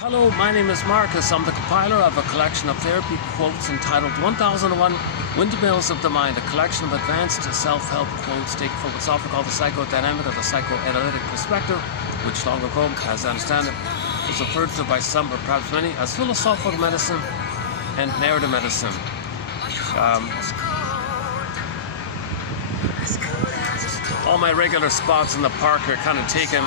Hello, my name is Marcus. I'm the compiler of a collection of therapy quotes entitled 1001 Windmills of the Mind, a collection of advanced self-help quotes taken from what's often called the psychodynamic or the psychoanalytic perspective, which long ago, as I understand it, was referred to by some, or perhaps many, as philosophical medicine and narrative medicine. All my regular spots in the park are kind of taken.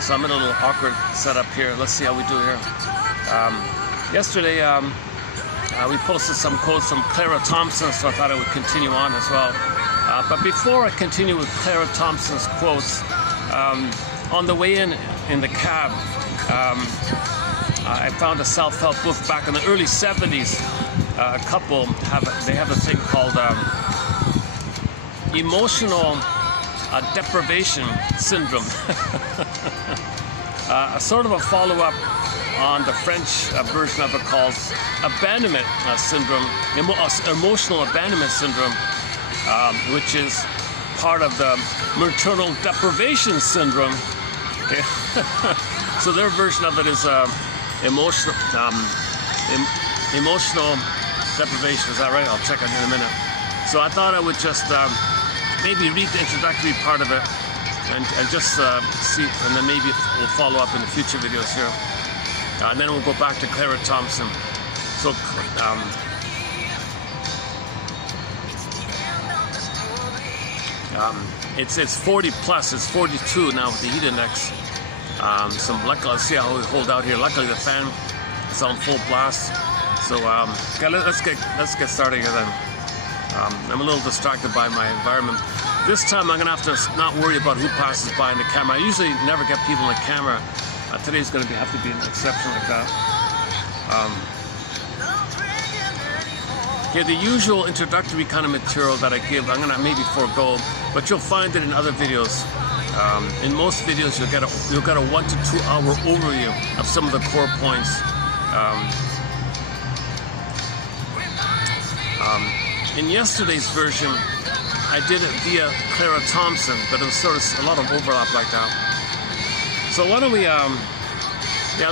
So I'm in a little awkward setup here. Let's see how we do here. Yesterday, we posted some quotes from Clara Thompson, so I thought I would continue on as well. But before I continue with Clara Thompson's quotes, on the way in the cab, I found a self-help book back in the early 70s. A couple have a thing called emotional deprivation syndrome, a sort of a follow-up on the French version of it called abandonment syndrome, emotional abandonment syndrome, which is part of the maternal deprivation syndrome. Okay. So their version of it is emotional deprivation. Is that right? I'll check on it in a minute. So I thought I would just maybe read the introductory part of it and just see, and then maybe we'll follow up in the future videos here. And then we'll go back to Clara Thompson. So it's 40 plus, it's 42 now with the heat index. Luckily, let's see how we hold out here. Luckily the fan is on full blast. So okay, let's get started here then. I'm a little distracted by my environment. This time I'm going to have to not worry about who passes by in the camera. I usually never get people in the camera. Today's going to have to be an exception like that. Okay, the usual introductory kind of material that I give, I'm going to maybe forego, but you'll find it in other videos. In most videos, you'll get a 1 to 2 hour overview of some of the core points. In yesterday's version, I did it via Clara Thompson, but it was sort of a lot of overlap like that. So why don't we? Yeah,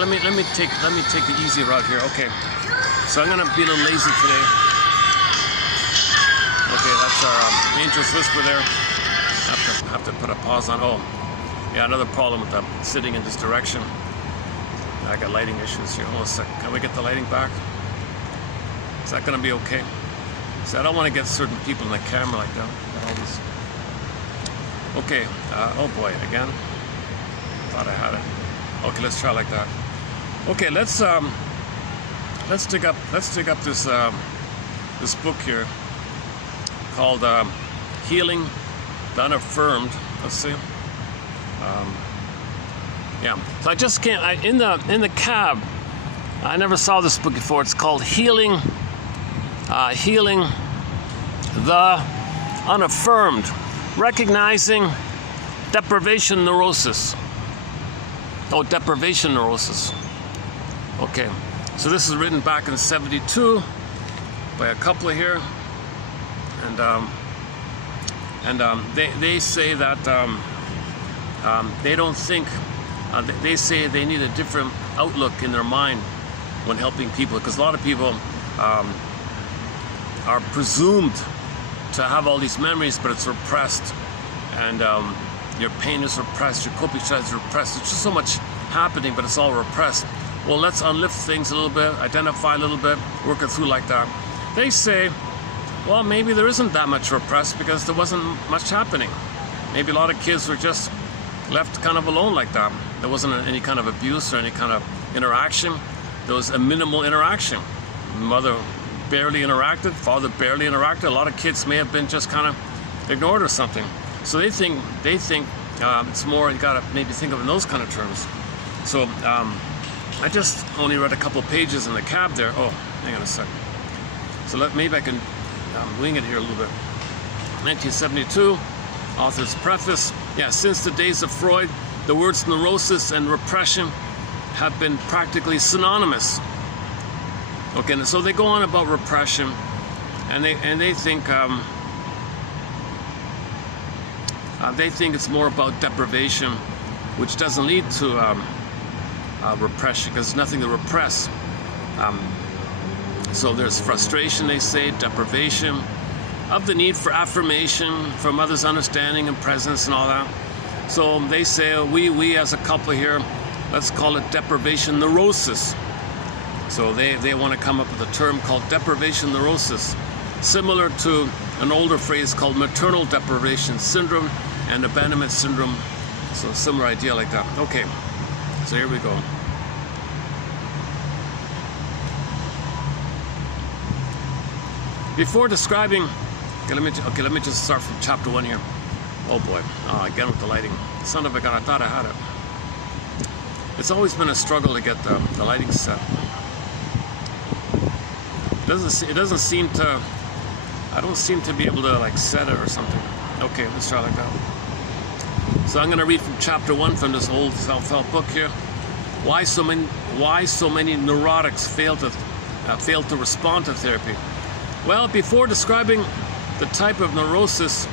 let me take the easy route here. Okay, so I'm gonna be a little lazy today. Okay, that's our Angel's Whisper there. Have to put a pause on. Oh, yeah, another problem with sitting in this direction. I got lighting issues here. Hold on a sec. Can we get the lighting back? Is that gonna be okay? So I don't want to get certain people in the camera like that. Okay. Oh boy, again. Thought I had it. Okay, let's try like that. Okay, let's dig up this book here called Healing the Unaffirmed. Let's see. Yeah. So I just can't. In the cab, I never saw this book before. It's called Healing the Unaffirmed, Recognizing Deprivation Neurosis. Oh, deprivation neurosis. Okay, so this is written back in '72 by a couple here, and they say that they don't think. They say they need a different outlook in their mind when helping people, because a lot of people are presumed to have all these memories, but it's repressed, and your pain is repressed, your coping strategy is repressed. There's just so much happening, but it's all repressed. Well, let's unlift things a little bit, identify a little bit, work it through like that. They say, well, maybe there isn't that much repressed because there wasn't much happening. Maybe a lot of kids were just left kind of alone like that. There wasn't any kind of abuse or any kind of interaction. There was a minimal interaction. Mother barely interacted, father barely interacted. A lot of kids may have been just kind of ignored or something. So they think it's more, you gotta maybe think of it in those kind of terms. So I just only read a couple pages in the cab there. Oh, hang on a second. So maybe I can wing it here a little bit. 1972, author's preface. Yeah, since the days of Freud, the words neurosis and repression have been practically synonymous. Okay, so they go on about repression, and they think They think it's more about deprivation, which doesn't lead to repression, because there's nothing to repress. So there's frustration, they say, deprivation of the need for affirmation from others' understanding and presence and all that. So they say, we as a couple here, let's call it deprivation neurosis. So they want to come up with a term called deprivation neurosis, similar to an older phrase called maternal deprivation syndrome and abandonment syndrome. So a similar idea like that. Okay, so here we go. Before describing, let me just start from chapter 1 here. Oh boy, again with the lighting. Son of a gun, I thought I had it. It's always been a struggle to get the lighting set. It doesn't seem to, I don't seem to be able to like set it or something. Okay, let's try like that. So I'm going to read from chapter 1 from this old self-help book here. Why so many neurotics fail to respond to therapy? Well, before describing the type of neurosis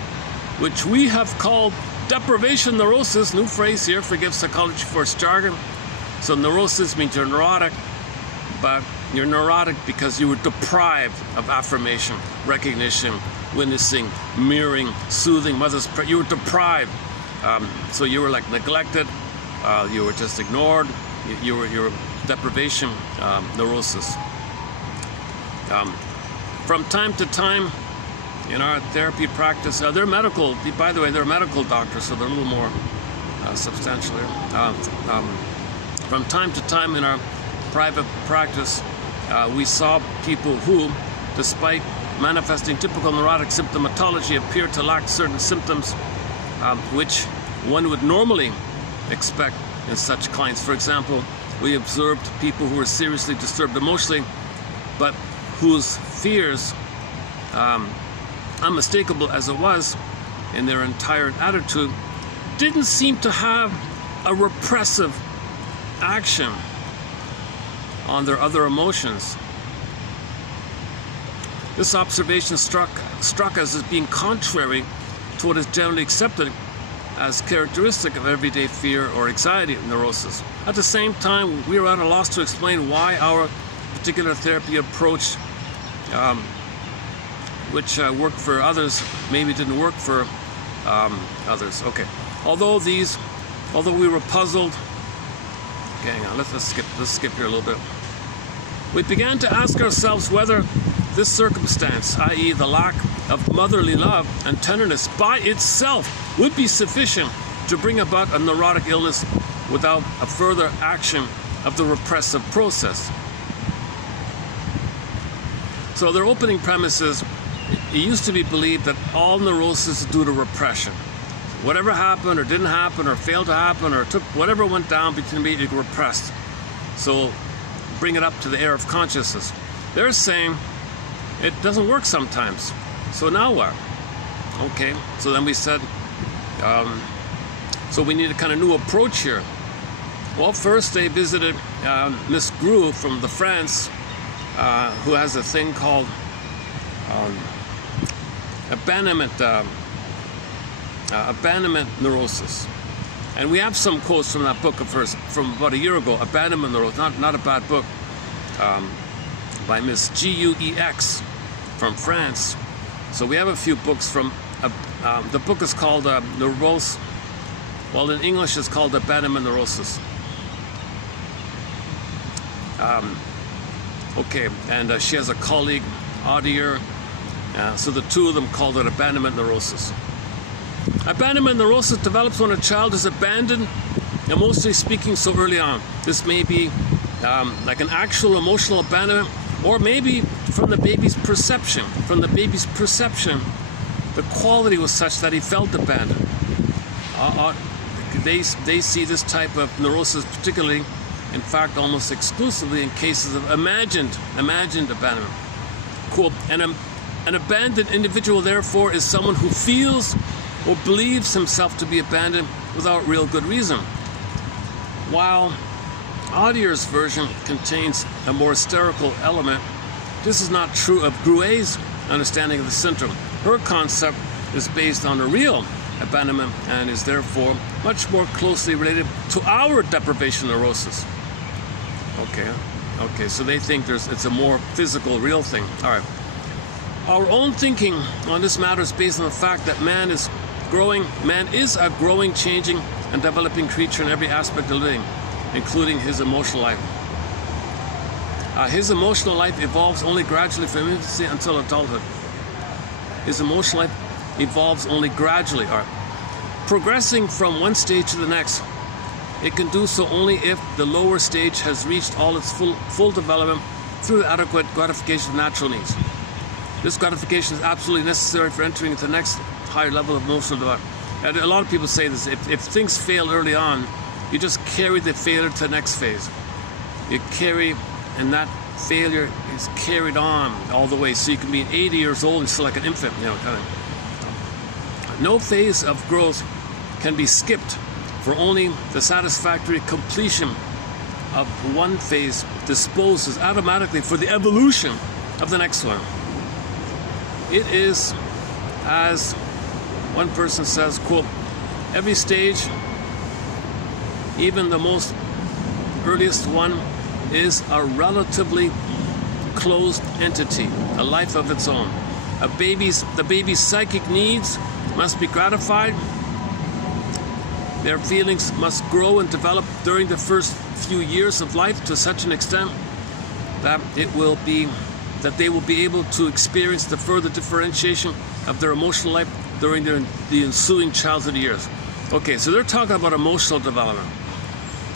which we have called deprivation neurosis, new phrase here, forgive psychology for its jargon. So neurosis means you're neurotic, but you're neurotic because you were deprived of affirmation, recognition, witnessing, mirroring, soothing, you were deprived. So you were like neglected, you were just ignored, you were deprivation neurosis. From time to time in our therapy practice, they're medical, by the way, they're medical doctors, so they're a little more substantial here. From time to time in our private practice, we saw people who, despite manifesting typical neurotic symptomatology, appear to lack certain symptoms which one would normally expect in such clients. For example, we observed people who were seriously disturbed emotionally, but whose fears, unmistakable as it was in their entire attitude, didn't seem to have a repressive action on their other emotions. This observation struck us as being contrary to what is generally accepted as characteristic of everyday fear or anxiety neurosis. At the same time, we were at a loss to explain why our particular therapy approach, which worked for others, maybe didn't work for others. Okay. Although we were puzzled, okay, hang on, let's skip here a little bit. We began to ask ourselves whether this circumstance, i.e. the lack of motherly love and tenderness by itself, would be sufficient to bring about a neurotic illness without a further action of the repressive process. So their opening premise is, it used to be believed that all neurosis is due to repression. Whatever happened or didn't happen or failed to happen or took whatever went down between me, it repressed. So bring it up to the air of consciousness. They're saying it doesn't work sometimes. So now what? Okay, so then we said, so we need a kind of new approach here. Well, first they visited Miss Grue from France, who has a thing called abandonment neurosis. And we have some quotes from that book of hers from about a year ago, Abandonment Neurosis, not a bad book, by Miss Guex from France. So we have a few books from, the book is called Neurosis, well in English it's called Abandonment Neurosis. Okay, and she has a colleague, Audier, so the two of them called it abandonment neurosis. Abandonment neurosis develops when a child is abandoned, emotionally speaking, so early on. This may be like an actual emotional abandonment, or maybe from the baby's perception. From the baby's perception, the quality was such that he felt abandoned. They see this type of neurosis particularly, in fact, almost exclusively in cases of imagined abandonment. Quote, an abandoned individual, therefore, is someone who feels or believes himself to be abandoned without real good reason. While Audier's version contains a more hysterical element, this is not true of Gruet's understanding of the syndrome. Her concept is based on a real abandonment and is therefore much more closely related to our deprivation neurosis. Okay, so they think it's a more physical, real thing. All right. Our own thinking on this matter is based on the fact that man is a growing, changing, and developing creature in every aspect of living, including his emotional life. His emotional life evolves only gradually from infancy until adulthood. His emotional life evolves only gradually, or progressing from one stage to the next. It can do so only if the lower stage has reached all its full development through adequate gratification of natural needs. This gratification is absolutely necessary for entering into the next higher level of emotional development. And a lot of people say this, if things fail early on, you just carry the failure to the next phase. You carry, and that failure is carried on all the way. So you can be 80 years old and still like an infant, kind of. No phase of growth can be skipped, for only the satisfactory completion of one phase disposes automatically for the evolution of the next one. It is, as one person says, quote, every stage, even the most earliest one, is a relatively closed entity, a life of its own. The baby's psychic needs must be gratified. Their feelings must grow and develop during the first few years of life to such an extent that they will be able to experience the further differentiation of their emotional life during the ensuing childhood years. Okay, so they're talking about emotional development.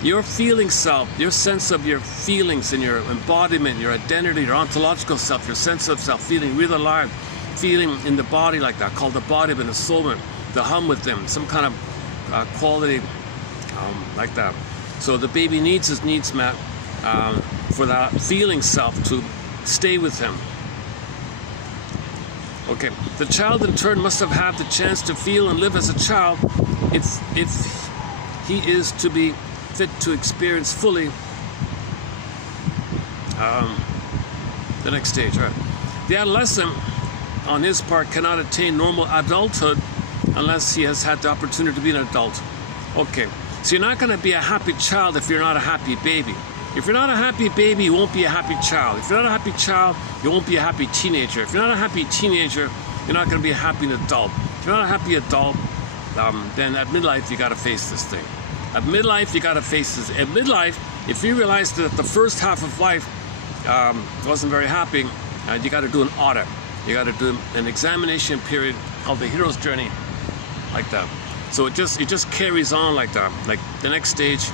Your feeling self, your sense of your feelings and your embodiment, your identity, your ontological self, your sense of self, feeling real alive, feeling in the body like that, called the body and the soul, the hum with them, some kind of quality like that. So the baby needs his needs met for that feeling self to stay with him. Okay, the child in turn must have had the chance to feel and live as a child if he is to be fit to experience fully the next stage. Right? The adolescent, on his part, cannot attain normal adulthood unless he has had the opportunity to be an adult. Okay, so you're not going to be a happy child if you're not a happy baby. If you're not a happy baby, you won't be a happy child. If you're not a happy child, you won't be a happy teenager. If you're not a happy teenager, you're not going to be a happy adult. If you're not a happy adult, then at midlife, you got to face this thing. At midlife, you got to face this. At midlife, if you realize that the first half of life wasn't very happy, you got to do an audit. You got to do an examination period called the hero's journey, like that. So it just carries on like that. Like the next stage,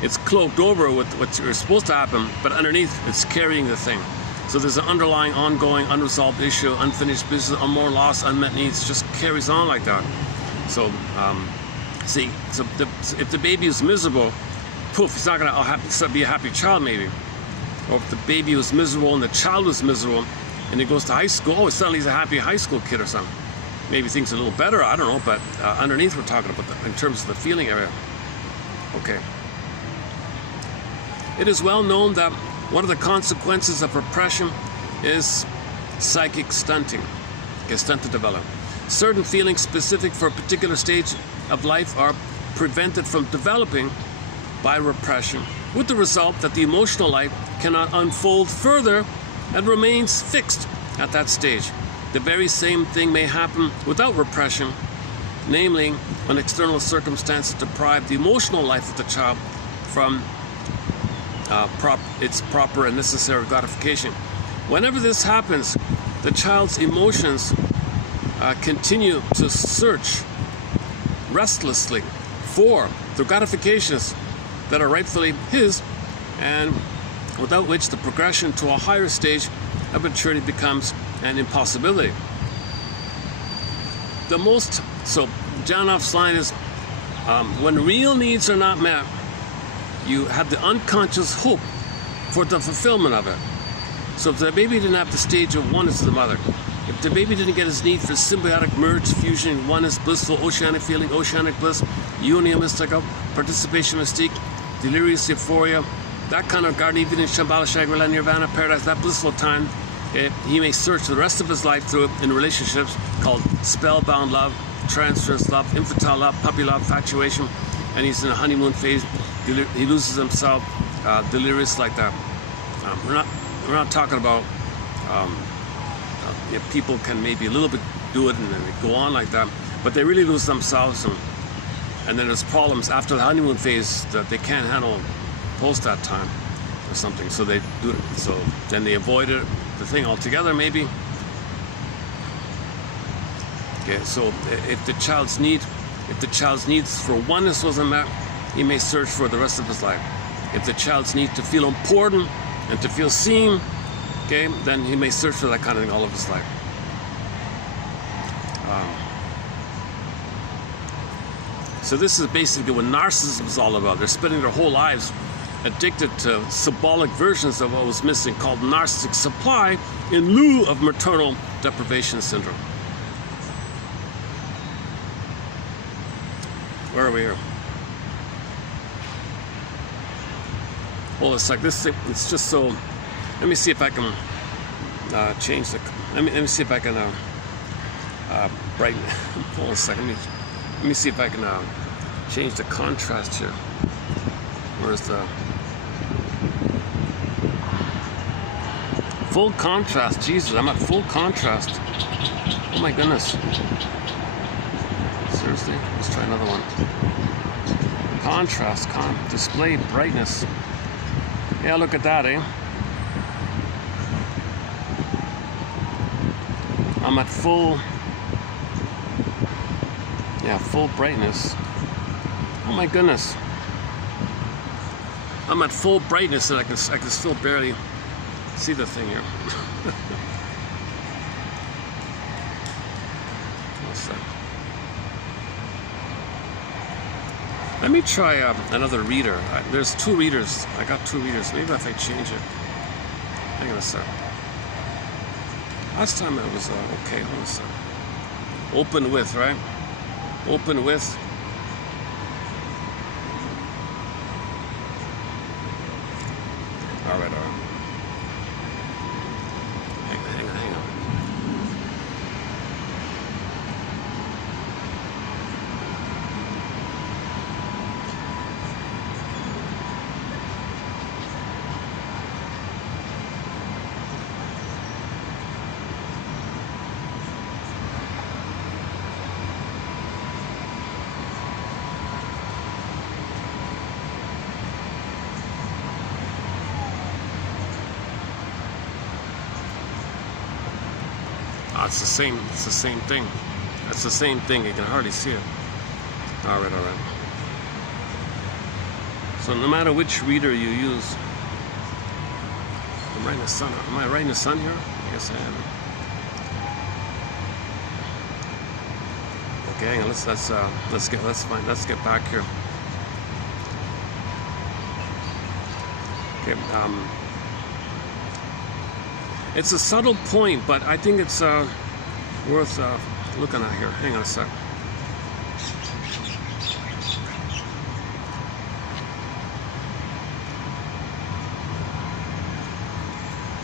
it's cloaked over with what's supposed to happen, but underneath, it's carrying the thing. So there's an underlying, ongoing, unresolved issue, unfinished business, more loss, unmet needs. It just carries on like that. So, if the baby is miserable, poof, he's not going to be a happy child, maybe. Or if the baby was miserable and the child was miserable, and he goes to high school, suddenly he's a happy high school kid or something. Maybe things are a little better, I don't know, but underneath we're talking about in terms of the feeling area. Okay. It is well known that one of the consequences of repression is psychic stunting, stunted development. Certain feelings specific for a particular stage of life are prevented from developing by repression, with the result that the emotional life cannot unfold further and remains fixed at that stage. The very same thing may happen without repression, namely when external circumstances deprive the emotional life of the child from its proper and necessary gratification. Whenever this happens, the child's emotions continue to search restlessly for the gratifications that are rightfully his, and without which the progression to a higher stage of maturity becomes an impossibility. So Janoff's line is, when real needs are not met, you have the unconscious hope for the fulfillment of it. So if the baby didn't have the stage of oneness of the mother, if the baby didn't get his need for symbiotic merge, fusion, oneness, blissful, oceanic feeling, oceanic bliss, union mystical, participation mystique, delirious euphoria, that kind of Garden Eden, Shambhala, Shangri-La, Nirvana, paradise, that blissful time, he may search the rest of his life through it in relationships called spellbound love, transference love, infantile love, puppy love, infatuation, and he's in a honeymoon phase. He loses himself, delirious like that. We're not talking about if people can maybe a little bit do it and then they go on like that, but they really lose themselves, and then there's problems after the honeymoon phase that they can't handle post that time or something, so they do it. So then they avoid it, the thing altogether maybe. Okay, so if the child's needs for oneness wasn't met, he may search for the rest of his life. If the child's need to feel important and to feel seen, okay, then he may search for that kind of thing all of his life. So this is basically what narcissism is all about. They're spending their whole lives addicted to symbolic versions of what was missing, called narcissistic supply, in lieu of maternal deprivation syndrome. Where are we here? Well, it's like this thing, it's just so, let me see if I can change the, let me see if I can brighten, hold on a second, let me see if I can change the contrast here. Where's the full contrast? Jesus, I'm at full contrast. Oh my goodness. Seriously? Let's try another one. Contrast, display brightness. Yeah, look at that, eh? I'm at full, yeah, full brightness. Oh my goodness. I'm at full brightness and I can still barely see the thing here. What's that? Let me try another reader. There's two readers. I got two readers. Maybe if I change it. Hang on a sec. Last time it was okay. Hold on a sec. Open with, right? Open with. All right. Hang on. It's the same thing. It's the same thing. You can hardly see it. All right. So no matter which reader you use, I'm right in the sun. Am I right in the sun here? I guess I am. Okay, hang on. Let's get back here. Okay. It's a subtle point, but I think it's worth looking at here. Hang on a sec.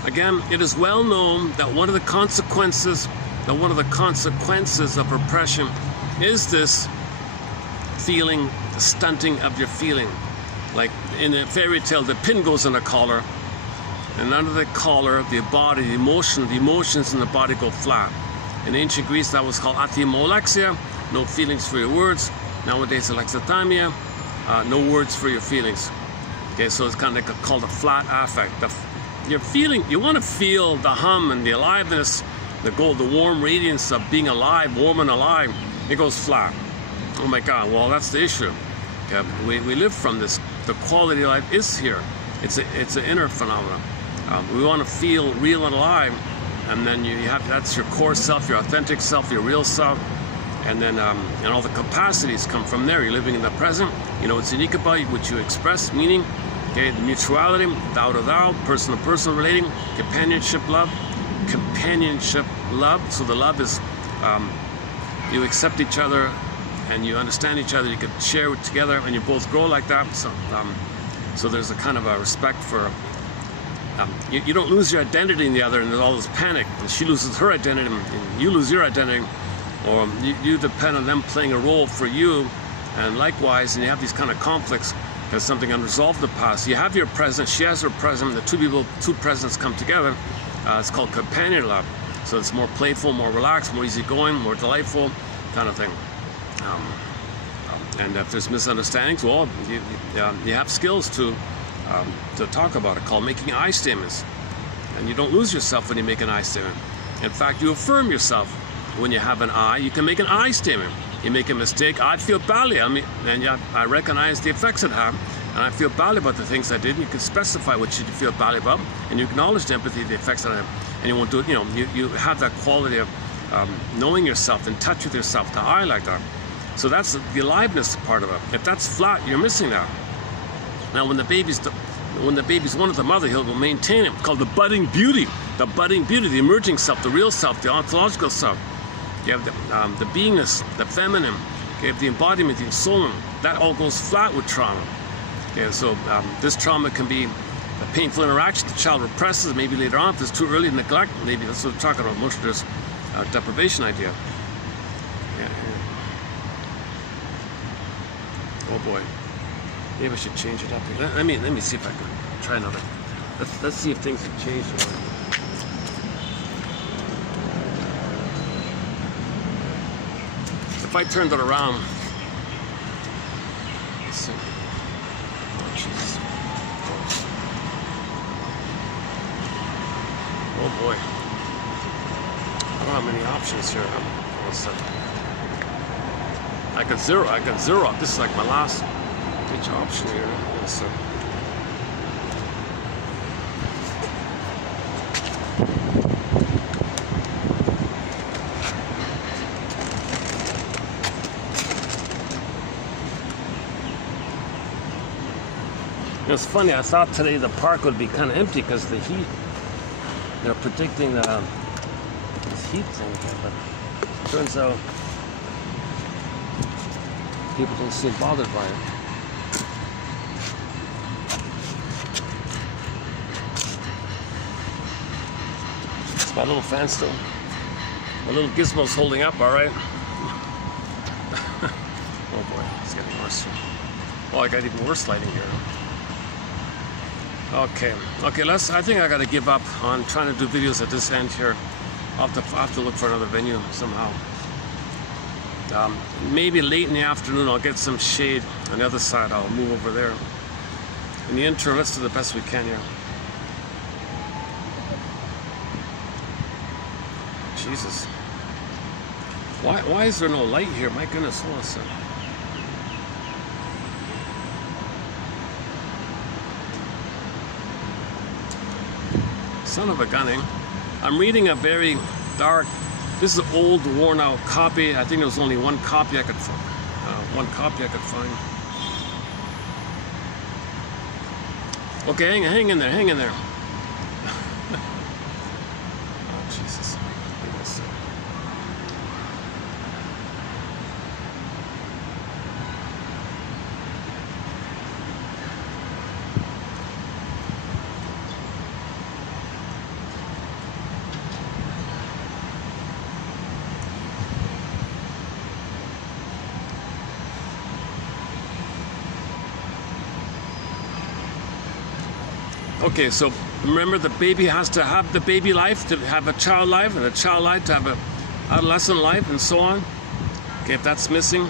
Again, it is well known that one of the consequences of repression is this feeling, the stunting of your feeling. Like in a fairy tale, the pin goes in the collar, and under the collar, the body, the emotions in the body go flat. In ancient Greece, that was called athymolexia, no feelings for your words. Nowadays, alexithymia, no words for your feelings. Okay, so it's kind of like called a flat affect. You're feeling, you want to feel the hum and the aliveness, the warm radiance of being alive, warm and alive. It goes flat. Oh my God, well, that's the issue. Okay, we live from this. The quality of life is here. It's an inner phenomenon. We want to feel real and alive, and then you have, that's your core self, your authentic self, your real self, and then and all the capacities come from there. You're living in the present. You know what's unique about you, what you express, meaning, okay, the mutuality, thou to thou, person to person relating, companionship love. So the love is you accept each other and you understand each other. You can share it together, and you both grow like that. So there's a kind of a respect for. You don't lose your identity in the other, and there's all this panic. And she loses her identity, and you lose your identity, or you depend on them playing a role for you, and likewise, and you have these kind of conflicts. There's something unresolved in the past. You have your present, she has her present, the two presents come together. It's called companion love. So it's more playful, more relaxed, more easygoing, more delightful kind of thing. And if there's misunderstandings, well, you have skills to talk about it, called making I statements. And you don't lose yourself when you make an I statement. In fact, you affirm yourself when you have an I. You can make an I statement. You make a mistake, I feel badly. I recognize the effects it had, and I feel badly about the things I did. You can specify what you feel badly about, and you acknowledge the empathy, the effects that I have, and you won't do it. You have that quality of knowing yourself, in touch with yourself, the I like that. So that's the aliveness part of it. If that's flat, you're missing that. Now, when the baby's one with the mother, he'll maintain it. It's called the budding beauty, the emerging self, the real self, the ontological self. You have the beingness, the feminine. You have the embodiment, the soul. That all goes flat with trauma. Okay, so this trauma can be a painful interaction the child represses, maybe later on if it's too early neglect. Maybe that's what we're talking about, emotional deprivation idea. Yeah. Oh boy, maybe I should change it up here. Let me see if I can try another. Let's see if things have changed. If I turned it around, let's see. Oh, Jesus. Oh boy. I don't have many options here. I can zero up. This is like my last each option here. It's funny, I thought today the park would be kind of empty because the heat, they're predicting this heat thing here, but it turns out people don't seem bothered by it. It's my little fan still. My little gizmo's holding up, all right? Oh boy, it's getting worse. Well, I got even worse lighting here. Okay, I think I gotta give up on trying to do videos at this end here. I'll have to look for another venue somehow. Maybe late in the afternoon I'll get some shade on the other side. I'll move over there. In the interim, let's do the best we can here. Jesus. Why is there no light here? My goodness, hold on a second. Son of a gunning. I'm reading a very dark, this is an old, worn out copy. I think there was only one copy I could find. Okay, hang in there. Oh, Jesus. Okay, so remember, the baby has to have the baby life to have a child life, and a child life to have a adolescent life, and so on. Okay, if that's missing,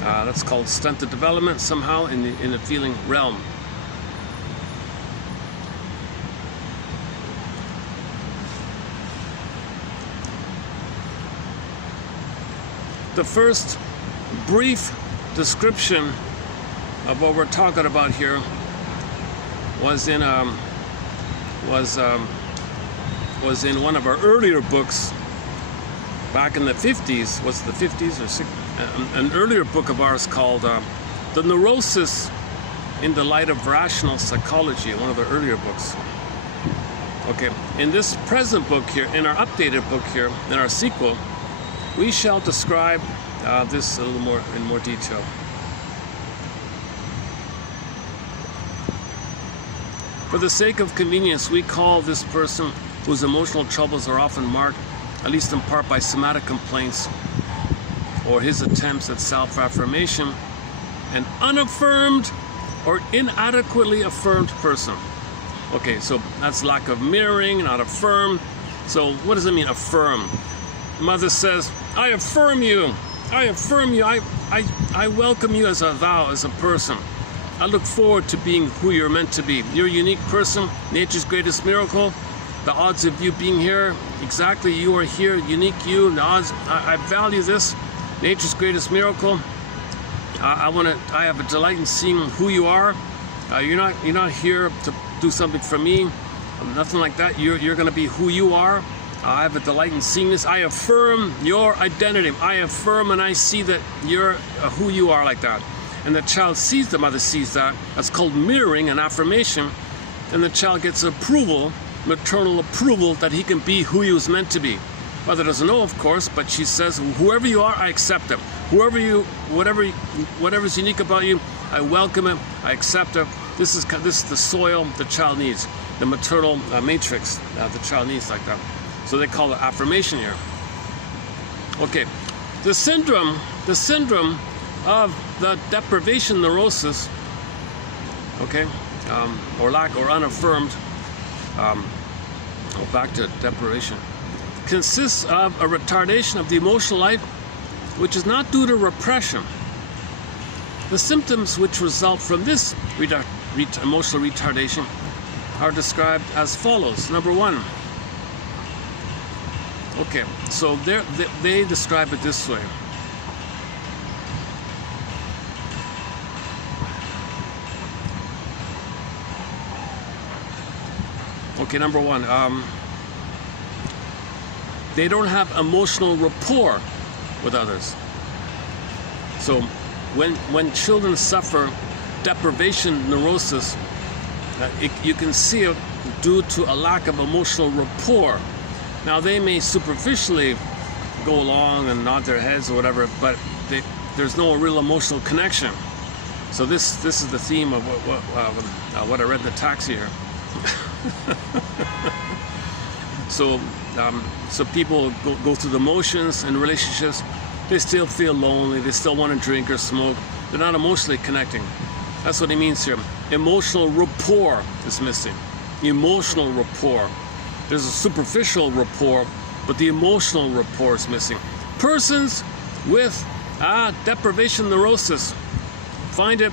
that's called stunted development somehow in the feeling realm. The first brief description of what we're talking about here was in one of our earlier books back in the 50s. What's the 50s or 60s? An earlier book of ours called The Neurosis in the Light of Rational Psychology, one of the earlier books. Okay, in this present book here, in our updated book here, in our sequel, we shall describe this a little more in more detail. For the sake of convenience, we call this person whose emotional troubles are often marked, at least in part, by somatic complaints or his attempts at self-affirmation, an unaffirmed or inadequately affirmed person. Okay, so that's lack of mirroring, not affirm. So what does it mean, affirm? Mother says, I affirm you. I affirm you. I welcome you as a thou, as a person. I look forward to being who you're meant to be. You're a unique person, nature's greatest miracle. The odds of you being here, exactly you are here, unique you. The odds, I value this, nature's greatest miracle. I have a delight in seeing who you are. You're not here to do something for me, nothing like that. You're going to be who you are. I have a delight in seeing this. I affirm your identity. I affirm and I see that you're who you are, like that. And the child sees, the mother sees that. That's called mirroring and affirmation. And the child gets approval, maternal approval, that he can be who he was meant to be. Mother doesn't know, of course, but she says, whoever you are, I accept him. Whatever's unique about you, I welcome him, I accept him. This is the soil the child needs, the maternal matrix the child needs, like that. So they call it affirmation here. Okay, the syndrome of the deprivation neurosis, okay, or lack or unaffirmed, back to deprivation, consists of a retardation of the emotional life which is not due to repression. The symptoms which result from this emotional retardation are described as follows. Number one, okay, so they describe it this way. Okay, number one, they don't have emotional rapport with others. So when children suffer deprivation neurosis, you can see it due to a lack of emotional rapport. Now they may superficially go along and nod their heads or whatever, but there's no real emotional connection. So this is the theme of what I read in the taxi here. So people go through the motions in relationships. They still feel lonely. They still want to drink or smoke. They're not emotionally connecting. That's what he means here. Emotional rapport is missing. Emotional rapport. There's a superficial rapport, but the emotional rapport is missing. Persons with deprivation neurosis find it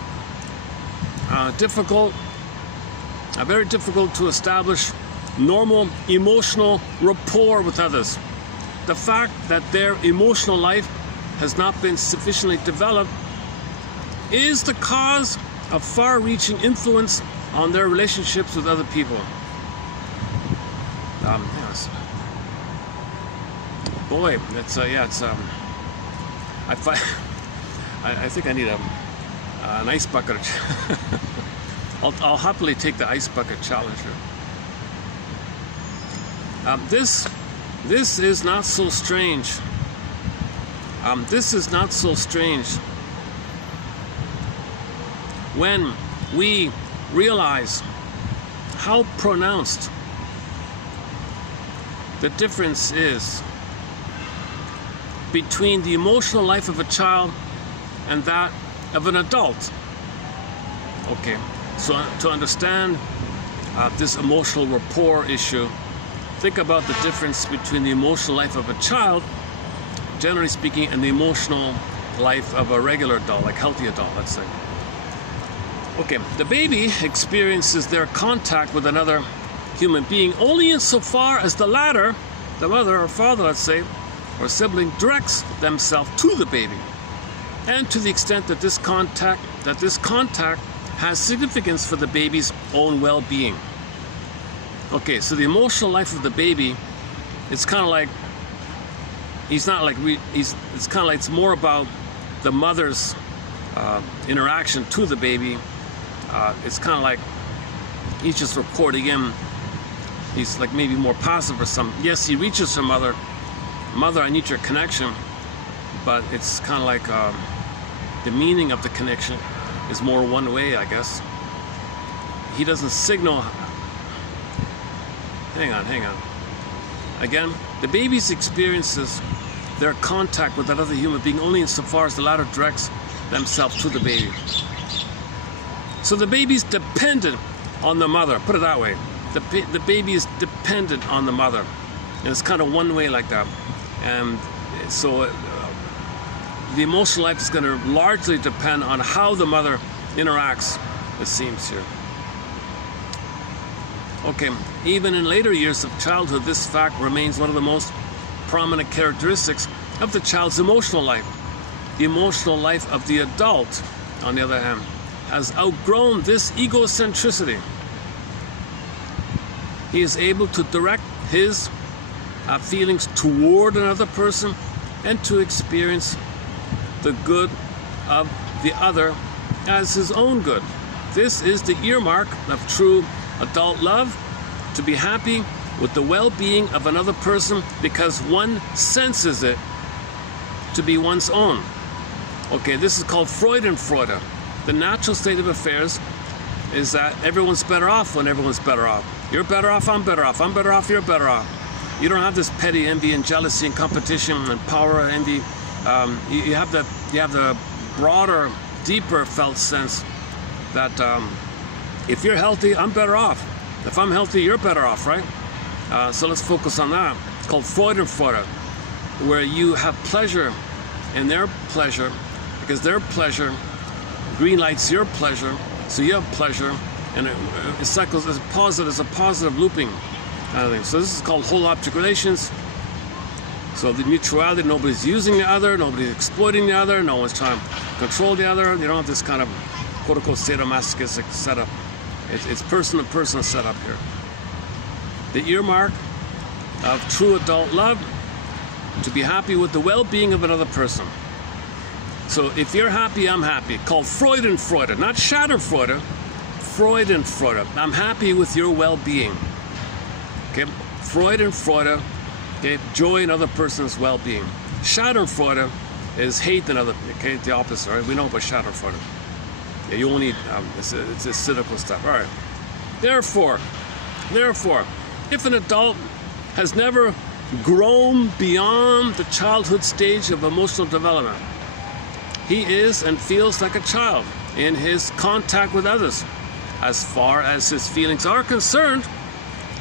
very difficult to establish normal emotional rapport with others. The fact that their emotional life has not been sufficiently developed is the cause of far-reaching influence on their relationships with other people. Yes. Boy, it's I think I need an ice bucket. I'll happily take the ice bucket challenge here. This is not so strange. This is not so strange when we realize how pronounced the difference is between the emotional life of a child and that of an adult. Okay, so to understand this emotional rapport issue, think about the difference between the emotional life of a child, generally speaking, and the emotional life of a regular adult, like healthy adult, let's say. Okay, the baby experiences their contact with another human being only insofar as the latter, the mother or father, let's say, or sibling, directs themselves to the baby, and to the extent that this contact has significance for the baby's own well-being. Okay, so the emotional life of the baby, it's kind of like, it's kind of like, it's more about the mother's interaction to the baby. It's kind of like he's just reporting in. He's like maybe more passive or something. Yes, he reaches her mother. Mother, I need your connection. But it's kind of like the meaning of the connection is more one way, I guess. He doesn't signal. Hang on. Again, the baby's experiences their contact with that other human being only insofar as the latter directs themselves to the baby. So the baby's dependent on the mother. Put it that way. The baby is dependent on the mother. And it's kind of one way like that. And so the emotional life is going to largely depend on how the mother interacts, it seems here. Okay, even in later years of childhood, this fact remains one of the most prominent characteristics of the child's emotional life. The emotional life of the adult, on the other hand, has outgrown this egocentricity. He is able to direct his feelings toward another person and to experience the good of the other as his own good. This is the earmark of true adult love, to be happy with the well-being of another person because one senses it to be one's own. Okay, this is called Freudenfreude. The natural state of affairs is that everyone's better off when everyone's better off. You're better off, I'm better off. I'm better off, you're better off. You don't have this petty envy and jealousy and competition and power and envy. You have the broader, deeper felt sense that if you're healthy, I'm better off. If I'm healthy, you're better off, right? So let's focus on that. It's called Freudenfreude, where you have pleasure in their pleasure, because their pleasure green lights your pleasure, so you have pleasure, and it cycles as a positive looping kind of thing. So this is called whole object relations. So the mutuality, nobody's using the other, nobody's exploiting the other, no one's trying to control the other. You don't have this kind of quote-unquote sadomasochistic setup. It's person-to-person setup here. The earmark of true adult love, to be happy with the well-being of another person. So if you're happy, I'm happy. Called Freudenfreude, not Schadenfreude, Freudenfreude. I'm happy with your well-being. Okay, Freudenfreude, okay, joy in other person's well-being. Schadenfreude is hate in other, okay, the opposite, right? We know about Schadenfreude. Yeah, you only, it's a cynical stuff. All right. Therefore, if an adult has never grown beyond the childhood stage of emotional development, he is and feels like a child in his contact with others. As far as his feelings are concerned,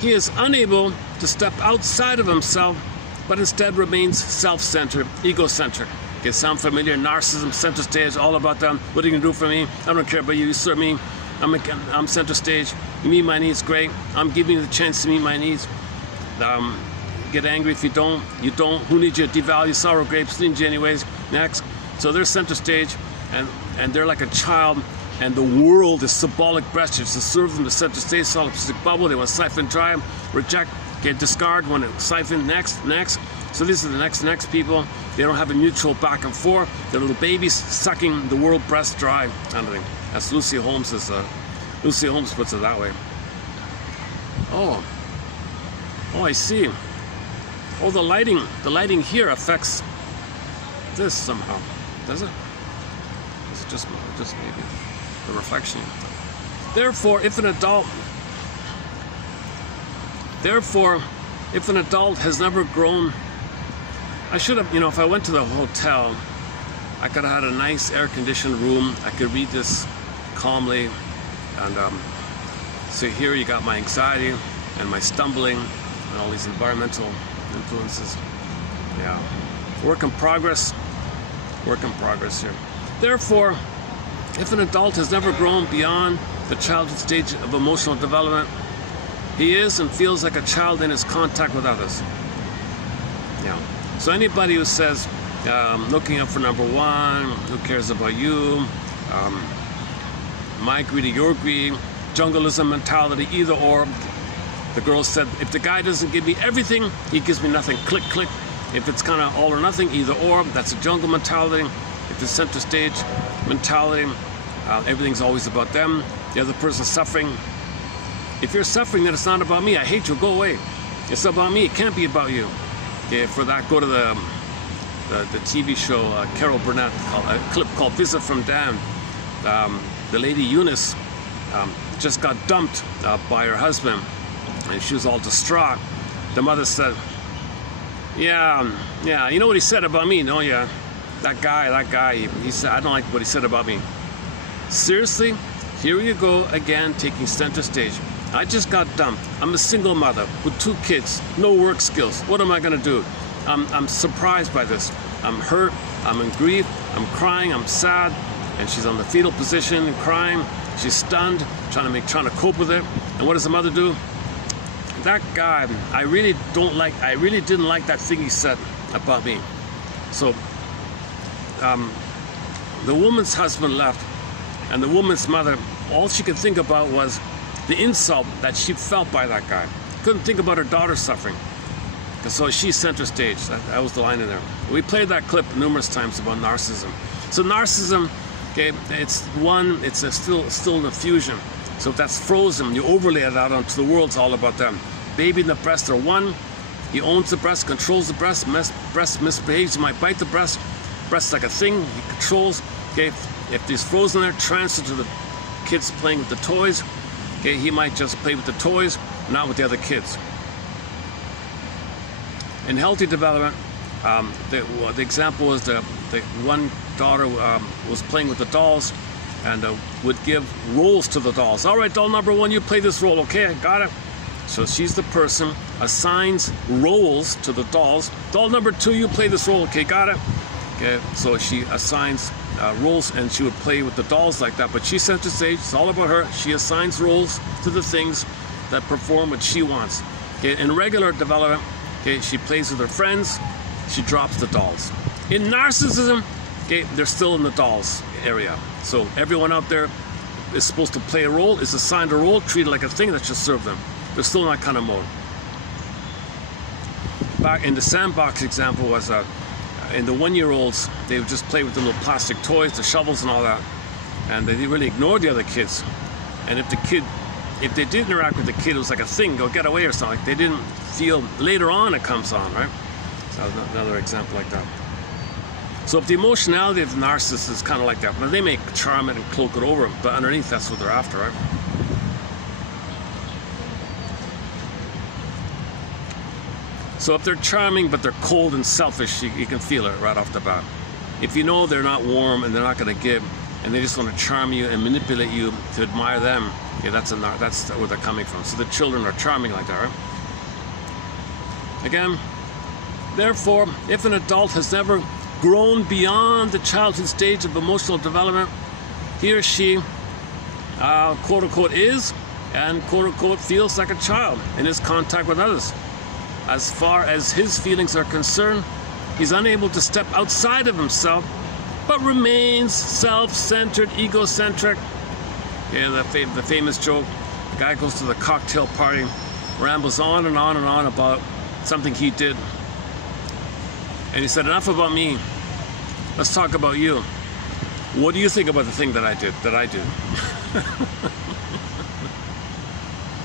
he is unable to step outside of himself, but instead remains self-centered, egocentric. Okay, sound familiar? Narcissism, center stage, all about them. What are you gonna do for me? I don't care about you. You serve me. I'm center stage. You meet my needs, great. I'm giving you the chance to meet my needs. Get angry if you don't. You don't. Who needs you? Devalue sour grapes. Need you anyways. Next. So they're center stage, and they're like a child, and the world is symbolic breastage to serve them the center stage, solipsistic bubble. They want to siphon dry, reject, get discard, want to siphon next. So these are the next people. They don't have a mutual back and forth. They're little babies sucking the world breast dry, kind of thing. As Lucy Holmes puts it that way. Oh, I see. Oh, the lighting here affects this somehow. Does it? Is it just maybe the reflection? Therefore, if an adult has never grown, I should have, if I went to the hotel, I could have had a nice air-conditioned room. I could read this calmly, and so here you got my anxiety and my stumbling and all these environmental influences. Yeah, work in progress here. Therefore, if an adult has never grown beyond the childhood stage of emotional development, he is and feels like a child in his contact with others. Yeah. So anybody who says, looking up for number one, who cares about you, my greed or your greed, jungleism mentality, either or. The girl said, if the guy doesn't give me everything, he gives me nothing. Click, click. If it's kind of all or nothing, either or, that's a jungle mentality. If it's center stage mentality, everything's always about them. The other person's suffering. If you're suffering, then it's not about me. I hate you. Go away. It's about me. It can't be about you. Okay, for that, go to the TV show Carol Burnett, a clip called "Visit from Dan." The lady Eunice just got dumped by her husband, and she was all distraught. The mother said, "Yeah, you know what he said about me, don't you? That guy, he said, I don't like what he said about me. Seriously? Here you go again, taking center stage. I just got dumped. I'm a single mother with 2 kids, no work skills. What am I gonna do? I'm surprised by this. I'm hurt, I'm in grief, I'm crying, I'm sad, and she's on the fetal position and crying. She's stunned, trying to cope with it. And what does the mother do? That guy, I really didn't like that thing he said about me. So the woman's husband left, and the woman's mother, all she could think about was the insult that she felt by that guy. Couldn't think about her daughter suffering. And so she's center stage. That was the line in there. We played that clip numerous times about narcissism. So narcissism, okay, it's still an fusion. So if that's frozen, you overlay it out onto the world. It's all about them. Baby and the breast are one. He owns the breast, controls the breast. Breast misbehaves, he might bite the breast. Breast's like a thing he controls. Okay, if he's frozen there, transfer to the kids playing with the toys. Okay, he might just play with the toys, not with the other kids. In healthy development, the example was the one daughter was playing with the dolls and would give roles to the dolls. All right, doll number 1, you play this role. Okay, I got it. So she's the person, assigns roles to the dolls. Doll number 2, you play this role. Okay, got it. Okay, so she assigns roles, and she would play with the dolls like that. But she's center stage. It's all about her. She assigns roles to the things that perform what she wants. Okay, in regular development, okay, she plays with her friends. She drops the dolls. In narcissism, okay, they're still in the dolls area. So everyone out there is supposed to play a role, is assigned a role, treated like a thing that should serve them. They're still in that kind of mode. Back in the sandbox example was in the 1-year-olds, they would just play with the little plastic toys, the shovels and all that, and they really ignored the other kids. And if they did interact with the kid, it was like a thing, go get away or something. They didn't feel, later on it comes on, right? So another example like that. So if the emotionality of the narcissist is kind of like that, but they may charm it and cloak it over, but underneath that's what they're after, right? So if they're charming but they're cold and selfish, you can feel it right off the bat. If you know they're not warm and they're not going to give, and they just want to charm you and manipulate you to admire them, yeah, that's where they're coming from. So the children are charming like that, right? Again, therefore, if an adult has never grown beyond the childhood stage of emotional development, he or she, quote-unquote, is and quote-unquote feels like a child in his contact with others. As far as his feelings are concerned, he's unable to step outside of himself, but remains self-centered, egocentric. Yeah, the famous joke, the guy goes to the cocktail party, rambles on and on and on about something he did. And he said, enough about me, let's talk about you. What do you think about the thing that I did,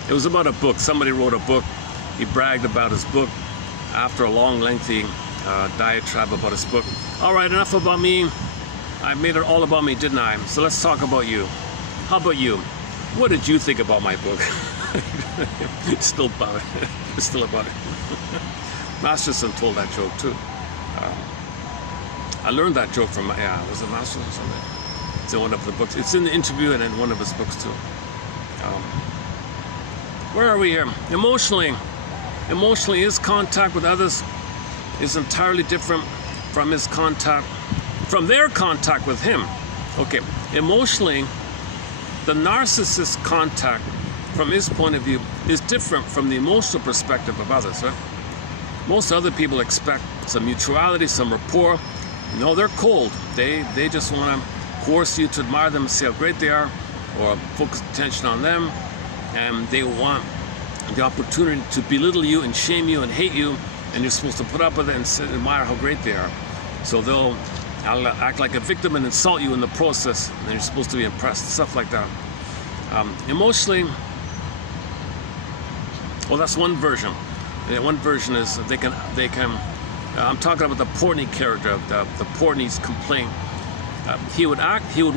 It was about a book. Somebody wrote a book. He bragged about his book after a long, lengthy diatribe about his book. All right, enough about me. I made it all about me, didn't I? So let's talk about you. How about you? What did you think about my book? It's still about it. It's still about it. Masterson told that joke too. I learned that joke from, was it Masterson or something? It's in one of the books. It's in the interview and in one of his books too. Where are we here? Emotionally, his contact with others is entirely different from their contact with him. Okay, emotionally, the narcissist's contact from his point of view is different from the emotional perspective of others, right? Most other people expect some mutuality, some rapport. No, they're cold. They just want to coerce you to admire them and see how great they are, or focus attention on them, and they want the opportunity to belittle you and shame you and hate you, and you're supposed to put up with it and admire how great they are. So they'll act like a victim and insult you in the process, and you're supposed to be impressed, stuff like that. Emotionally, well, that's one version. One version is they can. I'm talking about the Portney character, the Portney's complaint. He would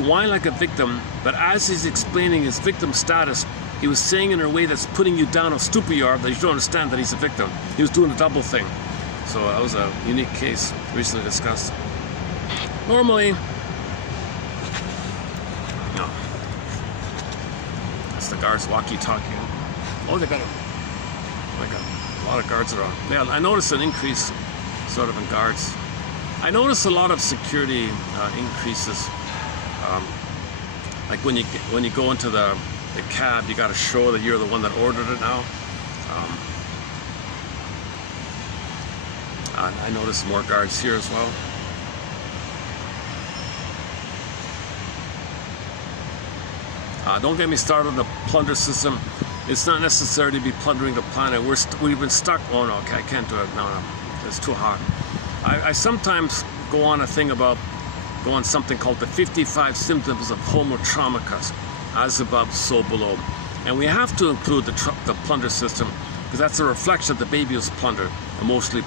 whine like a victim, but as he's explaining his victim status, he was saying in a way that's putting you down how stupid you are, that you don't understand that he's a victim. He was doing a double thing. So that was a unique case recently discussed. Normally, no. That's the guards walkie-talkie. Oh, they got a lot of guards around. Yeah, I noticed an increase sort of in guards. I noticed a lot of security increases. Like when you go into the cab, you got to show that you're the one that ordered it now. I noticed more guards here as well. Don't get me started on the plunder system. It's not necessary to be plundering the planet. We've been stuck. Oh no, okay, I can't do it. No, it's too hot. I sometimes go on something called the 55 symptoms of Homo traumicus, as above, so below. And we have to include the plunder system, because that's a reflection that the baby was plundered, emotionally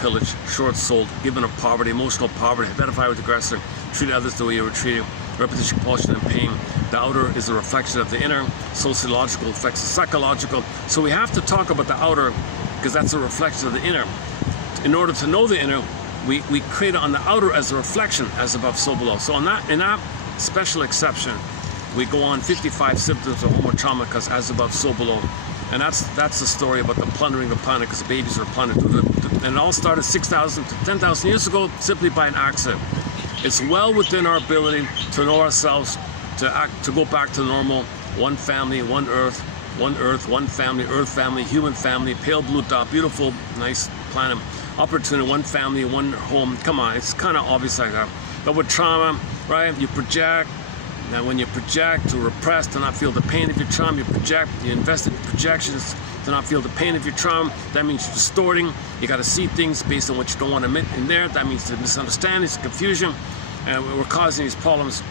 pillaged, short-souled, given of poverty, emotional poverty, identify with the aggressor, treat others the way you were treated, repetition, compulsion, and pain. The outer is a reflection of the inner, sociological effects, the psychological. So we have to talk about the outer, because that's a reflection of the inner. In order to know the inner, we create it on the outer as a reflection, as above, so below. So in that special exception, we go on 55 symptoms of Homo traumicus, as above, so below. And that's the story about the plundering of the planet, because the babies were plundered. And it all started 6,000 to 10,000 years ago, simply by an accident. It's well within our ability to know ourselves, to go back to normal, one family, one earth, one family, earth family, human family, pale blue dot, beautiful, nice planet, opportunity, one family, one home. Come on, it's kind of obvious like that. But with trauma, right, you project. Now when you project to repress, to not feel the pain of your trauma, you invest in projections to not feel the pain of your trauma. That means you're distorting. You got to see things based on what you don't want to admit in there. That means the misunderstandings, confusion, and we're causing these problems.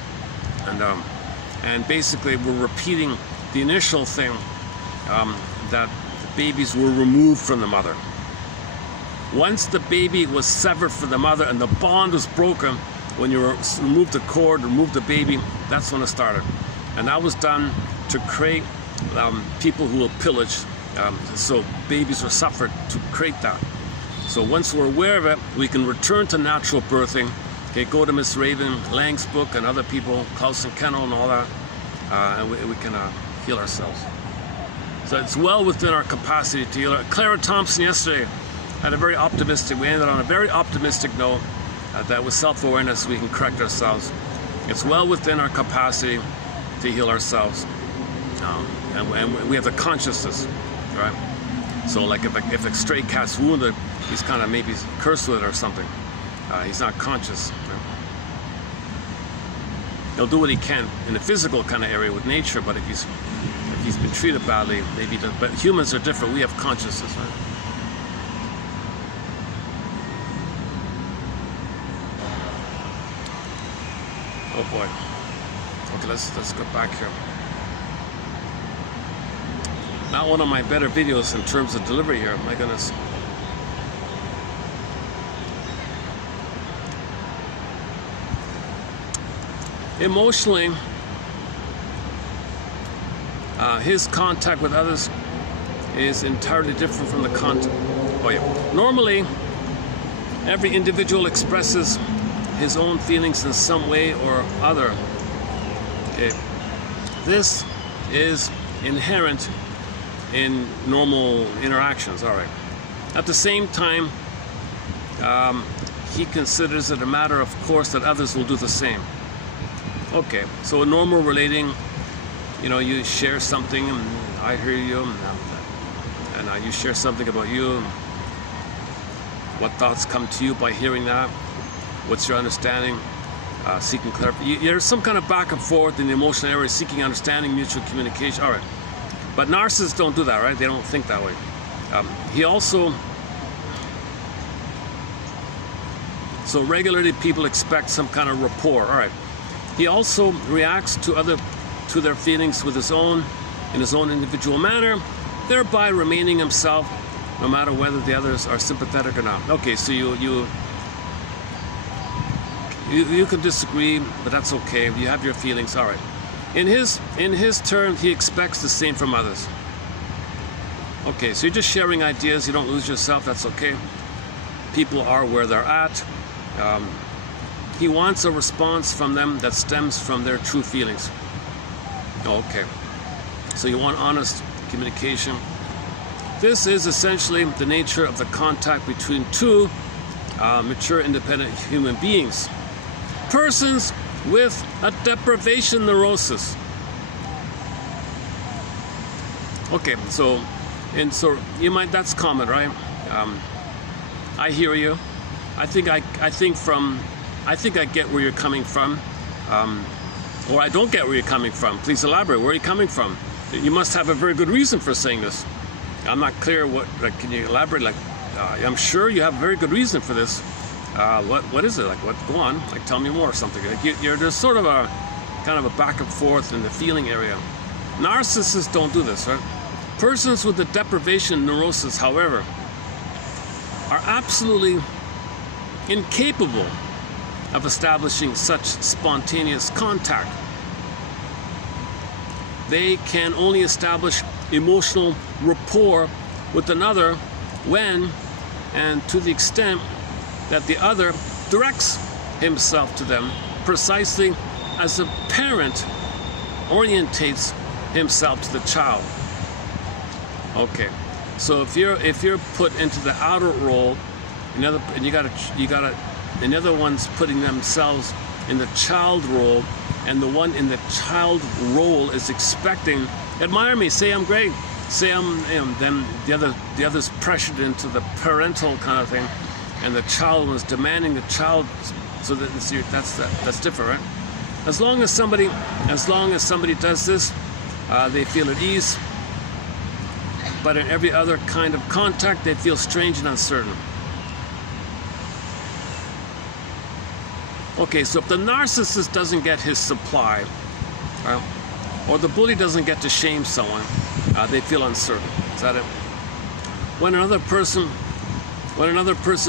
And basically we're repeating the initial thing, that the babies were removed from the mother. Once the baby was severed from the mother and the bond was broken, when you remove the cord, remove the baby, that's when it started. And that was done to create people who will pillage. So babies were suffered to create that. So once we're aware of it, we can return to natural birthing. Okay, go to Miss Raven Lang's book and other people, Klaus and Kennel and all that, and we can heal ourselves. So it's well within our capacity to heal. Clara Thompson yesterday had we ended on a very optimistic note. That with self-awareness we can correct ourselves. It's well within our capacity to heal ourselves, and we have the consciousness, right? So like if a stray cat's wounded, he's kind of maybe cursed with it or something. He's not conscious. Right? He'll do what he can in the physical kind of area with nature, but if he's been treated badly, maybe. But humans are different. We have consciousness, right? Oh boy. Okay, let's go back here. Not one of my better videos in terms of delivery here, my goodness. Emotionally, his contact with others is entirely different from the contact. Oh yeah. Normally, every individual expresses his own feelings in some way or other. Okay. This is inherent in normal interactions. All right. At the same time, he considers it a matter of course that others will do the same. Okay, so a normal relating, you share something, and I hear you, and you share something about you. What thoughts come to you by hearing that? What's your understanding? Seeking clarification. There's some kind of back and forth in the emotional area, seeking understanding, mutual communication. All right. But narcissists don't do that, right? They don't think that way. He also, so regularly people expect some kind of rapport. All right. He also reacts to their feelings in his own individual manner, thereby remaining himself, no matter whether the others are sympathetic or not. Okay, so you can disagree, but that's okay. You have your feelings. All right. In his turn, he expects the same from others. Okay, so you're just sharing ideas. You don't lose yourself. That's okay. People are where they're at. He wants a response from them that stems from their true feelings. Okay. So you want honest communication. This is essentially the nature of the contact between two mature, independent human beings. Persons with a deprivation neurosis. Okay, so you might, that's common, right? I hear you. I think I get where you're coming from, or I don't get where you're coming from. Please elaborate. Where are you coming from? You must have a very good reason for saying this. I'm not clear. What? Like, can you elaborate? Like, I'm sure you have a very good reason for this. What is it? Like, what? Go on. Like, tell me more or something. Like, there's sort of a kind of a back and forth in the feeling area. Narcissists don't do this, right? Persons with the deprivation neurosis, however, are absolutely incapable of establishing such spontaneous contact. They can only establish emotional rapport with another when and to the extent that the other directs himself to them, precisely as a parent orientates himself to the child. Okay, so if you're put into the outer role, and the other one's putting themselves in the child role, and the one in the child role is expecting, admire me, say I'm great, say I'm, then the other's pressured into the parental kind of thing, and the child was demanding the child, so that's different, right? As long as somebody does this, they feel at ease. But in every other kind of contact, they feel strange and uncertain. Okay, so if the narcissist doesn't get his supply, or the bully doesn't get to shame someone, they feel uncertain. Is that it? When another person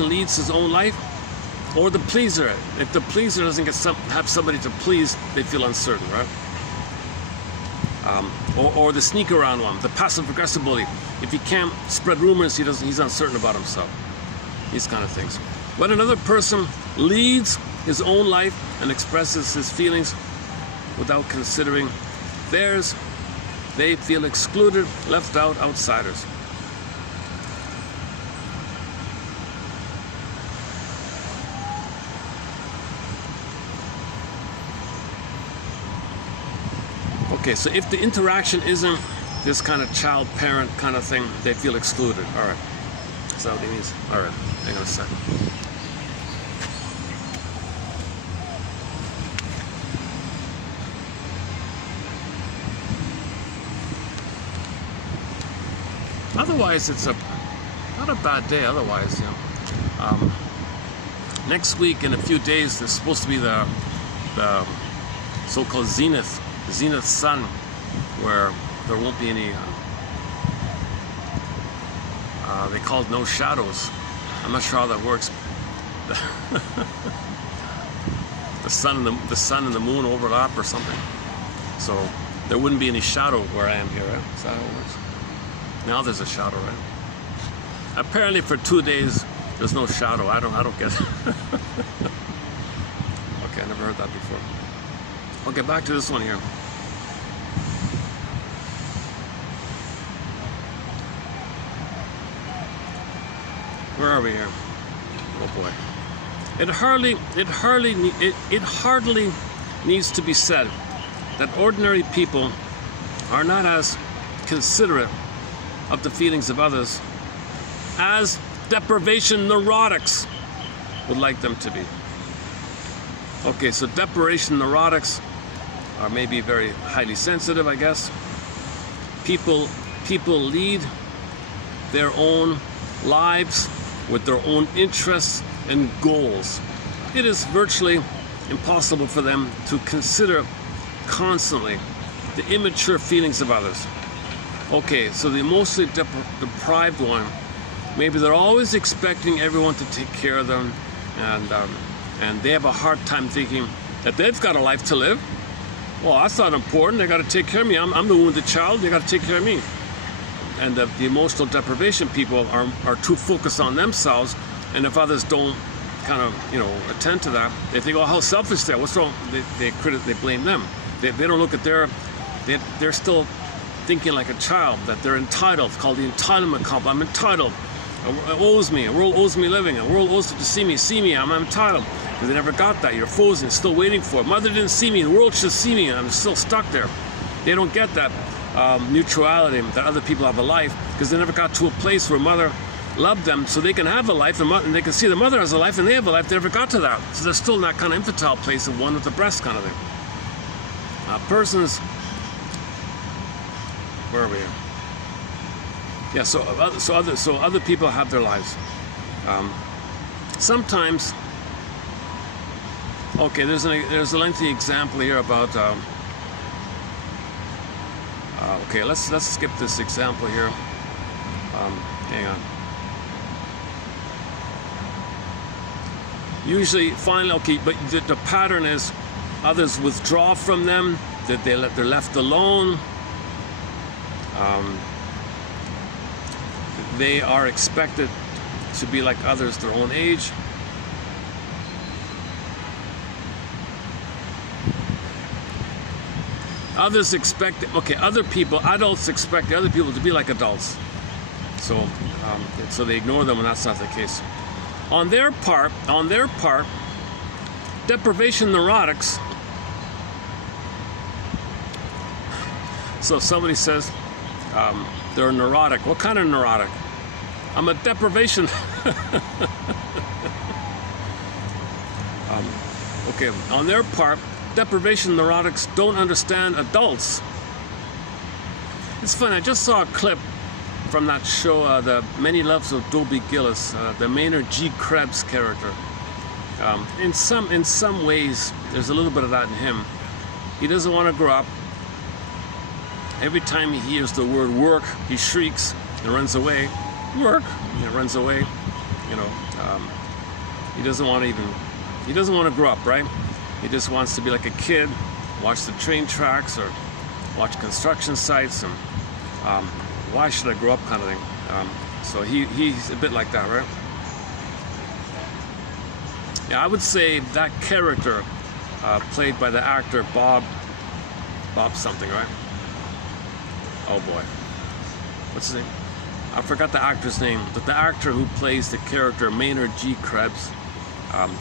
leads his own life, or the pleaser, if the pleaser doesn't have somebody to please, they feel uncertain, right? Or the sneak around one, the passive aggressive bully. If he can't spread rumors, he's uncertain about himself. These kind of things. When another person leads his own life and expresses his feelings without considering theirs, they feel excluded, left out, outsiders. Okay, so if the interaction isn't this kind of child-parent kind of thing, they feel excluded. All right. Is that what he means? All right. Hang on a second. Otherwise, it's not a bad day. Otherwise, you know. Next week, in a few days, there's supposed to be the so-called zenith sun, where there won't be any. They call it no shadows. I'm not sure how that works. The sun and the moon overlap or something, so there wouldn't be any shadow where I am here. Right? Is that how it works? Now there's a shadow, right? Apparently for 2 days there's no shadow. I don't get it. Okay, I never heard that before. Okay, back to this one here. Where are we here? Oh boy. It hardly needs to be said that ordinary people are not as considerate of the feelings of others as deprivation neurotics would like them to be. Okay, so deprivation neurotics are maybe very highly sensitive, I guess. People lead their own lives with their own interests and goals. It is virtually impossible for them to consider constantly the immature feelings of others. Okay, so the emotionally deprived one, maybe they're always expecting everyone to take care of them, and they have a hard time thinking that they've got a life to live. Well, that's not important. They got to take care of me. I'm the wounded child. They got to take care of me. And the emotional deprivation people are too focused on themselves, and if others don't kind of, you know, attend to that, they think, oh, how selfish they are. What's wrong? They blame them. They don't look at they're still thinking like a child, that they're entitled. It's called the entitlement complex. I'm entitled. It owes me. A world owes me living. A world owes to see me. I'm entitled. Because they never got that. You're frozen, still waiting for it. Mother didn't see me. The world should see me. I'm still stuck there. They don't get that neutrality, that other people have a life, because they never got to a place where mother loved them so they can have a life, and they can see the mother has a life and they have a life. They never got to that. So they're still in that kind of infantile place of one with the breast kind of thing. Persons, where are we? Yeah, so other people have their lives. Sometimes, okay, there's a lengthy example here about. Okay, let's skip this example here. Hang on. Usually, finally, okay, but the pattern is others withdraw from them, that they're left alone. They are expected to be like others their own age. Others expect, okay, adults expect the other people to be like adults. So they ignore them when that's not the case. On their part, deprivation neurotics. So somebody says they're neurotic. What kind of neurotic? I'm a deprivation. Okay, on their part, deprivation neurotics don't understand adults. It's funny, I just saw a clip from that show, The Many Loves of Dobie Gillis, the Maynard G. Krebs character. In some ways, there's a little bit of that in him. He doesn't want to grow up. Every time he hears the word work, he shrieks and runs away. Work, and runs away. You know, he doesn't want to grow up, right? He just wants to be like a kid, watch the train tracks or watch construction sites, and why should I grow up kind of thing. So he's a bit like that, right? Yeah, I would say that character played by the actor Bob something, right? Oh boy, what's his name? I forgot the actor's name, but the actor who plays the character Maynard G. Krebs,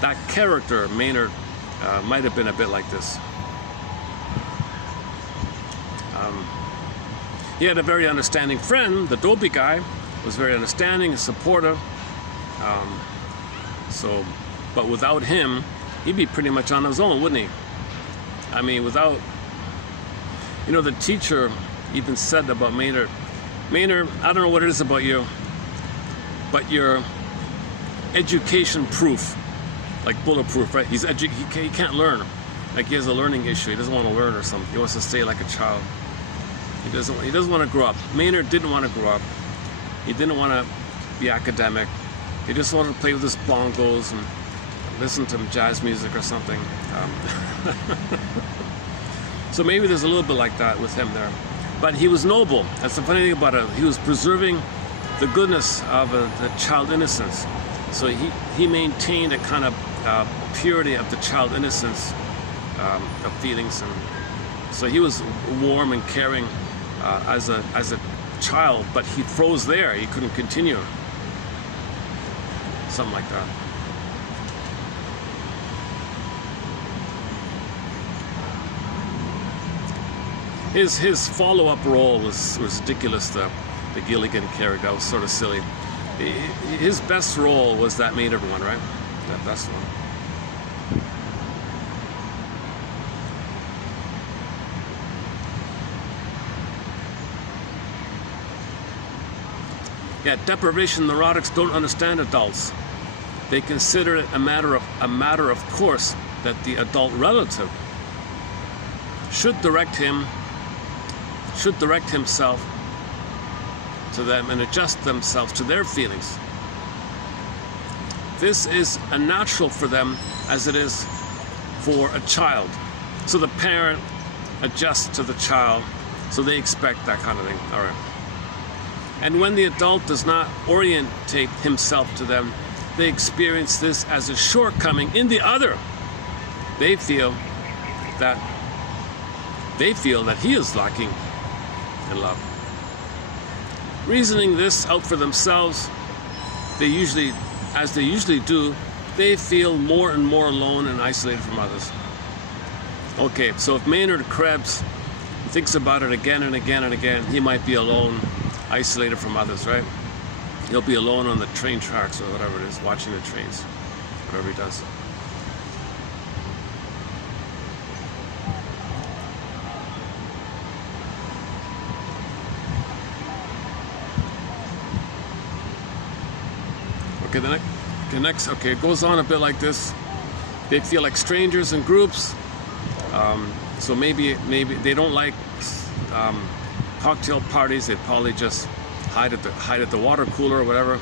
that character Maynard might have been a bit like this. He had a very understanding friend. The Dobie guy was very understanding and supportive. But without him, he'd be pretty much on his own, wouldn't he? I mean, without, you know, the teacher even said about Maynard, I don't know what it is about you, but you're education proof, like bulletproof, right? He can't learn. Like he has a learning issue. He doesn't want to learn or something. He wants to stay like a child. He doesn't want to grow up. Maynard didn't want to grow up. He didn't want to be academic. He just wanted to play with his bongos and listen to jazz music or something. So maybe there's a little bit like that with him there. But he was noble. That's the funny thing about it. He was preserving the goodness of the child innocence. So he maintained a kind of purity of the child innocence of feelings, and so he was warm and caring as a child. But he froze there. He couldn't continue. Something like that. His follow-up role was ridiculous. The Gilligan character, that was sort of silly. His best role was that Maynard one, right? That best one. Yeah, deprivation neurotics don't understand adults. They consider it a matter of course that the adult relative should direct himself to them and adjust themselves to their feelings. This is a natural for them as it is for a child. So the parent adjusts to the child, so they expect that kind of thing. All right. And when the adult does not orientate himself to them, they experience this as a shortcoming in the other. They feel that he is lacking in love. Reasoning this out for themselves, they usually do, they feel more and more alone and isolated from others. Okay, so if Maynard Krebs thinks about it again and again and again, he might be alone, isolated from others, right? He'll be alone on the train tracks or whatever it is, watching the trains, whatever he does. Okay, it goes on a bit like this. They feel like strangers in groups. So maybe they don't like cocktail parties. They probably just hide at the water cooler or whatever.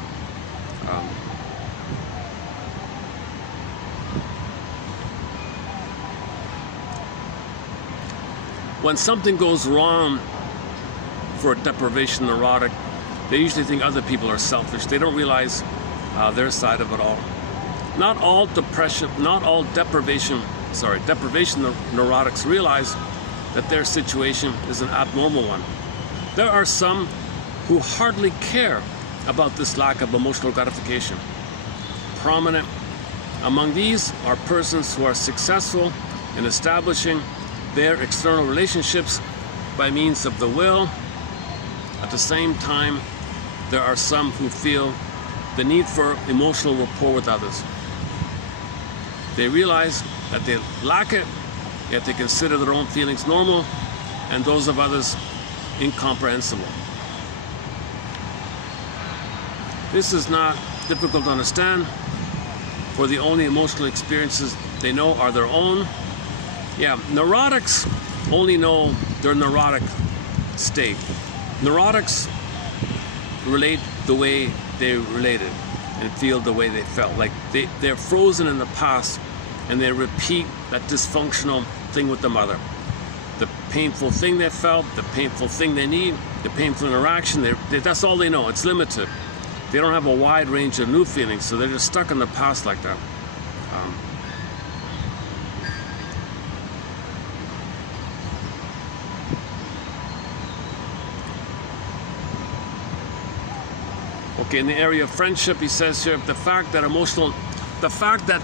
When something goes wrong for a deprivation neurotic, they usually think other people are selfish. They don't realize their side of it all. Not all deprivation neurotics realize that their situation is an abnormal one. There are some who hardly care about this lack of emotional gratification. Prominent among these are persons who are successful in establishing their external relationships by means of the will. At the same time, there are some who feel the need for emotional rapport with others. They realize that they lack it, yet they consider their own feelings normal and those of others incomprehensible. This is not difficult to understand, for the only emotional experiences they know are their own. Yeah, neurotics only know their neurotic state. Neurotics relate the way they related and feel the way they felt. Like they're frozen in the past and they repeat that dysfunctional thing with the mother. The painful thing they felt, the painful thing they need, the painful interaction, that's all they know. It's limited. They don't have a wide range of new feelings, so they're just stuck in the past like that. Okay, in the area of friendship, he says here, the fact that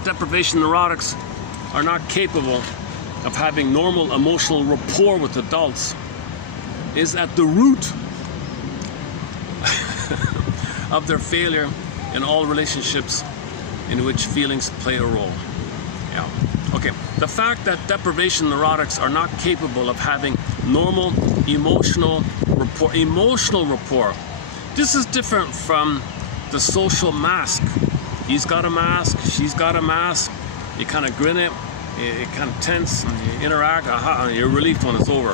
deprivation neurotics are not capable of having normal emotional rapport with adults is at the root of their failure in all relationships in which feelings play a role. Yeah. Okay. The fact that deprivation neurotics are not capable of having normal emotional rapport. This is different from the social mask. He's got a mask, she's got a mask. You kind of grin it, you kind of tense, and you interact, and you're relieved when it's over.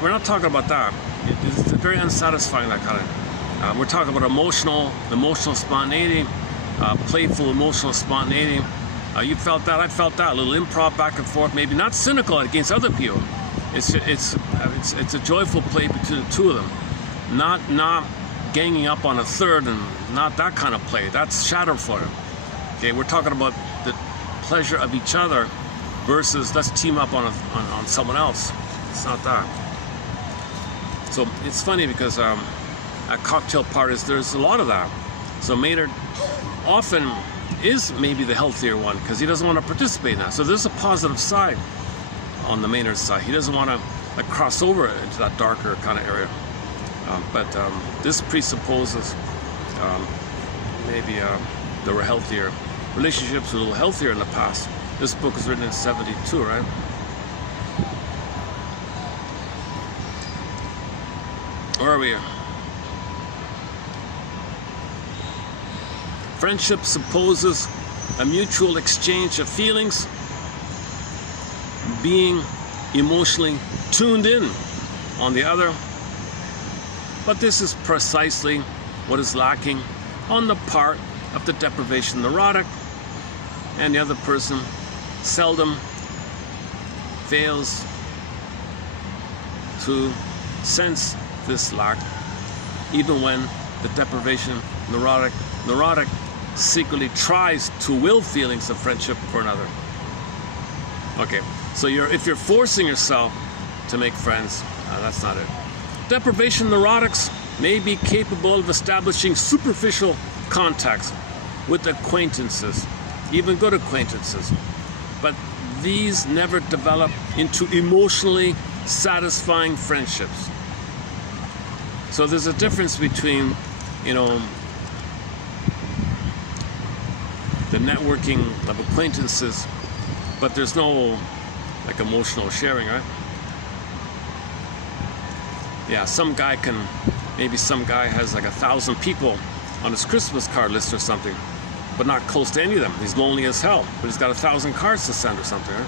We're not talking about that. It's very unsatisfying, that kind of. We're talking about emotional spontaneity, playful emotional spontaneity. You felt that, I felt that. A little improv back and forth, maybe not cynical against other people. It's a joyful play between the two of them, not ganging up on a third, and not that kind of play. That's schadenfreude. Okay, we're talking about the pleasure of each other versus let's team up on someone else. It's not that. So it's funny because at cocktail parties there's a lot of that. So Maynard often is maybe the healthier one because he doesn't want to participate in that. So there's a positive side on the Maynard side. He doesn't want to cross over into that darker kind of area. But this presupposes maybe there were healthier relationships, a little healthier in the past. This book was written in '72, right? Where are we? Friendship supposes a mutual exchange of feelings, being emotionally tuned in on the other. But this is precisely what is lacking on the part of the deprivation neurotic, and the other person seldom fails to sense this lack, even when the deprivation neurotic secretly tries to will feelings of friendship for another. Okay, so if you're forcing yourself to make friends, that's not it. Deprivation neurotics may be capable of establishing superficial contacts with acquaintances, even good acquaintances, but these never develop into emotionally satisfying friendships. So there's a difference between, you know, the networking of acquaintances, but there's no like emotional sharing, right? Yeah, maybe some guy has like 1,000 people on his Christmas card list or something, but not close to any of them. He's lonely as hell, but he's got 1,000 cards to send or something, right?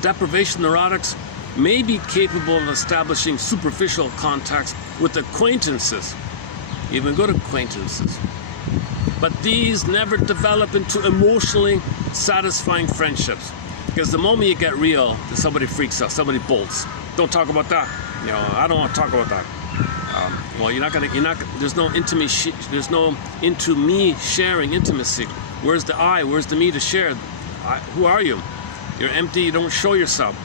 Deprivation neurotics may be capable of establishing superficial contacts with acquaintances, even good acquaintances, but these never develop into emotionally satisfying friendships. Because the moment you get real, somebody freaks out, somebody bolts. Don't talk about that. You know, I don't want to talk about that. Well, there's no intimacy, there's no into me sharing intimacy. Where's the I? Where's the me to share? Who are you? You're empty, you don't show yourself.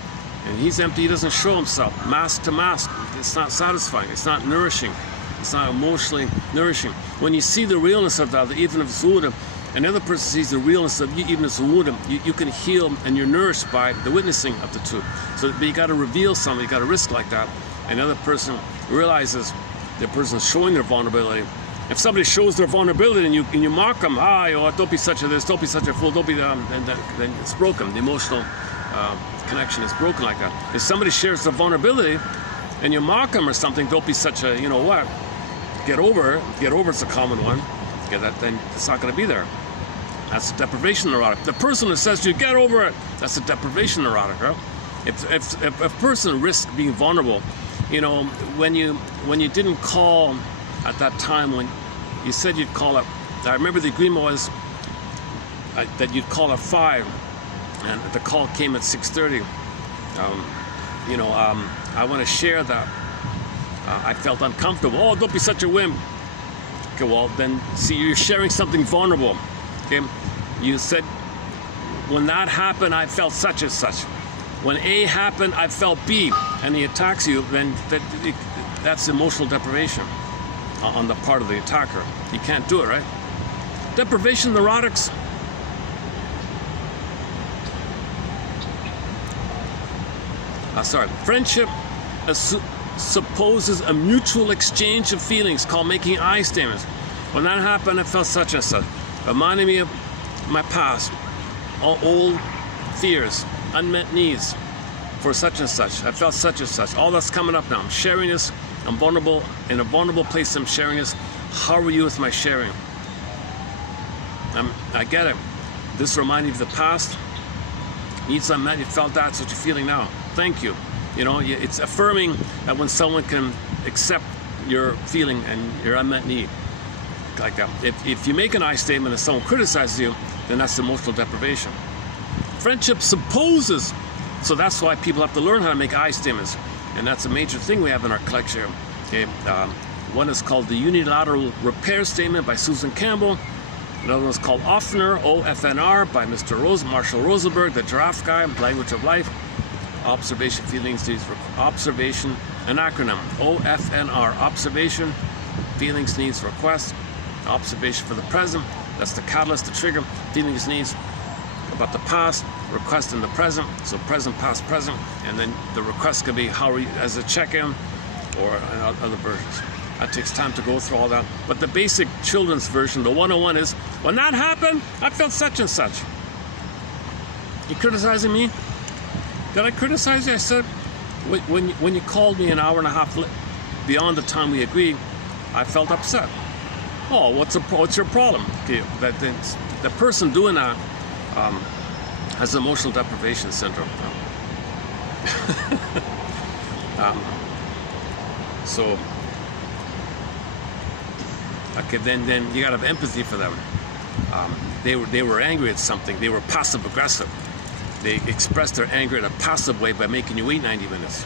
And he's empty, he doesn't show himself. Mask to mask. It's not satisfying, it's not nourishing. It's not emotionally nourishing. When you see the realness of that, even if it's wounded, another person sees the realness of you, even if it's wounded, you can heal and you're nourished by the witnessing of the two. So but you got to reveal something, you got to risk like that. Another person realizes the person's showing their vulnerability. If somebody shows their vulnerability and you mock them, don't be such a this, don't be such a fool, don't be then it's broken. The emotional connection is broken like that. If somebody shares their vulnerability and you mock them or something, don't be such a, you know what, get over it's a common one. Okay, then it's not going to be there. That's a deprivation neurotic. The person who says to you, get over it, that's a deprivation neurotic, right? If a person risks being vulnerable, you know, when you didn't call at that time, when you said you'd call up, I remember the agreement was that you'd call at 5, and the call came at 6:30. I want to share that. I felt uncomfortable. Oh, don't be such a wimp. Okay, well then, see, you're sharing something vulnerable. Okay, you said, when that happened, I felt such and such. When A happened, I felt B, and he attacks you, then that's emotional deprivation on the part of the attacker. You can't do it, right? Deprivation neurotics. Friendship supposes a mutual exchange of feelings called making I statements. When that happened, I felt such and such. Reminding me of my past, all old fears, unmet needs for such and such. I felt such and such. All that's coming up now. I'm sharing this. I'm vulnerable. In a vulnerable place, I'm sharing this. How are you with my sharing? I get it. This reminded me of the past. Needs unmet. You felt that's what you're feeling now. Thank you. You know, it's affirming that when someone can accept your feeling and your unmet need, like that. If you make an I statement and someone criticizes you, then that's emotional deprivation. Friendship supposes, so that's why people have to learn how to make I statements, and that's a major thing we have in our collection here. Okay, one is called the unilateral repair statement by Susan Campbell. Another one is called OFNR, OFNR, by Marshall Rosenberg, the giraffe guy, Language of Life. Observation, feelings, needs, observation, an acronym, OFNR, observation, feelings, needs, request, observation for the present, that's the catalyst, the trigger, feelings, needs about the past, request in the present, so present, past, present, and then the request could be how are you, as a check-in, or other versions. That takes time to go through all that, but the basic children's version, the 101 is, when that happened, I felt such and such. You criticizing me? Did I criticize you? I said, when you called me an hour and a half beyond the time we agreed, I felt upset. Oh, what's your problem? Okay, the person doing that has emotional deprivation syndrome. So, okay, then you gotta have empathy for them. They were angry at something. They were passive aggressive. They expressed their anger in a passive way by making you wait 90 minutes.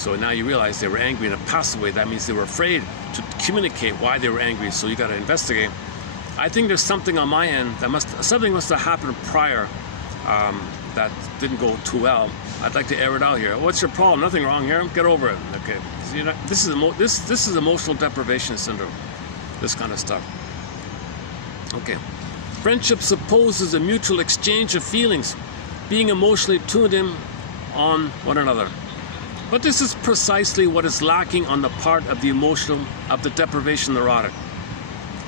So now you realize they were angry in a passive way. That means they were afraid to communicate why they were angry. So you got to investigate. I think there's something on my end something must have happened prior that didn't go too well. I'd like to air it out here. What's your problem? Nothing wrong here. Get over it. Okay. So, you know, this is emotional deprivation syndrome. This kind of stuff. Okay. Friendship supposes a mutual exchange of feelings, being emotionally tuned in on one another. But this is precisely what is lacking on the part of the deprivation neurotic.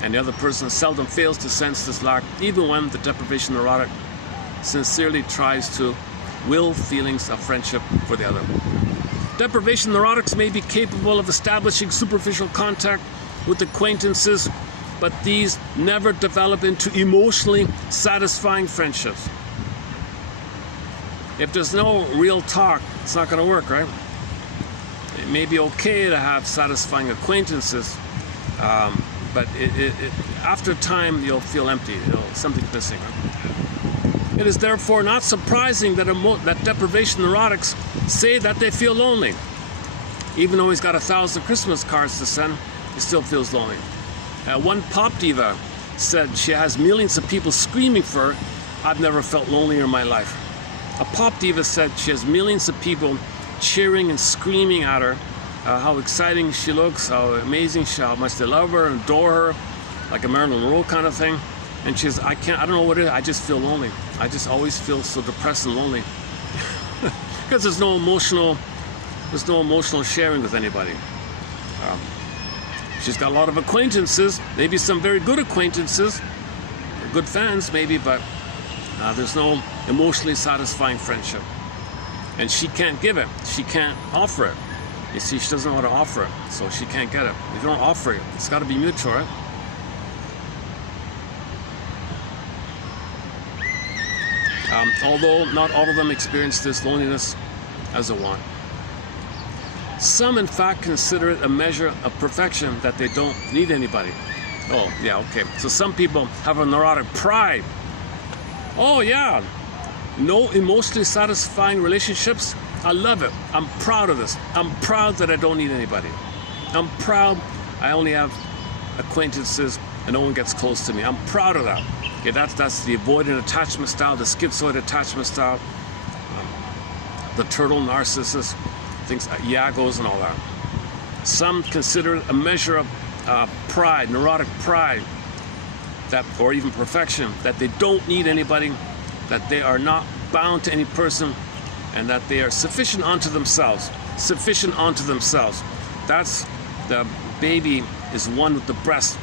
And the other person seldom fails to sense this lack, even when the deprivation neurotic sincerely tries to will feelings of friendship for the other. Deprivation neurotics may be capable of establishing superficial contact with acquaintances, but these never develop into emotionally satisfying friendships. If there's no real talk, it's not going to work, right? It may be okay to have satisfying acquaintances, but after time you'll feel empty. Something's missing. Right? It is therefore not surprising that deprivation neurotics say that they feel lonely. Even though he's got 1,000 Christmas cards to send, he still feels lonely. One pop diva said she has millions of people screaming for her. I've never felt lonelier in my life. A pop diva said she has millions of people cheering and screaming at her, how exciting she looks, how amazing how much they love her and adore her, like a Marilyn Monroe kind of thing. And she's, I don't know what it is, I just feel lonely. I just always feel so depressed and lonely. Because there's no emotional sharing with anybody. She's got a lot of acquaintances, maybe some very good acquaintances, good fans maybe, but there's no emotionally satisfying friendship. And she can't give it. She can't offer it. You see, she doesn't know how to offer it, so she can't get it. If you don't offer it, it's got to be mutual, right? Although not all of them experience this loneliness as a want. Some, in fact, consider it a measure of perfection that they don't need anybody. Oh, yeah, okay. So some people have a neurotic pride. Oh, yeah. No emotionally satisfying relationships. I love it. I'm proud of this. I'm proud that I don't need anybody. I'm proud I only have acquaintances and no one gets close to me. I'm proud of that. Okay, that's the avoidant attachment style, the schizoid attachment style, the turtle narcissist, things, Iagos and all that. Some consider it a measure of pride, neurotic pride, or even perfection, that they don't need anybody, that they are not bound to any person, and that they are sufficient unto themselves. Sufficient unto themselves. That's the baby is one with the breast.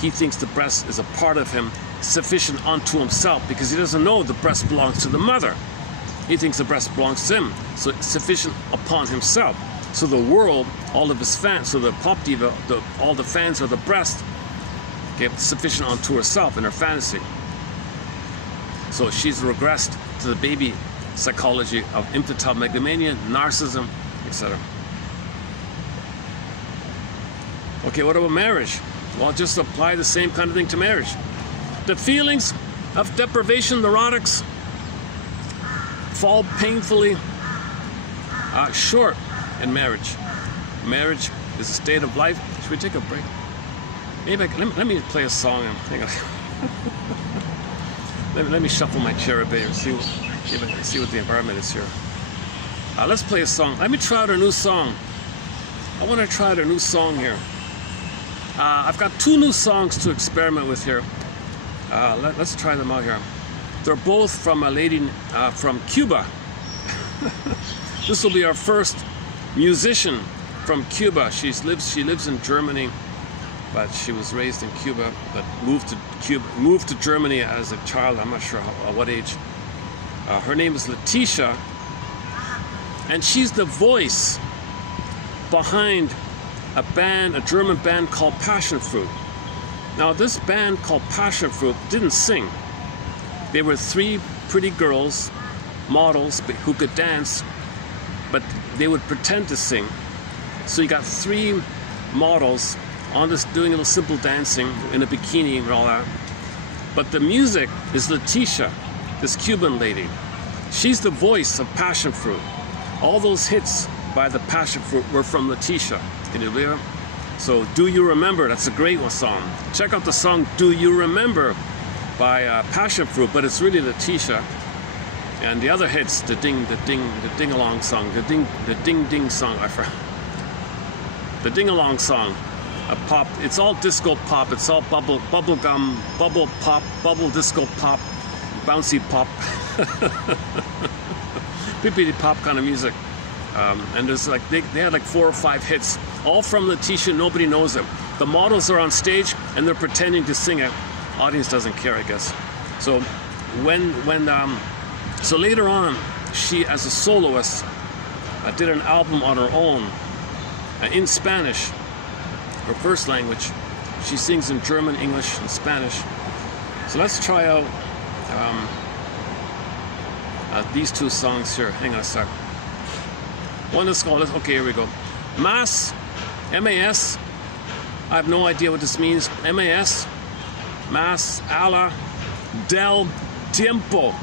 He thinks the breast is a part of him, sufficient unto himself, because he doesn't know the breast belongs to the mother. He thinks the breast belongs to him, so it's sufficient upon himself. So the world, all of his fans, so the pop diva, all the fans of the breast, okay, sufficient unto herself in her fantasy. So she's regressed to the baby psychology of infantile megalomania, narcissism, etc. Okay, what about marriage? Well, just apply the same kind of thing to marriage. The feelings of deprivation neurotics fall painfully short in marriage. Marriage is a state of life. Should we take a break? Maybe let me play a song. Hang on. let me shuffle my chair a bit and see what the environment is here. Let's play a song. Let me try out a new song. I want to try out a new song here. I've got 2 new songs to experiment with here. Let's try them out here. They're both from a lady from Cuba. This will be our first musician from Cuba. She lives in Germany, but she was raised in Cuba, but moved to Germany as a child. I'm not sure at what age. Her name is Letitia, and she's the voice behind a German band called Passion Fruit. Now, this band called Passion Fruit didn't sing. They were 3 pretty girls, models, who could dance, but they would pretend to sing. So you got 3 models on this doing a little simple dancing in a bikini and all that. But the music is Letitia, this Cuban lady. She's the voice of Passion Fruit. All those hits by the Passion Fruit were from Letitia. Can you believe it? So, Do You Remember? That's a great one song. Check out the song Do You Remember by Passion Fruit, but it's really Letitia. And the other hits, the ding-along song, the ding song, I forgot. The ding-along song, a pop. It's all disco pop. It's all bubble gum, bubble pop, bubble disco pop, bouncy pop, pippity pop kind of music. And there's like they had like 4 or 5 hits, all from Letitia. Nobody knows it. The models are on stage and they're pretending to sing it. Audience doesn't care, I guess. So so later on, she as a soloist did an album on her own in Spanish, her first language. She sings in German, English, and Spanish. So let's try out these 2 songs here. Hang on a sec. One is called, okay, here we go. Mas, M-A-S, I have no idea what this means. M-A-S, Mas, ala, del tiempo.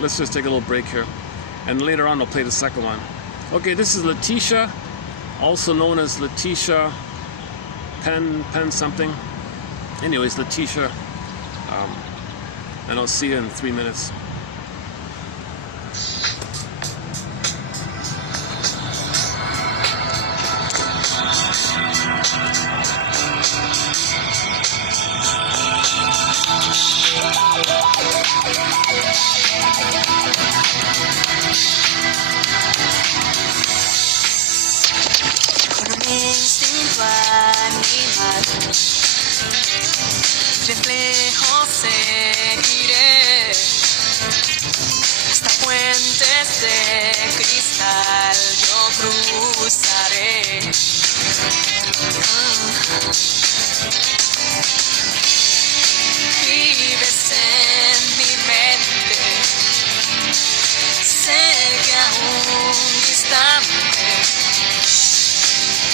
Let's just take a little break here. And later on, I'll play the second one. Okay, this is Letitia, also known as Letitia Pen something. Anyways, Letitia. And I'll see you in 3 minutes. Reflejo seguiré hasta puentes de cristal yo cruzaré. Vives en mi mente, sé que a un instante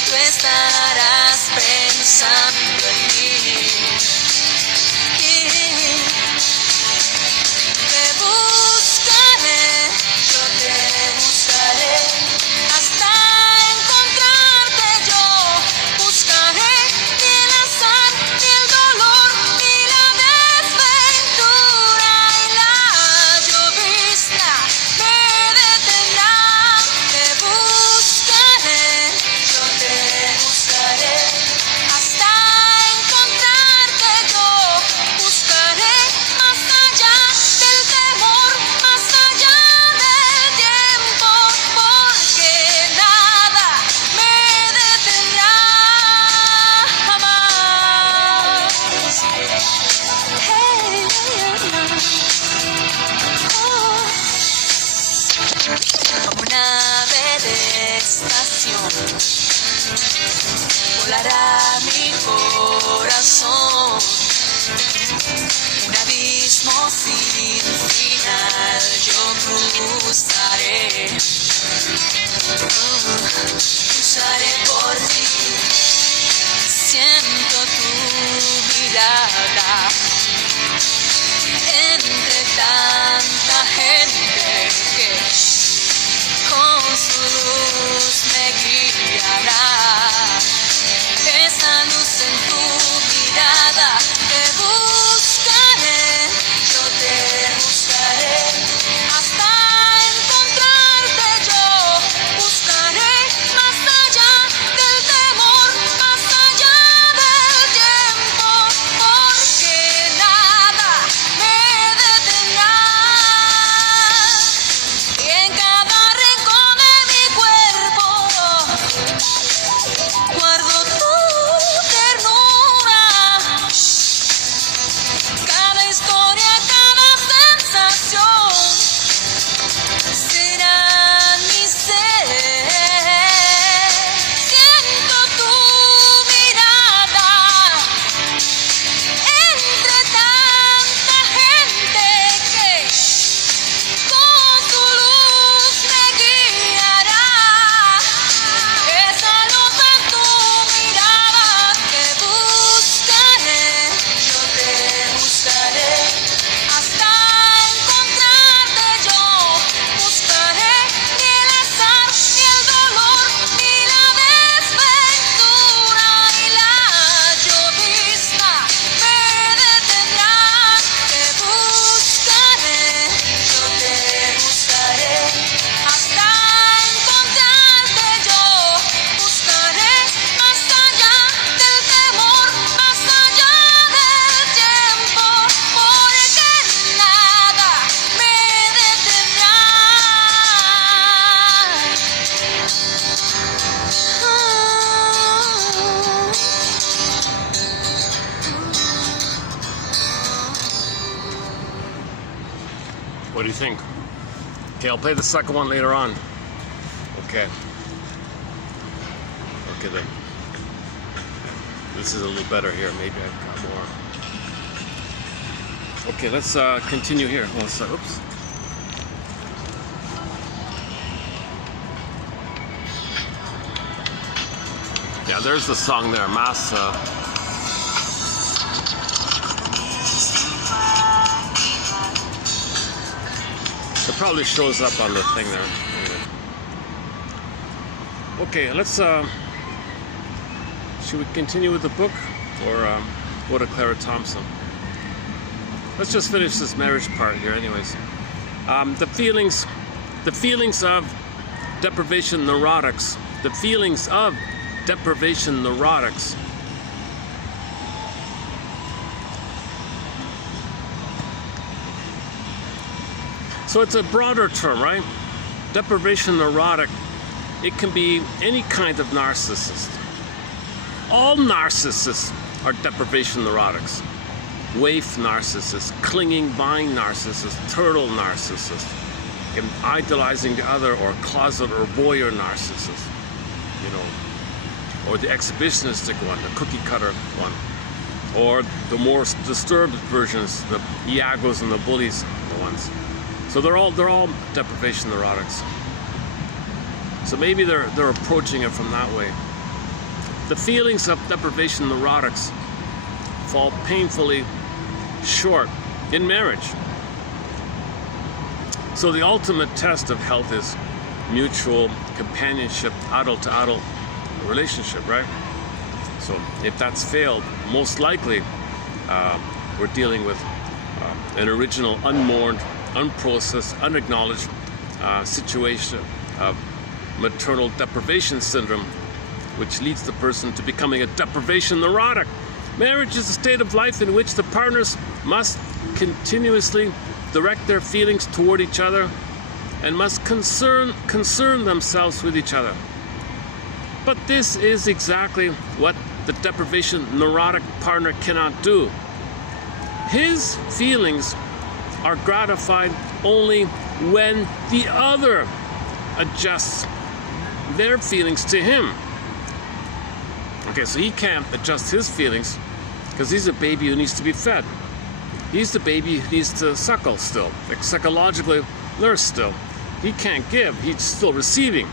tú estarás pensando en mí. Volará mi corazón, un abismo sin final yo cruzaré, cruzaré por ti, siento tu mirada, entre tanta gente que con su luz me guiará. Esa luz en tu mirada, te buscaré, yo te buscaré, hasta encontrarte yo, buscaré más allá del temor, más allá del What do you think? Okay, I'll play the second one later on. Okay. Okay then. This is a little better here. Maybe I've got more. Okay, let's continue here. Oops. Yeah, there's the song there, Mass. It probably shows up on the thing there. Okay, let's. Should we continue with the book or go to Clara Thompson? Let's just finish this marriage part here, anyways. The feelings of deprivation neurotics. The feelings of deprivation neurotics. So it's a broader term, right? Deprivation neurotic. It can be any kind of narcissist. All narcissists are deprivation neurotics. Waif narcissists, clinging vine narcissists, turtle narcissists, idolizing the other, or closet or voyeur narcissists, you know, or the exhibitionistic one, the cookie cutter one, or the more disturbed versions, the Iagos and the bullies, the ones. So they're all deprivation neurotics. So maybe they're approaching it from that way. The feelings of deprivation neurotics fall painfully short in marriage. So the ultimate test of health is mutual companionship, adult-to-adult relationship, right? So if that's failed, most likely we're dealing with an original, unmourned, unprocessed, unacknowledged situation of maternal deprivation syndrome, which leads the person to becoming a deprivation neurotic. Marriage is a state of life in which the partners must continuously direct their feelings toward each other and must concern themselves with each other. But this is exactly what the deprivation neurotic partner cannot do. His feelings are gratified only when the other adjusts their feelings to him. Okay, so he can't adjust his feelings because he's a baby who needs to be fed. He's the baby who needs to suckle still, like psychologically nursed still. He can't give, he's still receiving.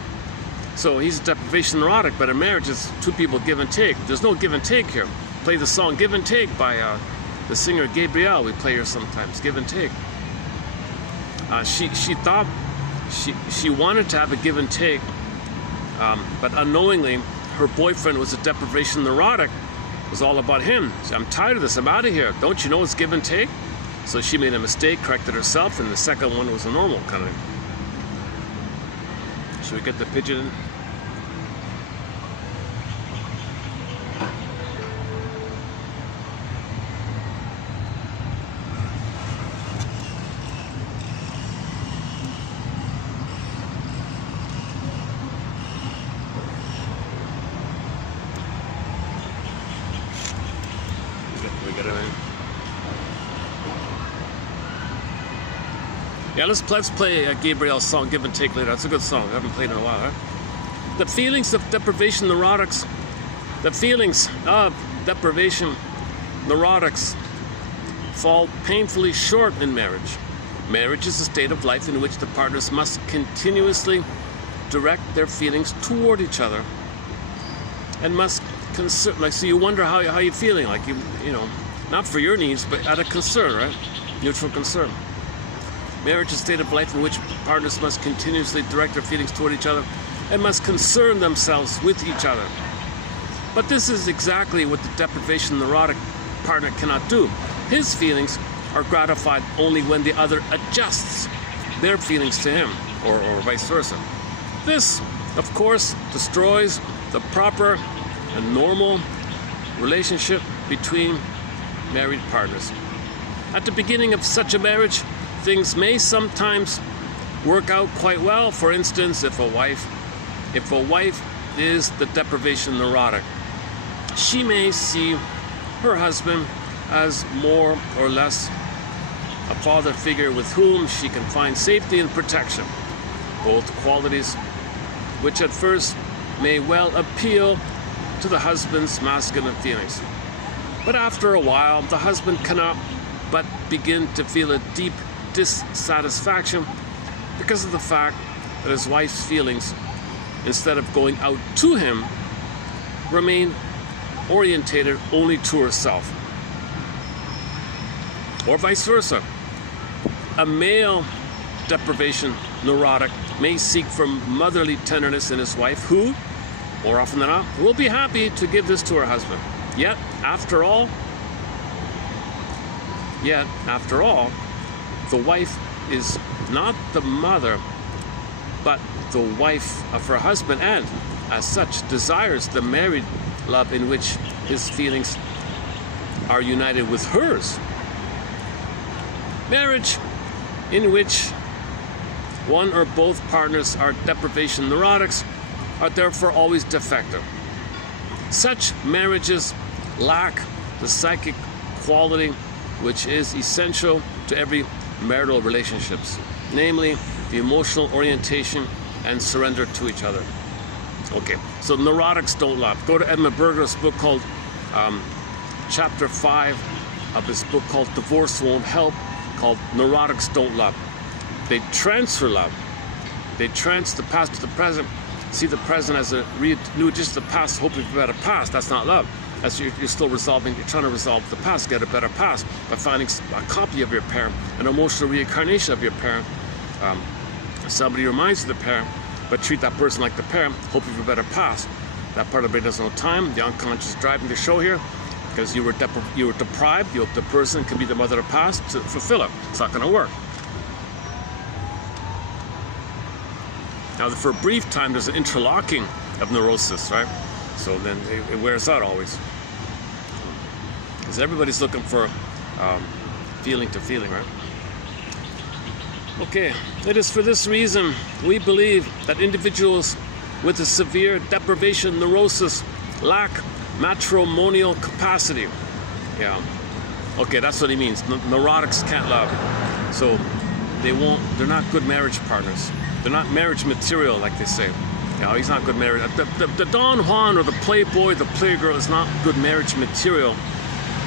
So he's a deprivation neurotic, but in marriage it's two people give and take. There's no give and take here. Play the song Give and Take by the singer Gabrielle. We play her sometimes, Give and Take. She thought she wanted to have a give and take, but unknowingly her boyfriend was a deprivation neurotic. It was all about him. I'm tired of this, I'm out of here. Don't you know it's give and take? So she made a mistake, corrected herself, and the second one was a normal kind of. Should we get the pigeon in? Yeah, let's play Gabrielle's song, Give and Take, later. That's a good song. I haven't played it in a while, huh? The feelings of deprivation neurotics, fall painfully short in marriage. Marriage is a state of life in which the partners must continuously direct their feelings toward each other and must so you wonder how you're feeling, like you know, not for your needs, but out of concern, right? Mutual concern. Marriage is a state of life in which partners must continuously direct their feelings toward each other and must concern themselves with each other. But this is exactly what the deprivation neurotic partner cannot do. His feelings are gratified only when the other adjusts their feelings to him, or vice versa. This, of course, destroys the proper and normal relationship between married partners. At the beginning of such a marriage, things may sometimes work out quite well. For instance, if a wife is the deprivation neurotic, she may see her husband as more or less a father figure with whom she can find safety and protection, both qualities which at first may well appeal to the husband's masculine feelings. But after a while, the husband cannot but begin to feel a deep dissatisfaction because of the fact that his wife's feelings, instead of going out to him, remain orientated only to herself. Or vice versa. A male deprivation neurotic may seek for motherly tenderness in his wife, who, more often than not, will be happy to give this to her husband. Yet, after all, the wife is not the mother, but the wife of her husband, and, as such, desires the married love in which his feelings are united with hers. Marriage in which one or both partners are deprivation neurotics are therefore always defective. Such marriages lack the psychic quality which is essential to every marital relationships, namely the emotional orientation and surrender to each other. Okay, so neurotics don't love. Go to Edmund Berger's book called chapter 5 of his book called Divorce Won't Help, called Neurotics Don't Love. They transfer love. They transfer the past to the present, see the present as a new addition to the past, hoping for a better past. That's not love. That's you're still resolving, you're trying to resolve the past, get a better past by finding a copy of your parent, an emotional reincarnation of your parent. Somebody reminds you of the parent, but treat that person like the parent, hoping for a better past. That part of it doesn't know time. The unconscious driving the show here, because you were deprived. You hope the person can be the mother of the past to fulfill it. It's not going to work. Now, for a brief time, there's an interlocking of neurosis, right? So then it wears out always. Because everybody's looking for feeling to feeling, right? Okay, it is for this reason we believe that individuals with a severe deprivation neurosis lack matrimonial capacity. Yeah. Okay, that's what he means. Neurotics can't love. So they're not good marriage partners. They're not marriage material, like they say. Yeah, he's not good marriage. The Don Juan or the playboy, the playgirl is not good marriage material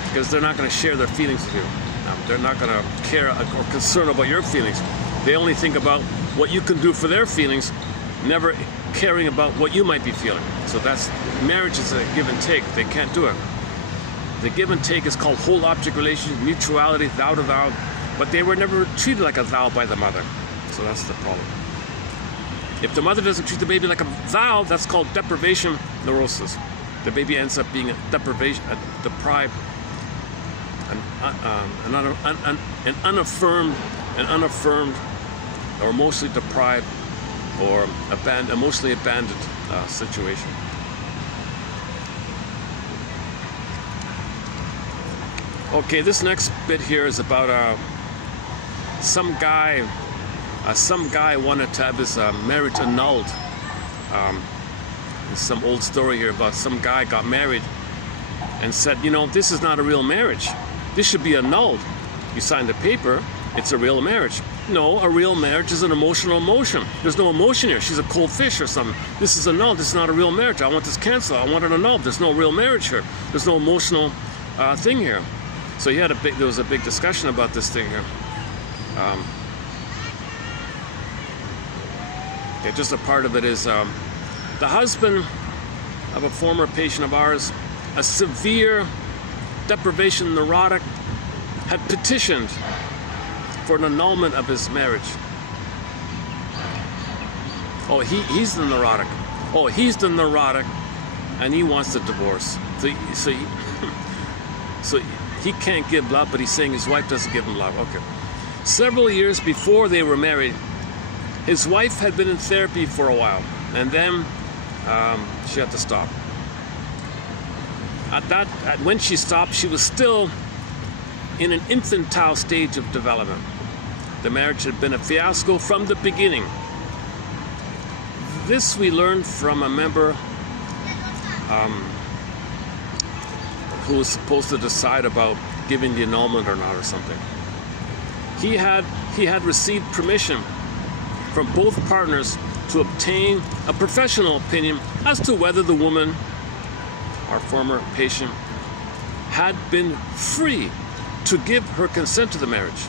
because they're not going to share their feelings with you. No, they're not going to care or concern about your feelings. They only think about what you can do for their feelings, never caring about what you might be feeling. So marriage is a give and take. They can't do it. The give and take is called whole object relations, mutuality, thou to thou, but they were never treated like a thou by the mother. So that's the problem. If the mother doesn't treat the baby like a thou, that's called deprivation neurosis. The baby ends up being a deprived, an unaffirmed, or emotionally deprived, or emotionally abandoned situation. Okay, this next bit here is about some guy wanted to have his marriage annulled. There's some old story here about some guy got married and said, this is not a real marriage. This should be annulled. You signed the paper, it's a real marriage. No, a real marriage is an emotional emotion. There's no emotion here. She's a cold fish or something. This is annulled. This is not a real marriage. I want this canceled. I want it annulled. There's no real marriage here. There's no emotional thing here. So there was a big discussion about this thing here. Just a part of it is the husband of a former patient of ours, a severe deprivation neurotic, had petitioned for an annulment of his marriage. Oh, he's the neurotic. Oh, he's the neurotic, and he wants the divorce. So he can't give love, but he's saying his wife doesn't give him love. Okay. Several years before they were married, his wife had been in therapy for a while, and then she had to stop. When she stopped, she was still in an infantile stage of development. The marriage had been a fiasco from the beginning. This we learned from a member who was supposed to decide about giving the annulment or not or something. he had received permission from both partners to obtain a professional opinion as to whether the woman, our former patient, had been free to give her consent to the marriage.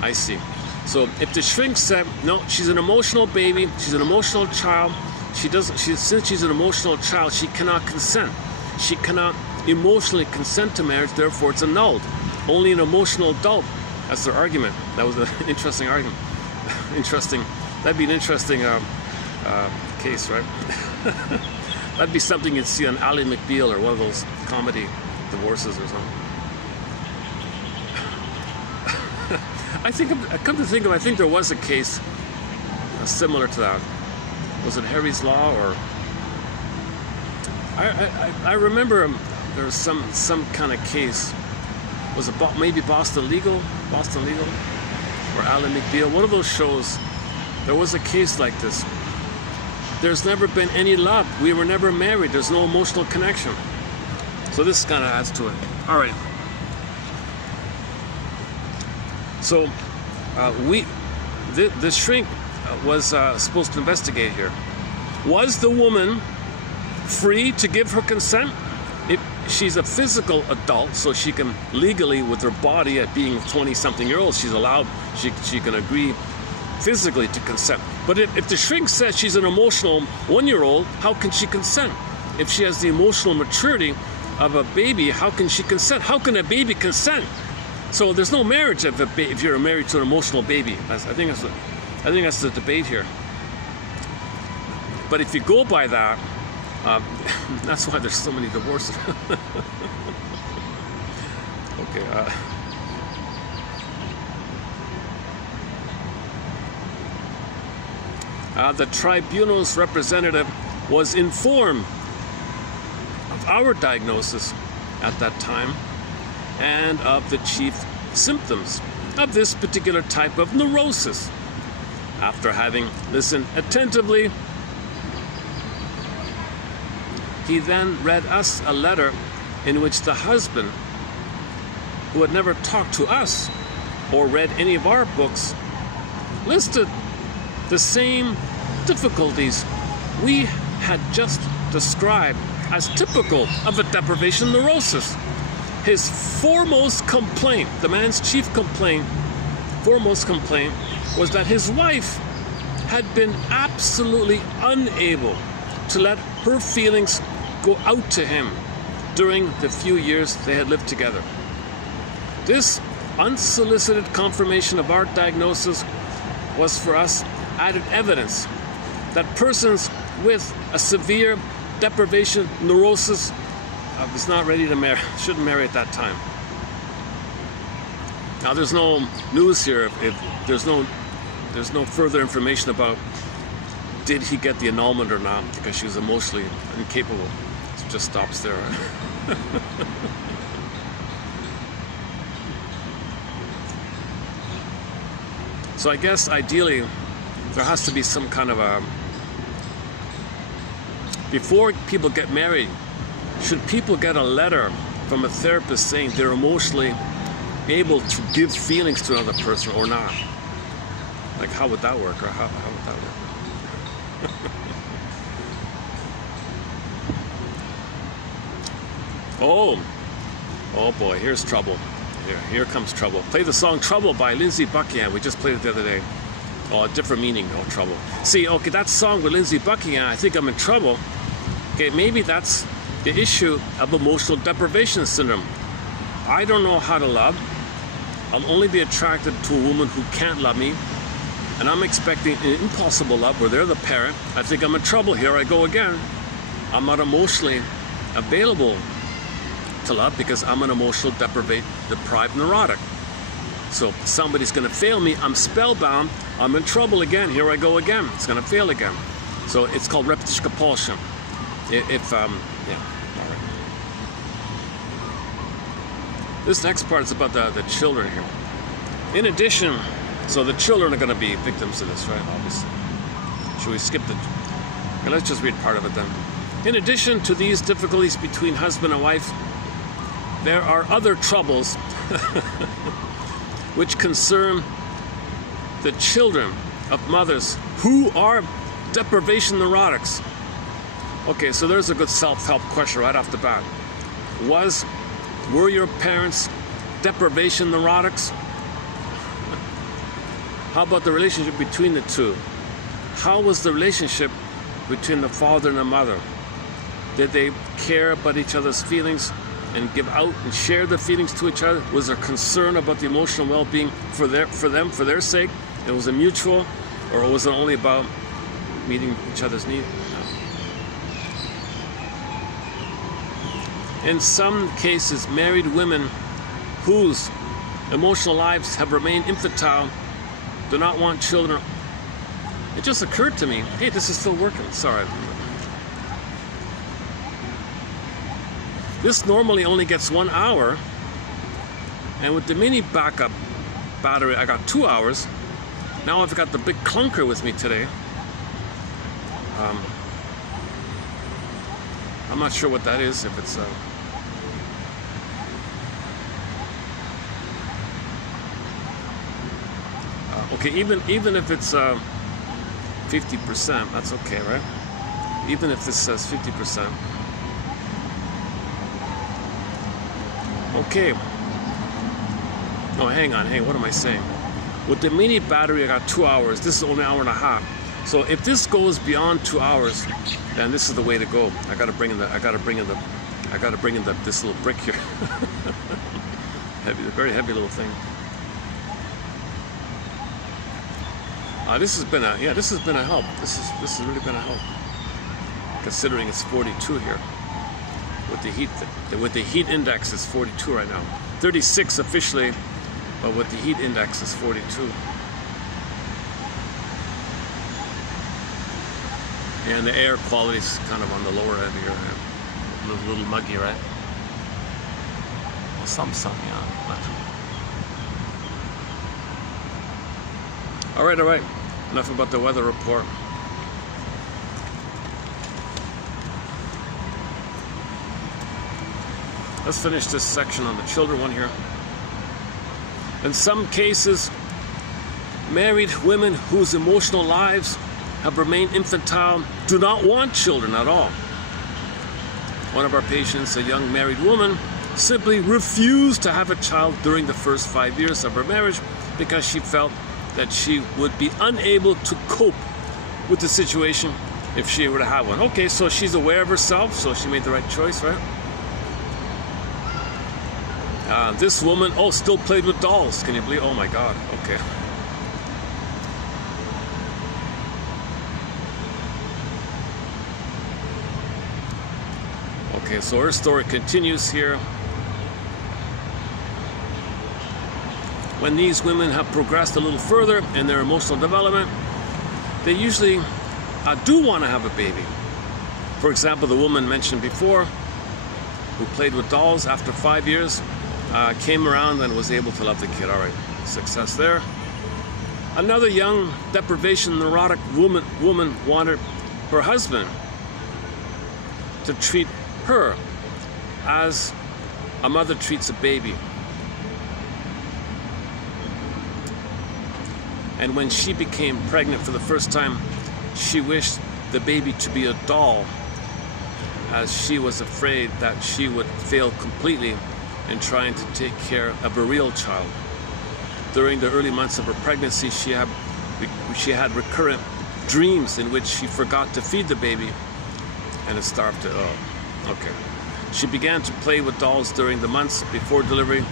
I see. So if the shrink said, no, she's an emotional baby, she's an emotional child, since she's an emotional child, she cannot consent. She cannot emotionally consent to marriage, therefore it's annulled. Only an emotional adult. That's their argument. That was an interesting argument. Interesting. That'd be an interesting case, right? That'd be something you'd see on Ally McBeal or one of those comedy divorces or something. I come to think of, I think there was a case similar to that. Was it Harry's Law or? I remember there was some kind of case. Was it maybe Boston Legal or Ally McBeal? One of those shows. There was a case like this. There's never been any love. We were never married. There's no emotional connection. So this kind of adds to it. All right. So the shrink was supposed to investigate here. Was the woman free to give her consent? If she's a physical adult, so she can legally, with her body at being 20-something-year-old, she's allowed, she can agree physically to consent. But if the shrink says she's an emotional 1-year-old, how can she consent? If she has the emotional maturity of a baby, how can she consent? How can a baby consent? So there's no marriage if you're married to an emotional baby. I think that's the debate here. But if you go by that, that's why there's so many divorces. Okay. The tribunal's representative was informed of our diagnosis at that time and of the chief symptoms of this particular type of neurosis. After having listened attentively, he then read us a letter in which the husband, who had never talked to us or read any of our books, listed the same difficulties we had just described as typical of a deprivation neurosis. His foremost complaint, the man's chief complaint, was that his wife had been absolutely unable to let her feelings go out to him during the few years they had lived together. This unsolicited confirmation of our diagnosis was for us added evidence that persons with a severe deprivation neurosis was not ready to marry, shouldn't marry at that time. Now there's no news here if there's no further information about did he get the annulment or not because she was emotionally incapable. It just stops there. So I guess ideally there has to be some kind of a, before people get married, should people get a letter from a therapist saying they're emotionally able to give feelings to another person or not? Like how would that work, or how would that work? Oh boy, here's trouble. Here comes trouble. Play the song Trouble by Lindsey Buckingham. We just played it the other day. Oh, a different meaning of trouble. See, okay, that song with Lindsey Buckingham, I think I'm in trouble. Okay, maybe that's the issue of emotional deprivation syndrome. I don't know how to love. I'll only be attracted to a woman who can't love me. And I'm expecting an impossible love where they're the parent. I think I'm in trouble. Here I go again. I'm not emotionally available to love because I'm an emotional deprived neurotic. So somebody's going to fail me. I'm spellbound. I'm in trouble again. Here I go again. It's going to fail again. So it's called repetition compulsion. Yeah, all right. This next part is about the children here. In addition, so the children are going to be victims of this, right? Obviously. Should we skip the? Okay, let's just read part of it then. In addition to these difficulties between husband and wife, there are other troubles which concern the children of mothers who are deprivation neurotics. Okay, so there's a good self-help question right off the bat. Were your parents deprivation neurotics? How about the relationship between the two? How was the relationship between the father and the mother? Did they care about each other's feelings and give out and share the feelings to each other? Was there concern about the emotional well-being for their sake? And was it mutual, or was it only about meeting each other's needs? In some cases, married women whose emotional lives have remained infantile do not want children. It just occurred to me, hey, this is still working. Sorry. This normally only gets 1 hour, and with the mini backup battery, I got 2 hours. Now I've got the big clunker with me today. I'm not sure what that is, if it's okay, even if it's 50%, that's okay, right? Even if this says 50%. Okay. Oh, hang on. Hey, what am I saying? With the mini battery, I got 2 hours. This is only an hour and a half. So if this goes beyond 2 hours, then this is the way to go. I gotta bring in this little brick here. Heavy, very heavy little thing. This has been a help. This has really been a help. Considering it's 42 here. With the heat index, it's 42 right now. 36 officially, but with the heat index, it's 42. And the air quality is kind of on the lower end here. A little muggy, right? Well, some sun, yeah. Not too. All right. Enough about the weather report. Let's finish this section on the children one here. In some cases, married women whose emotional lives have remained infantile do not want children at all. One of our patients, a young married woman, simply refused to have a child during the first 5 years of her marriage because she felt that she would be unable to cope with the situation if she were to have one. Okay, so she's aware of herself, so she made the right choice, right? This woman, still played with dolls. Can you believe? Oh my God, okay. Okay, so her story continues here. When these women have progressed a little further in their emotional development, they usually do want to have a baby. For example, the woman mentioned before, who played with dolls after 5 years, came around and was able to love the kid. All right, success there. Another young deprivation neurotic woman wanted her husband to treat her as a mother treats a baby. And when she became pregnant for the first time, she wished the baby to be a doll, as she was afraid that she would fail completely in trying to take care of a real child. During the early months of her pregnancy, she had recurrent dreams in which she forgot to feed the baby and it starved to. Okay. She began to play with dolls during the months before delivery,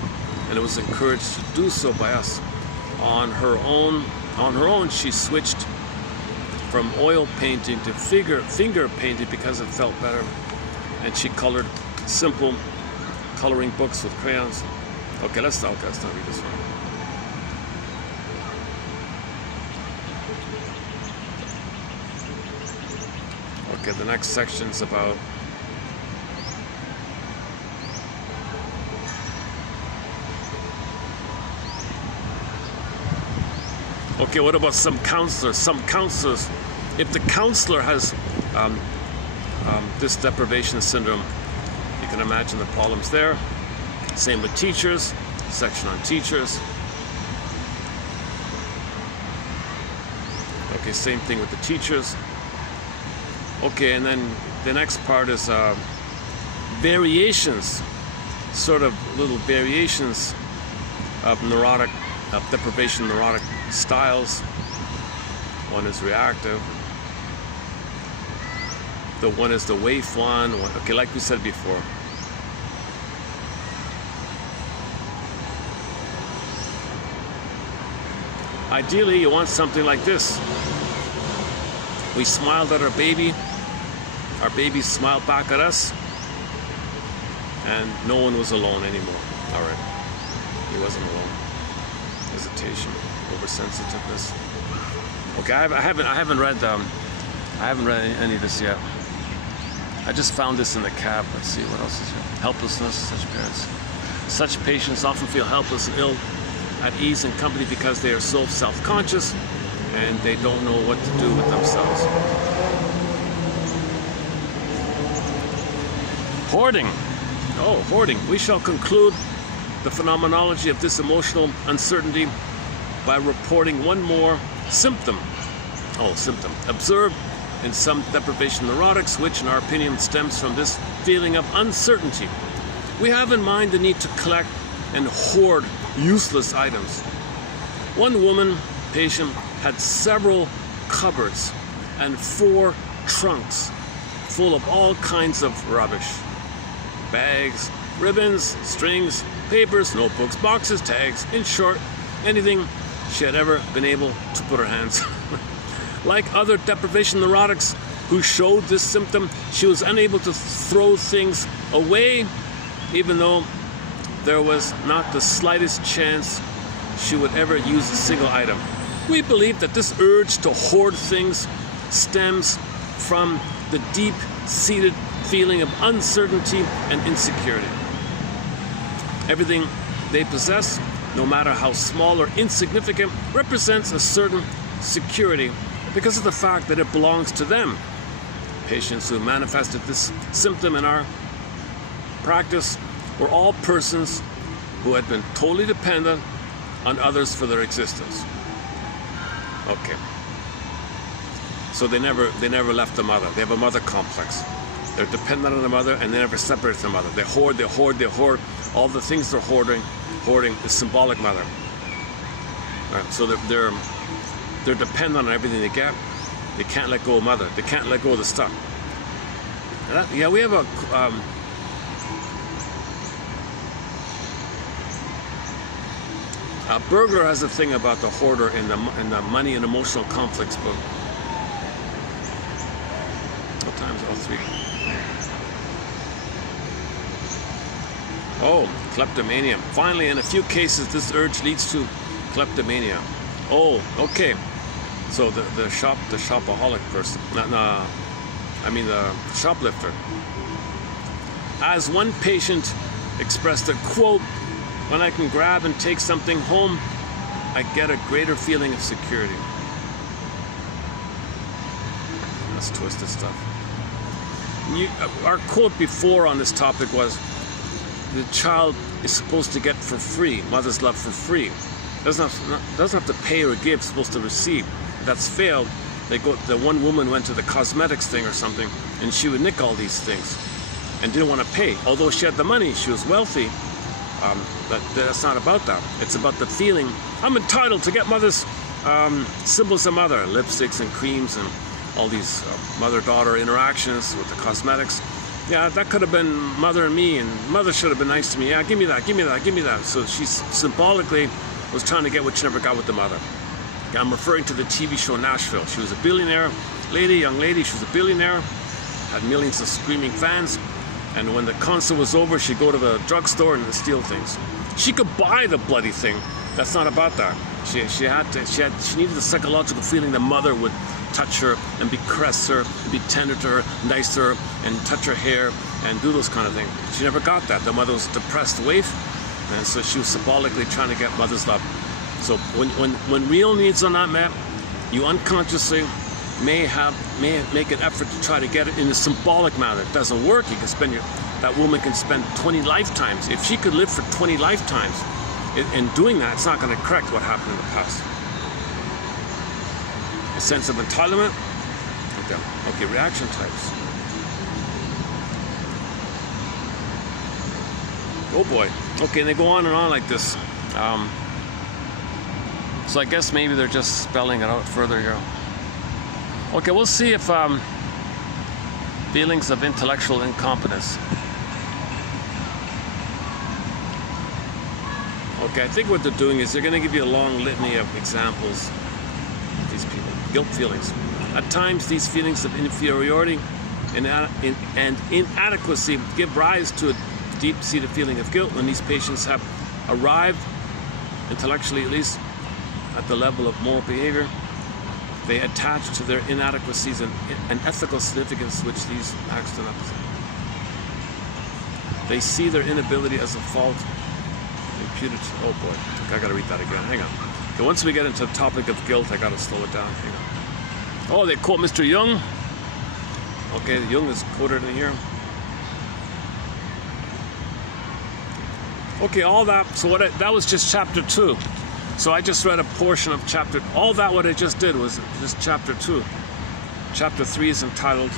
and it was encouraged to do so by us. On her own, she switched from oil painting to finger painting because it felt better, and she colored simple coloring books with crayons. Okay, let's not read this one. Okay, the next section's about okay, what about some counselors? Some counselors, if the counselor has this deprivation syndrome, you can imagine the problems there. Same with teachers, section on teachers. Okay, same thing with the teachers. Okay, and then the next part is variations, sort of little variations of neurotic, of deprivation neurotic styles. One is reactive. The one is the wave one. Okay, like we said before. Ideally, you want something like this. We smiled at our baby smiled back at us, and no one was alone anymore. All right, he wasn't alone. Hesitation, oversensitiveness. Okay, I haven't read any of this yet. I just found this in the cab. Let's see what else is here. Helplessness, such parents. Such patients often feel helpless and ill at ease in company because they are so self-conscious and they don't know what to do with themselves. Hoarding. Oh, hoarding. We shall conclude the phenomenology of this emotional uncertainty by reporting one more symptom. Oh, symptom. Observed in some deprivation neurotics, which in our opinion stems from this feeling of uncertainty. We have in mind the need to collect and hoard useless items. One woman patient had several cupboards and 4 trunks full of all kinds of rubbish. Bags, ribbons, strings, papers, notebooks, boxes, tags, in short, anything she had ever been able to put her hands on. Like other deprivation neurotics who showed this symptom, she was unable to throw things away, even though there was not the slightest chance she would ever use a single item. We believe that this urge to hoard things stems from the deep-seated feeling of uncertainty and insecurity. Everything they possess, no matter how small or insignificant, represents a certain security because of the fact that it belongs to them. Patients who manifested this symptom in our practice were all persons who had been totally dependent on others for their existence. Okay. So they never left the mother. They have a mother complex. They're dependent on the mother and they never separate from the mother. They hoard. All the things they're hoarding is symbolic mother. All right, so they're dependent on everything they get. They can't let go of mother. They can't let go of the stuff. Yeah, we have Berger has a thing about the hoarder in the money and emotional conflicts book. What time is it? Oh, 3. Oh, kleptomania. Finally, in a few cases, this urge leads to kleptomania. Oh, okay. So the shopaholic person. I mean the shoplifter. As one patient expressed it, quote, "When I can grab and take something home, I get a greater feeling of security." That's twisted stuff. Our quote before on this topic was, the child is supposed to get for free, mother's love for free. Doesn't have to pay or give, supposed to receive. If that's failed, the one woman went to the cosmetics thing or something, and she would nick all these things and didn't want to pay. Although she had the money, she was wealthy, but that's not about that. It's about the feeling, I'm entitled to get mother's symbols of mother, lipsticks and creams and all these mother-daughter interactions with the cosmetics. Yeah, that could have been mother and me, and mother should have been nice to me. Yeah, give me that, give me that, give me that. So she symbolically was trying to get what she never got with the mother. I'm referring to the TV show Nashville. She was a billionaire young lady, she was a billionaire, had millions of screaming fans, and when the concert was over, she'd go to the drugstore and steal things. She could buy the bloody thing. That's not about that. She needed the psychological feeling that mother would touch her and caress her, and be tender to her, nice to her, and touch her hair and do those kind of things. She never got that. The mother was a depressed waif, and so she was symbolically trying to get mother's love. So when real needs are not met, you unconsciously may make an effort to try to get it in a symbolic manner. It doesn't work. You can spend that woman can spend 20 lifetimes. If she could live for 20 lifetimes, in doing that, it's not going to correct what happened in the past. A sense of entitlement. Okay, reaction types. Oh boy. Okay, and they go on and on like this. So I guess maybe they're just spelling it out further here. Okay, we'll see if feelings of intellectual incompetence. Okay, I think what they're doing is they're going to give you a long litany of examples of these people. Guilt feelings. At times, these feelings of inferiority and inadequacy give rise to a deep-seated feeling of guilt when these patients have arrived, intellectually at least, at the level of moral behavior. They attach to their inadequacies an ethical significance which these acts do not possess. They see their inability as a fault imputed to, oh boy, okay, I gotta read that again, hang on. Okay, once we get into the topic of guilt, I gotta slow it down, hang on. Oh, they quote Mr. Jung. Okay, Jung is quoted in here. Okay, all that, so that was just chapter 2. So I just read a portion of chapter, all that what I just did was just chapter 2. Chapter 3 is entitled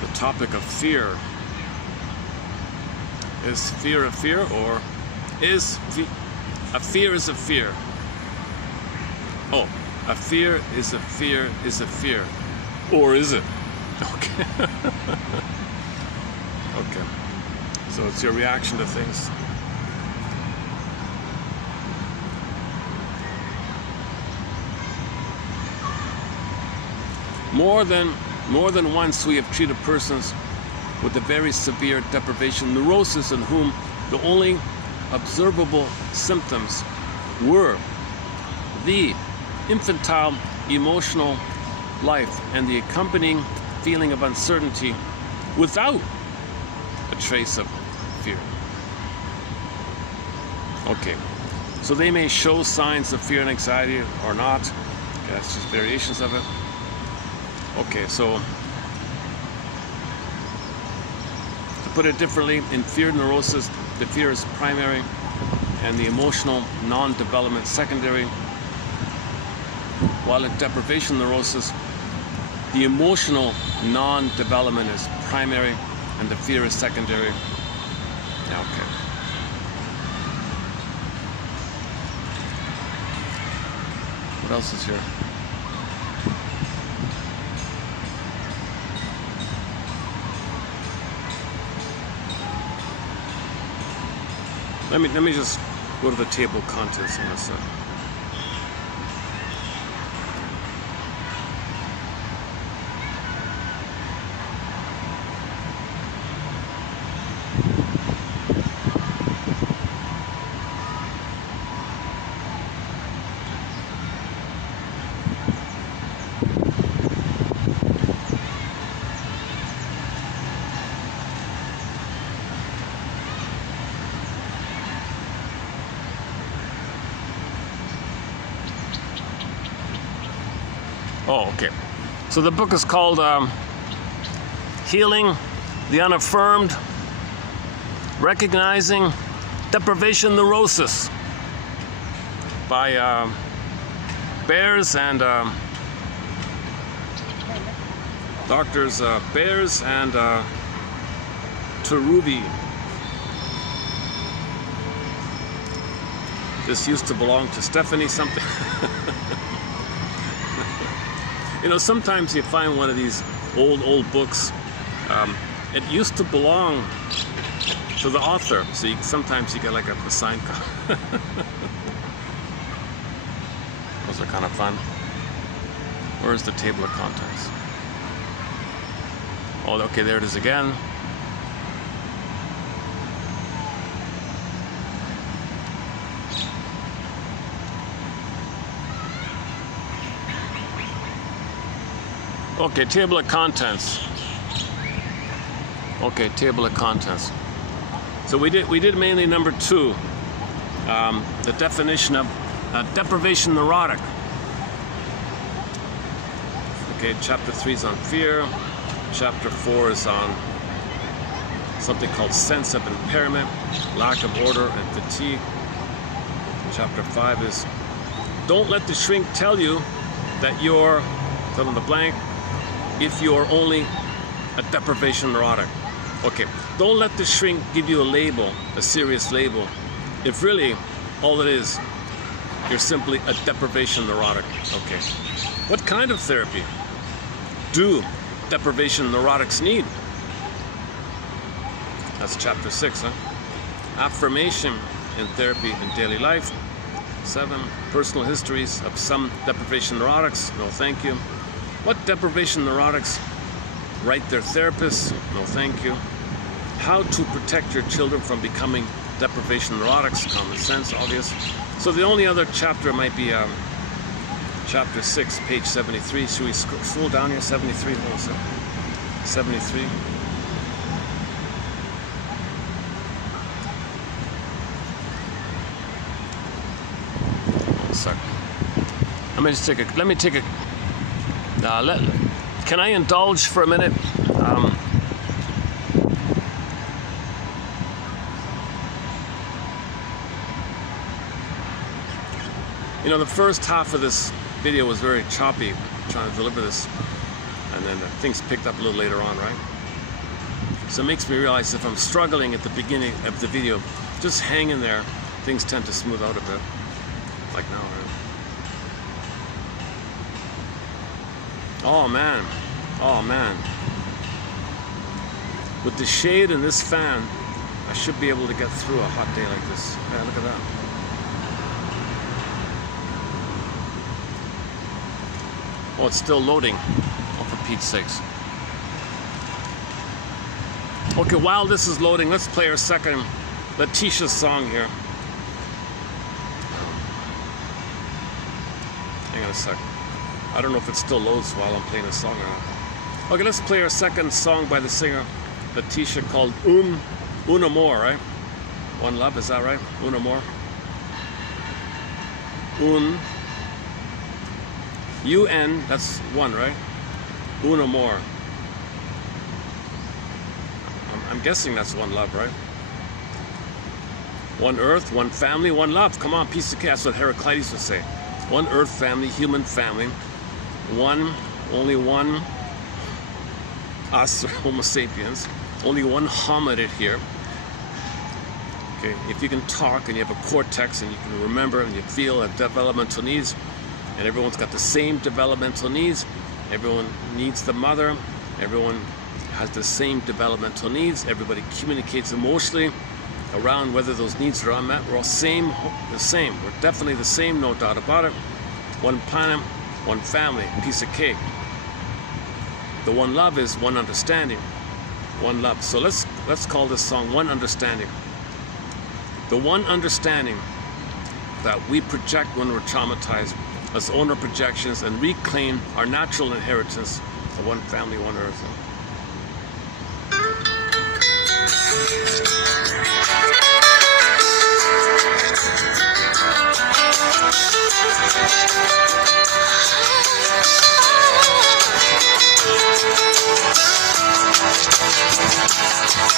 the topic of fear. Is fear a fear, or is a fear is a fear? Oh, a fear is a fear is a fear. Or is it? Okay. Okay. So it's your reaction to things. More than once we have treated persons with a very severe deprivation neurosis in whom the only observable symptoms were the infantile emotional life and the accompanying feeling of uncertainty without a trace of fear. Okay, so they may show signs of fear and anxiety or not. Okay, that's just variations of it. Okay, so to put it differently, in fear neurosis, the fear is primary and the emotional non-development secondary, while in deprivation neurosis, the emotional non-development is primary and the fear is secondary. Okay. What else is here? Let me just go to the table of contents in a second. Oh, okay. So the book is called Healing the Unaffirmed, Recognizing Deprivation Neurosis by Bears and Doctors Bears and Tarubi. This used to belong to Stephanie something. You know, sometimes you find one of these old books. It used to belong to the author, so sometimes you get like a signed copy. Those are kind of fun. Where's the table of contents? Oh, okay, there it is again. Okay, table of contents. Okay, table of contents. So we did mainly number 2, the definition of deprivation neurotic. Okay, chapter 3 is on fear. Chapter 4 is on something called sense of impairment, lack of order, and fatigue. Chapter 5 is, don't let the shrink tell you that you're, fill in the blank, if you're only a deprivation neurotic. Okay, don't let the shrink give you a label, a serious label, if really all it is, you're simply a deprivation neurotic. Okay, what kind of therapy do deprivation neurotics need? That's chapter 6, huh? Affirmation in therapy in daily life. 7, personal histories of some deprivation neurotics. No, thank you. What deprivation neurotics write their therapists? No, thank you. How to protect your children from becoming deprivation neurotics. Common sense, obvious. So the only other chapter might be chapter 6, page 73. Should we scroll down here? 73. What was it? 73. Let me take a can I indulge for a minute? You know, the first half of this video was very choppy, trying to deliver this, and then things picked up a little later on, right? So it makes me realize if I'm struggling at the beginning of the video, just hang in there, things tend to smooth out a bit, like now, right? Oh man, oh man. With the shade in this fan, I should be able to get through a hot day like this. Yeah, look at that. Oh, it's still loading. Oh, for Pete's sakes. Okay, while this is loading, let's play our second Letitia song here. Hang on a sec. I don't know if it still loads while I'm playing a song or not. Okay, let's play our second song by the singer Letitia called Un Amor, right? One Love, is that right? Un Amor. UN, that's one, right? Un Amor. I'm guessing that's one love, right? One earth, one family, one love. Come on, piece of cake. That's what Heraclitus would say. One earth family, human family. One, only one, us, Homo sapiens. Only one hominid here. Okay, if you can talk and you have a cortex and you can remember and you feel have developmental needs, and everyone's got the same developmental needs. Everyone needs the mother. Everyone has the same developmental needs. Everybody communicates emotionally around whether those needs are unmet. We're all the same. We're definitely the same, no doubt about it. One planet, one family, piece of cake. The one love is one understanding. One love. So let's call this song One Understanding. The one understanding that we project when we're traumatized. Let's own our projections and reclaim our natural inheritance of one family, one earth.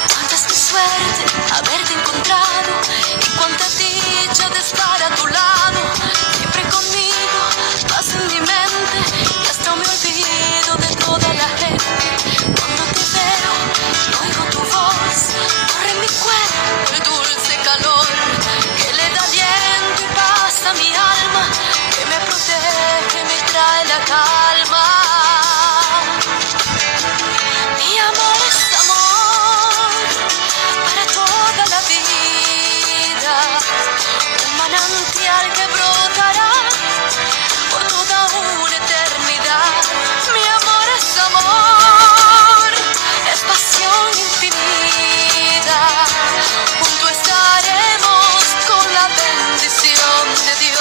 Cuánta es mi suerte haberte encontrado y cuánta dicha de estar a tu lado, siempre conmigo, vas en mi mente y hasta me olvido de toda la gente. Cuando te veo y oigo tu voz, corre en mi cuerpo el dulce calor que le da aliento y paz a mi alma, que me protege y me trae la calma. Mi amor es amor para toda la vida, un manantial que brotará por toda una eternidad. Mi amor es amor, es pasión infinita. Juntos estaremos con la bendición de Dios.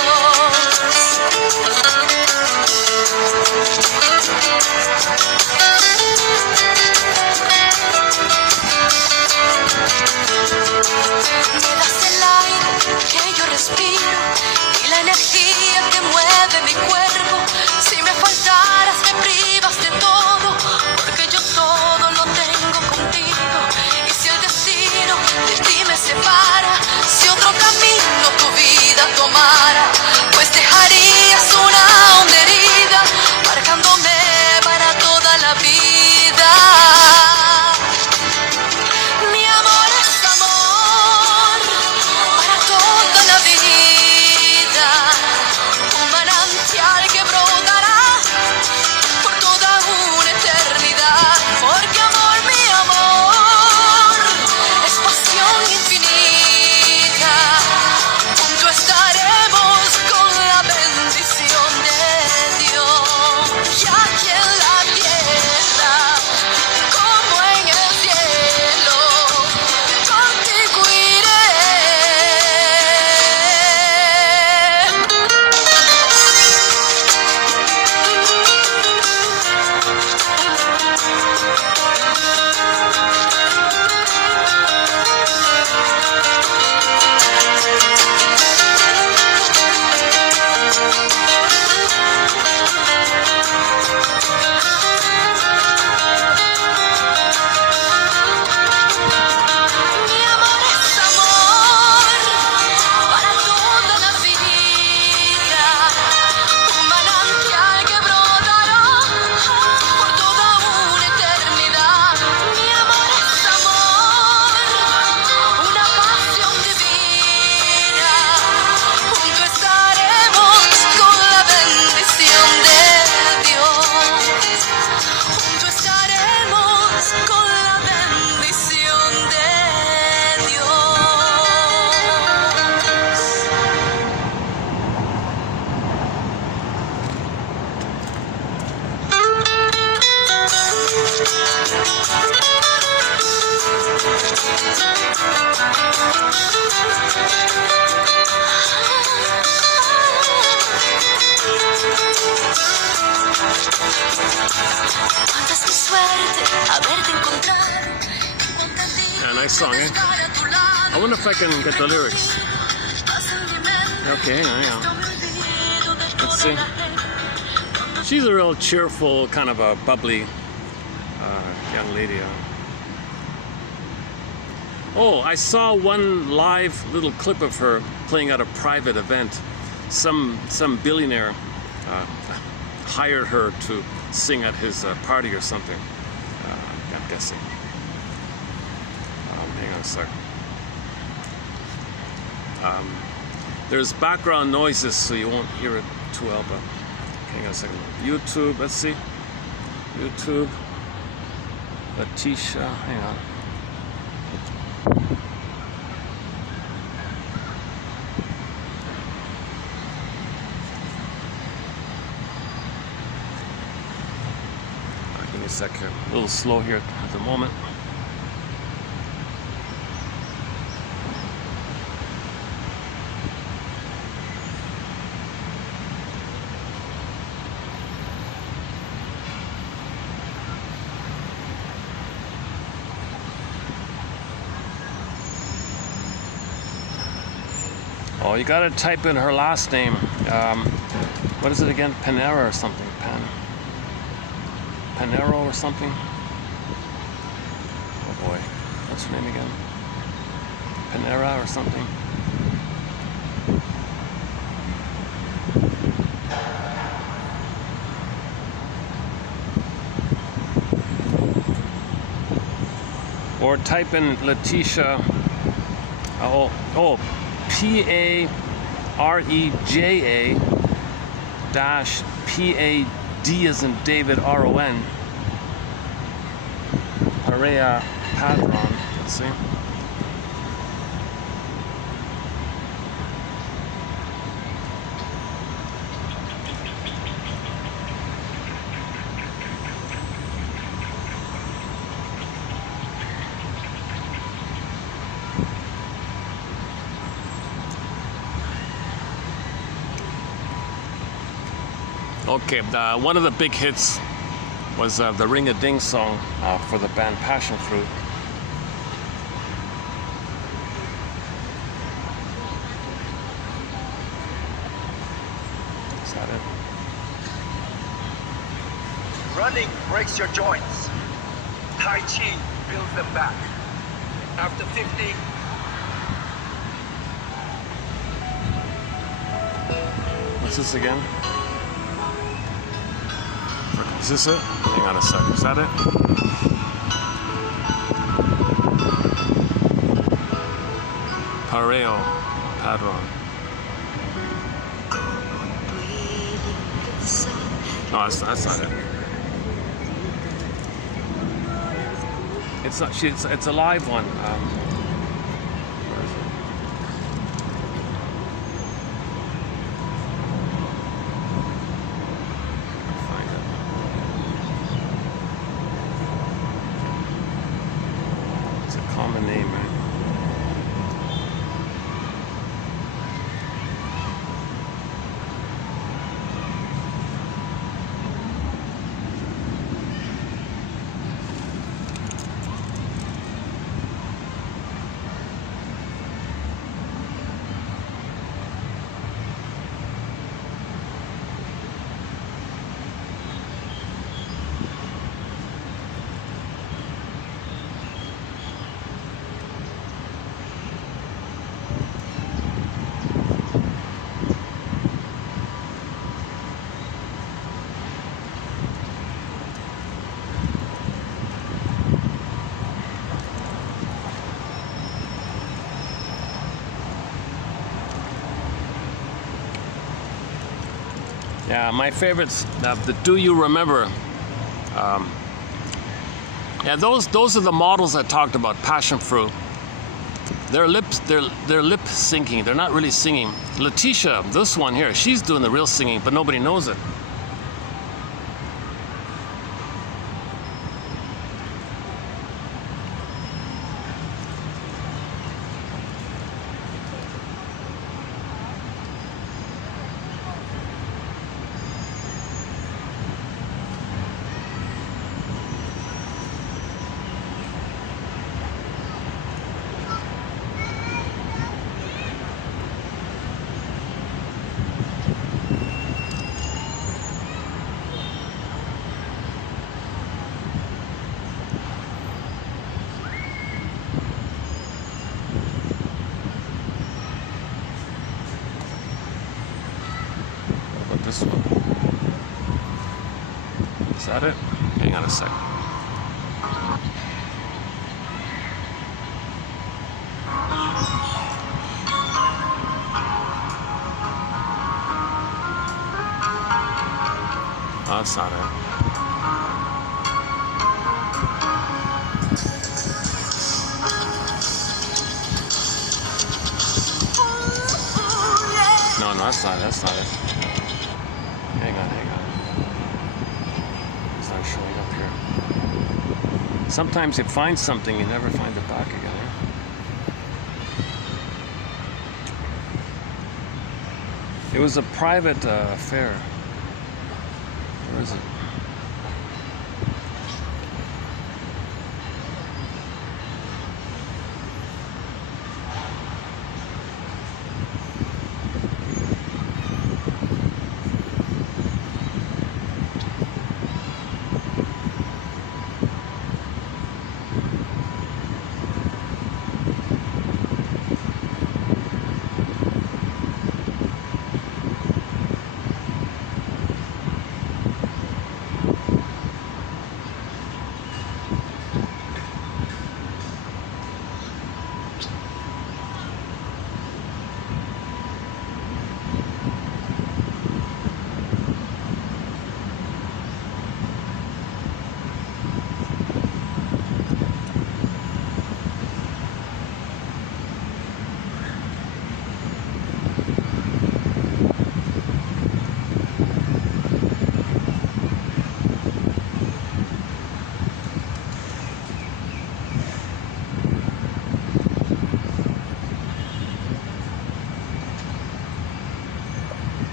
Me das el aire que yo respiro y la energía que mueve mi cuerpo. Si me faltaras, me privas de todo, porque yo todo lo tengo contigo. Y si el suerte haberte encontrado. Yeah, nice song, eh? I wonder if I can get the lyrics. Okay, yeah. Let's see. She's a real cheerful, kind of a bubbly young lady. Oh, I saw one live little clip of her playing at a private event. Some billionaire hired her to sing at his party or something. I'm guessing. Hang on a sec. There's background noises, so you won't hear it too well, but hang on a second. YouTube, let's see. YouTube. Letitia, hang on. Give me a sec here. A little slow here at the moment. Oh, you gotta type in her last name. What is it again? Panera or something. Panero or something. Oh boy, what's her name again? Panera or something. Or type in Letitia. Pareja dash PAD as in David RON. Pareja Padron. Let's see. Okay, one of the big hits was the Ring-a-Ding song for the band Passion Fruit. Is that it? Running breaks your joints. Tai Chi builds them back. After 50, what's this again? Is this it? Hang on a sec. Is that it? Pareo Padron. No, that's not it. It's not. It's a live one. Where is it? Common name, right? Yeah, my favorites, the Do You Remember? Yeah, those are the models I talked about, Passion Fruit. They're lip syncing. They're not really singing. Letitia, this one here, she's doing the real singing, but nobody knows it. that it? Hang on a sec. Oh, that's not it. No, that's not it. Hang on. It's not showing up here. Sometimes you find something, you never find it back again. It was a private affair. Where is it?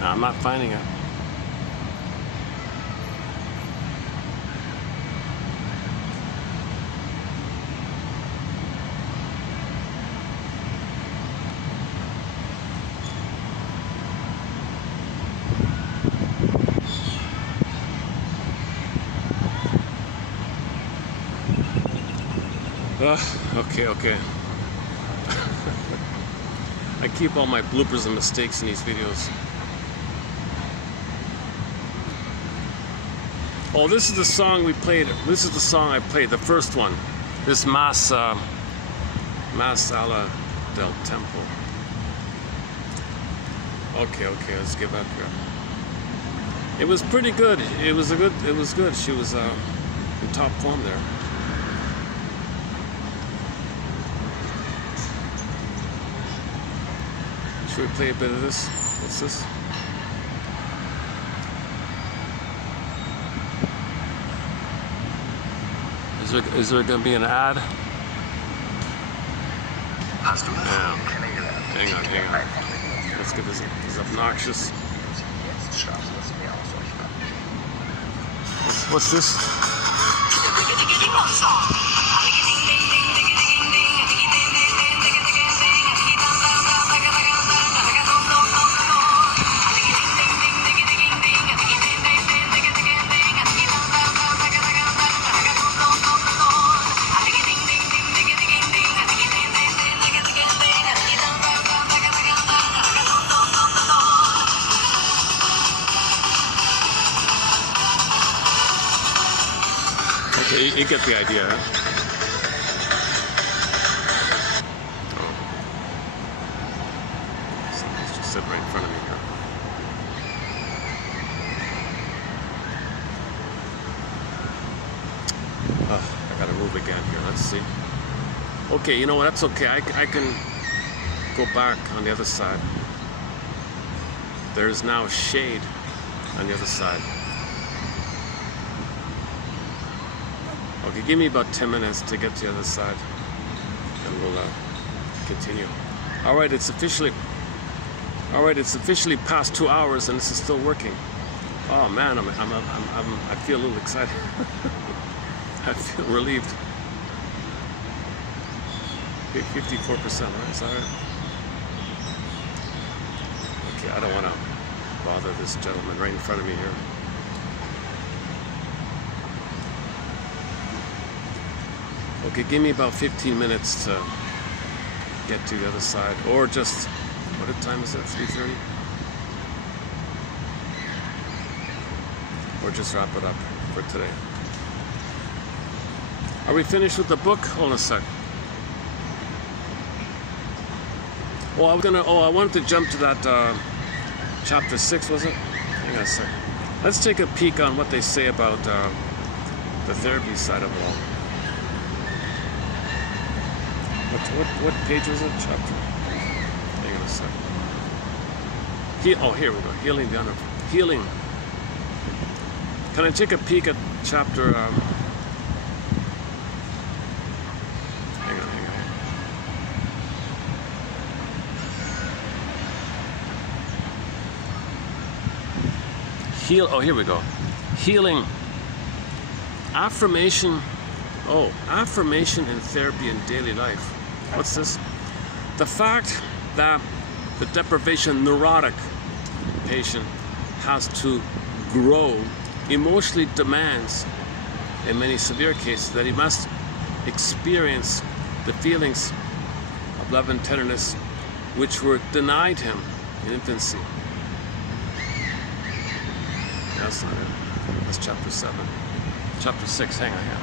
No, I'm not finding it. Okay. I keep all my bloopers and mistakes in these videos. Oh, this is the song we played. This is the song I played, the first one. This Mass alla del Tempo. Okay, let's get back here. It was pretty good. It was good. She was in top form there. Should we play a bit of this? What's this? Is there going to be an ad? Yeah. Hang on. Let's get this. It's obnoxious. What's this? You get the idea, huh? Something's just sitting right in front of me here. move again here. Let's see. Okay, you know what? That's okay. I can go back on the other side. There's now shade on the other side. Okay, give me about 10 minutes to get to the other side, and we'll continue. All right, it's officially past 2 hours, and this is still working. Oh man, I feel a little excited. I feel relieved. 54%, right? Is that right? Okay, I don't want to bother this gentleman right in front of me here. Okay, give me about 15 minutes to get to the other side, or just, what time is it, 3:30? Or just wrap it up for today. Are we finished with the book? Hold on a sec. Well, I wanted to jump to that chapter 6, was it? Hang on a sec. Let's take a peek on what they say about the therapy side of it all. What page was it? Chapter? Hang on a sec. Here we go. Healing the under. Healing. Can I take a peek at chapter? Hang on. Here we go. Healing. Affirmation. Oh, affirmation in therapy and daily life. What's this? The fact that the deprivation neurotic patient has to grow emotionally demands, in many severe cases, that he must experience the feelings of love and tenderness which were denied him in infancy. That's not it. That's chapter 7. Chapter 6, hang on here.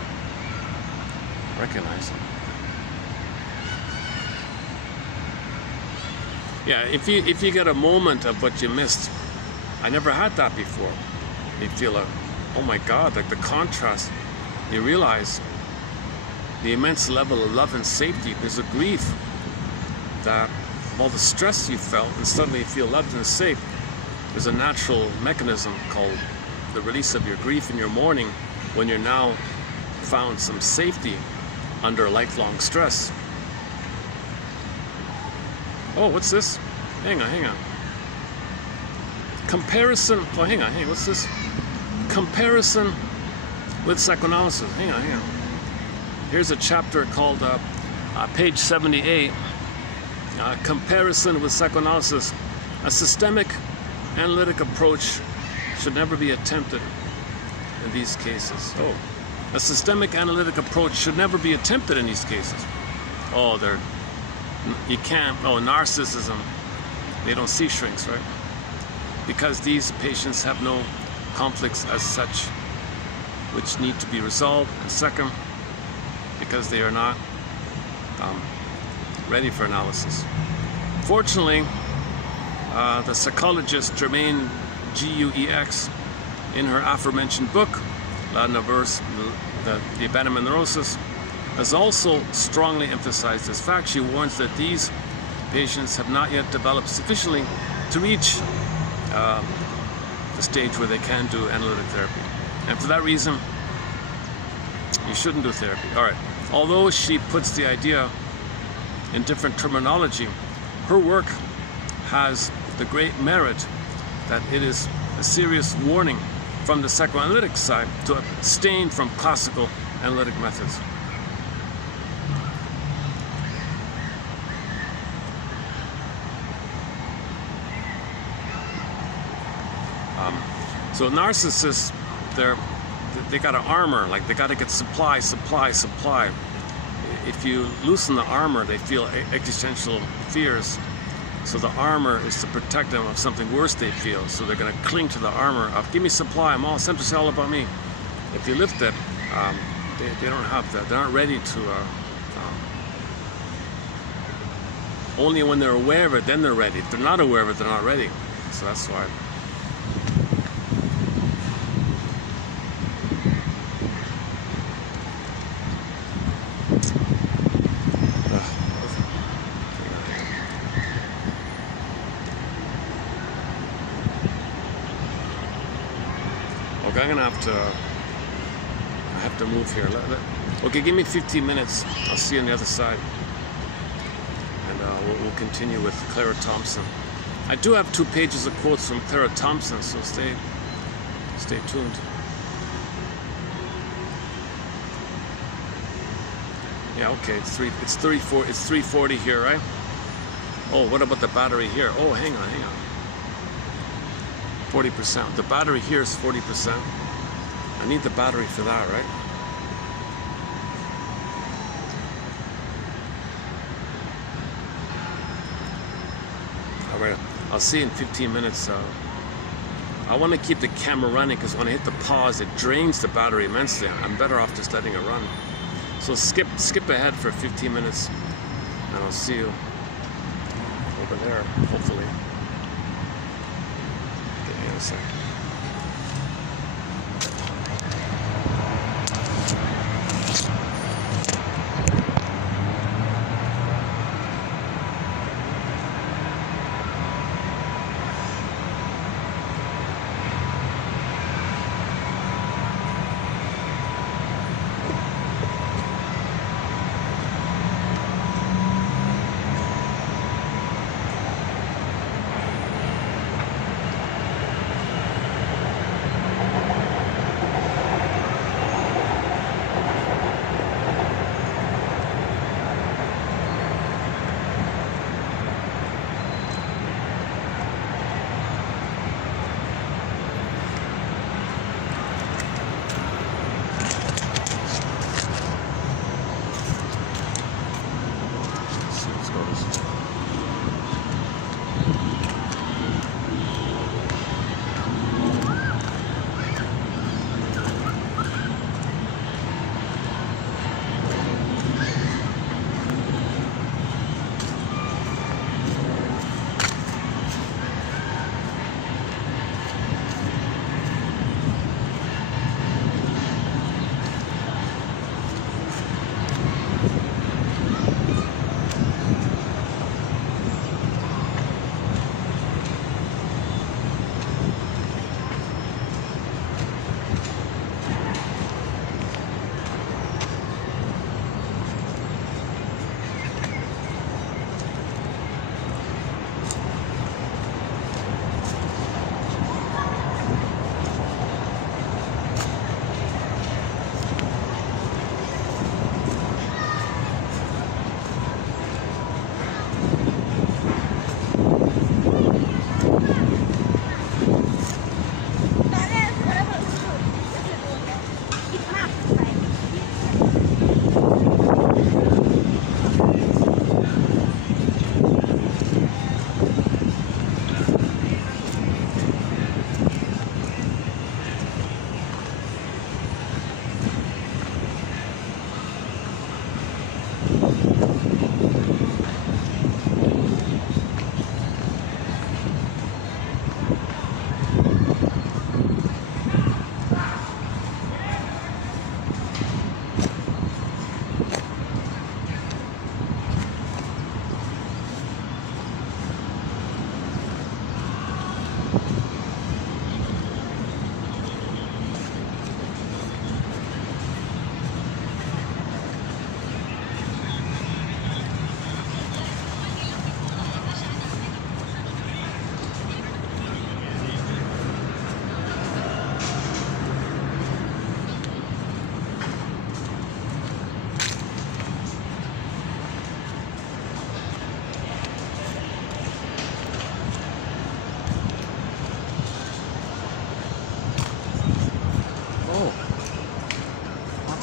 Recognize it. Yeah, if you get a moment of what you missed, I never had that before. You feel oh my God, like the contrast. You realize the immense level of love and safety because of grief, that all the stress you felt, and suddenly you feel loved and safe. There's a natural mechanism called the release of your grief and your mourning when you're now found some safety under lifelong stress. Oh, what's this? Hang on. Comparison. Oh, hang on. What's this? Comparison with psychoanalysis. Hang on. Here's a chapter called page 78. Comparison with psychoanalysis. A systemic analytic approach should never be attempted in these cases. Oh, a systemic analytic approach should never be attempted in these cases. Oh, you can't. Oh, narcissism. They don't see shrinks, right? Because these patients have no conflicts as such, which need to be resolved. And second, because they are not ready for analysis. Fortunately, the psychologist Germaine Guex, in her aforementioned book, La Nerveuse, the Abandonment Neurosis, has also strongly emphasized this fact. She warns that these patients have not yet developed sufficiently to reach the stage where they can do analytic therapy. And for that reason, you shouldn't do therapy. All right. Although she puts the idea in different terminology, her work has the great merit that it is a serious warning from the psychoanalytic side to abstain from classical analytic methods. So narcissists, they got an armor, like they got to get supply. If you loosen the armor, they feel existential fears. So the armor is to protect them of something worse they feel. So they're going to cling to the armor of, give me supply, I'm all centered, all about me. If you lift it, they don't have that. They're not ready to. Only when they're aware of it, then they're ready. If they're not aware of it, they're not ready. So that's why. Okay, I have to move here. Okay, give me 15 minutes. I'll see you on the other side. And we'll continue with Clara Thompson. I do have 2 pages of quotes from Clara Thompson, so stay tuned. Yeah, okay, it's 340 here, right? Oh, what about the battery here? Oh, hang on. 40%. The battery here is 40%. I need the battery for that, right? All right, I'll see you in 15 minutes. I want to keep the camera running because when I hit the pause, it drains the battery immensely. I'm better off just letting it run. So skip ahead for 15 minutes, and I'll see you over there, hopefully. Okay, hang on a second.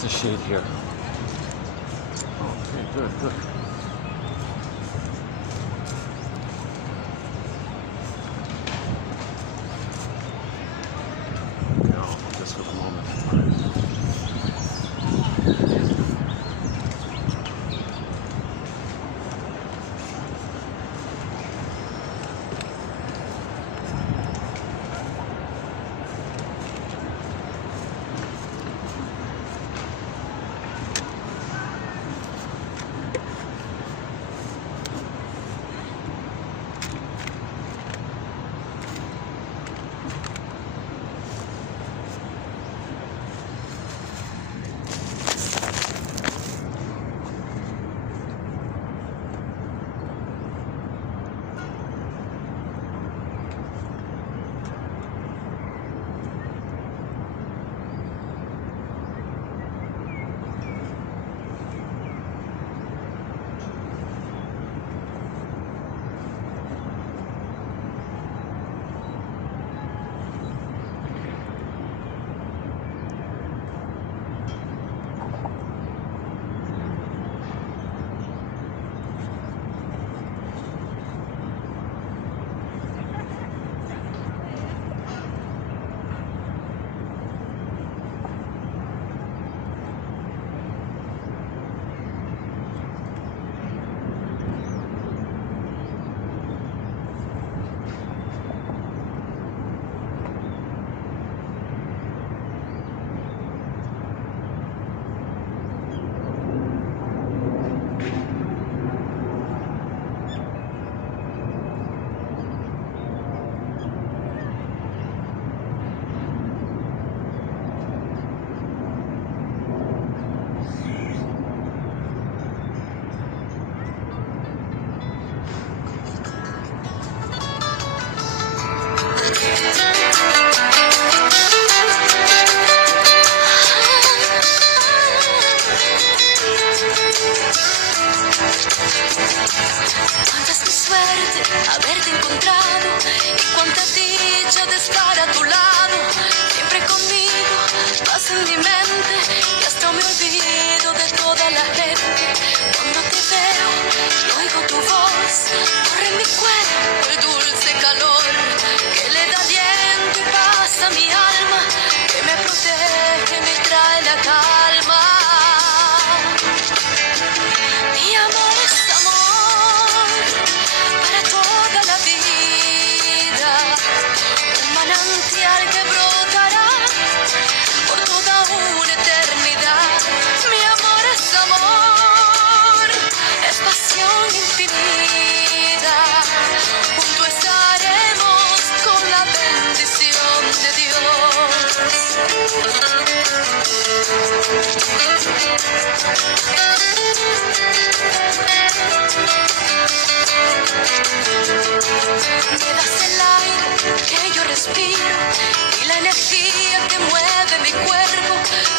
The shade here. Okay, good. Okay, I'll hold this for the moment. en mi mente y hasta me olvido de toda la gente. Cuando te veo y oigo tu voz, corre en mi cuerpo el dulce calor que le da aliento y paz a mi alma, que me protege, me trae la calma. Mi amor es amor para toda la vida, un manantial que brotará por toda una eternidad. Mi amor es amor, es pasión infinita. Junto estaremos con la bendición de Dios. Me das el aire que yo respiro y la energía que mueve mi cuerpo.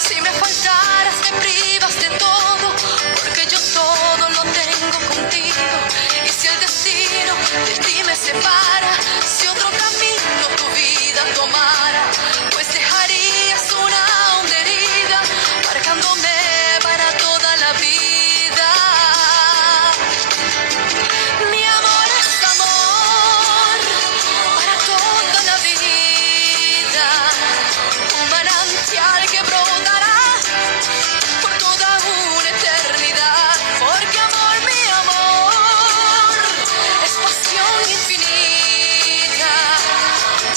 Si me faltaras me privas de todo, porque yo todo lo tengo contigo. Y si el destino de ti me separa, si otro camino tu vida tomara, pues dejarías una honda herida marcándome para toda la vida. Mi amor es amor para toda la vida, un manantial que brotará por toda una eternidad. Porque amor, mi amor, es pasión infinita.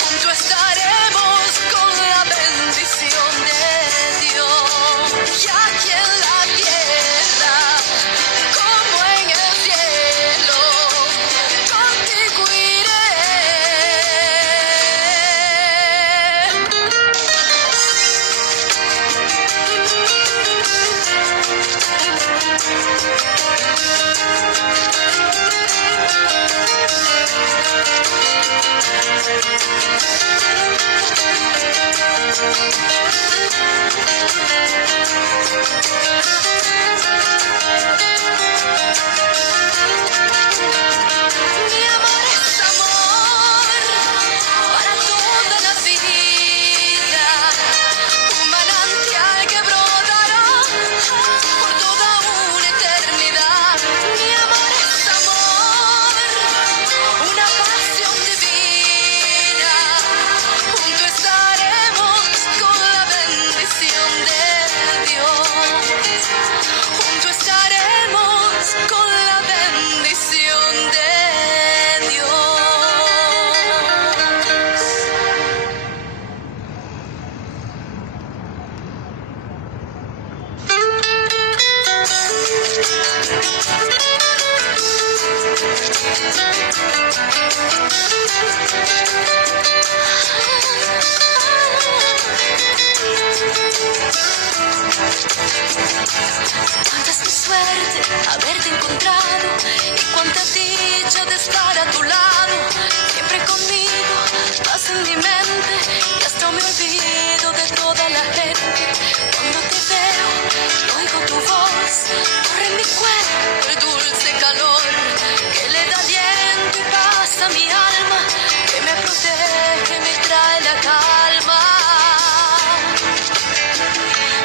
Junto estaremos con la bendición de Dios. Y aquí en la tierra como en el cielo, contigo iré. Mi amor es amor para toda la vida, un manantial que brotará por toda una eternidad. Mi amor es amor, una pasión divina. Junto estaremos con la bendición de Dios. Junto estaremos con la bendición de Dios. Cuánta es mi suerte haberte encontrado y cuánta dicha de estar a tu lado, siempre conmigo, vas en mi mente y hasta me olvido de toda la gente. Cuando te veo y oigo tu voz, corre en mi cuerpo el dulce calor que le da aliento y paz a mi alma, que me protege, me trae la calma.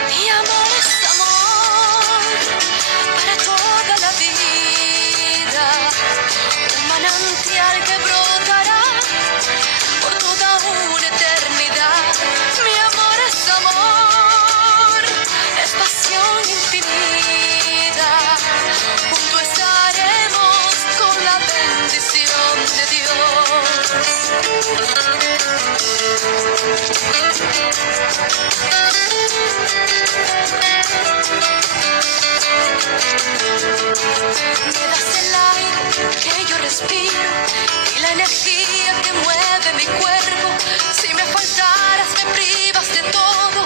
Mi amor es amor para toda la vida, un manantial que brotará por toda una eternidad. Mi amor es amor, es pasión infinita. Junto estaremos con la bendición de Dios. Me das el aire que yo respiro y la energía que mueve mi cuerpo. Si me faltaras me privas de todo,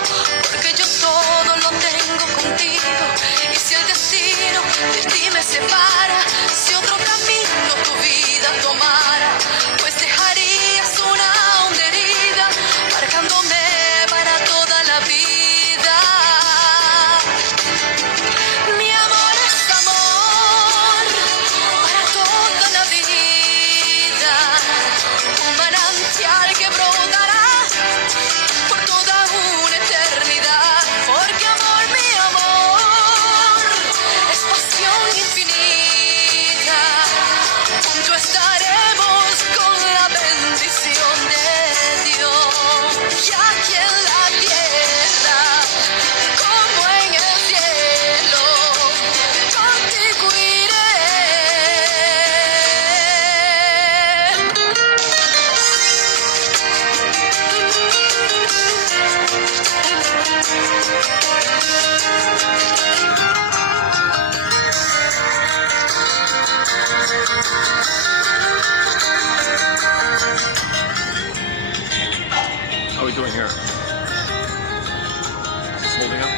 porque yo todo lo tengo contigo. Y si el destino de ti me separa, si otro camino tu vida tomara, pues dejarías una honda herida marcándome para toda la holding up.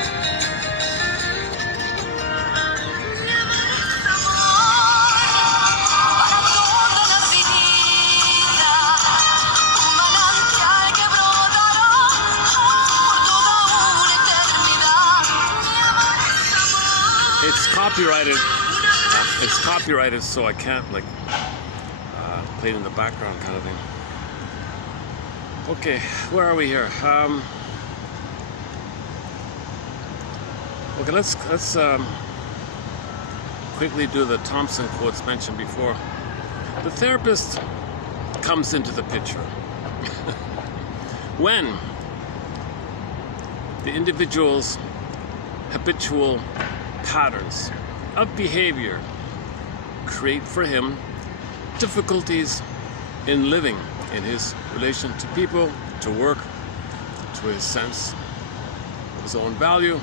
Para toda la vida, un manantial que brotará por toda una eternidad. Mi amor es amor. It's copyrighted. It's copyrighted, so I can't like play it in the background kind of thing. Okay, where are we here? Okay, let's quickly do the Thompson quotes mentioned before. The therapist comes into the picture when the individual's habitual patterns of behavior create for him difficulties in living in his relation to people, to work, to his sense of his own value,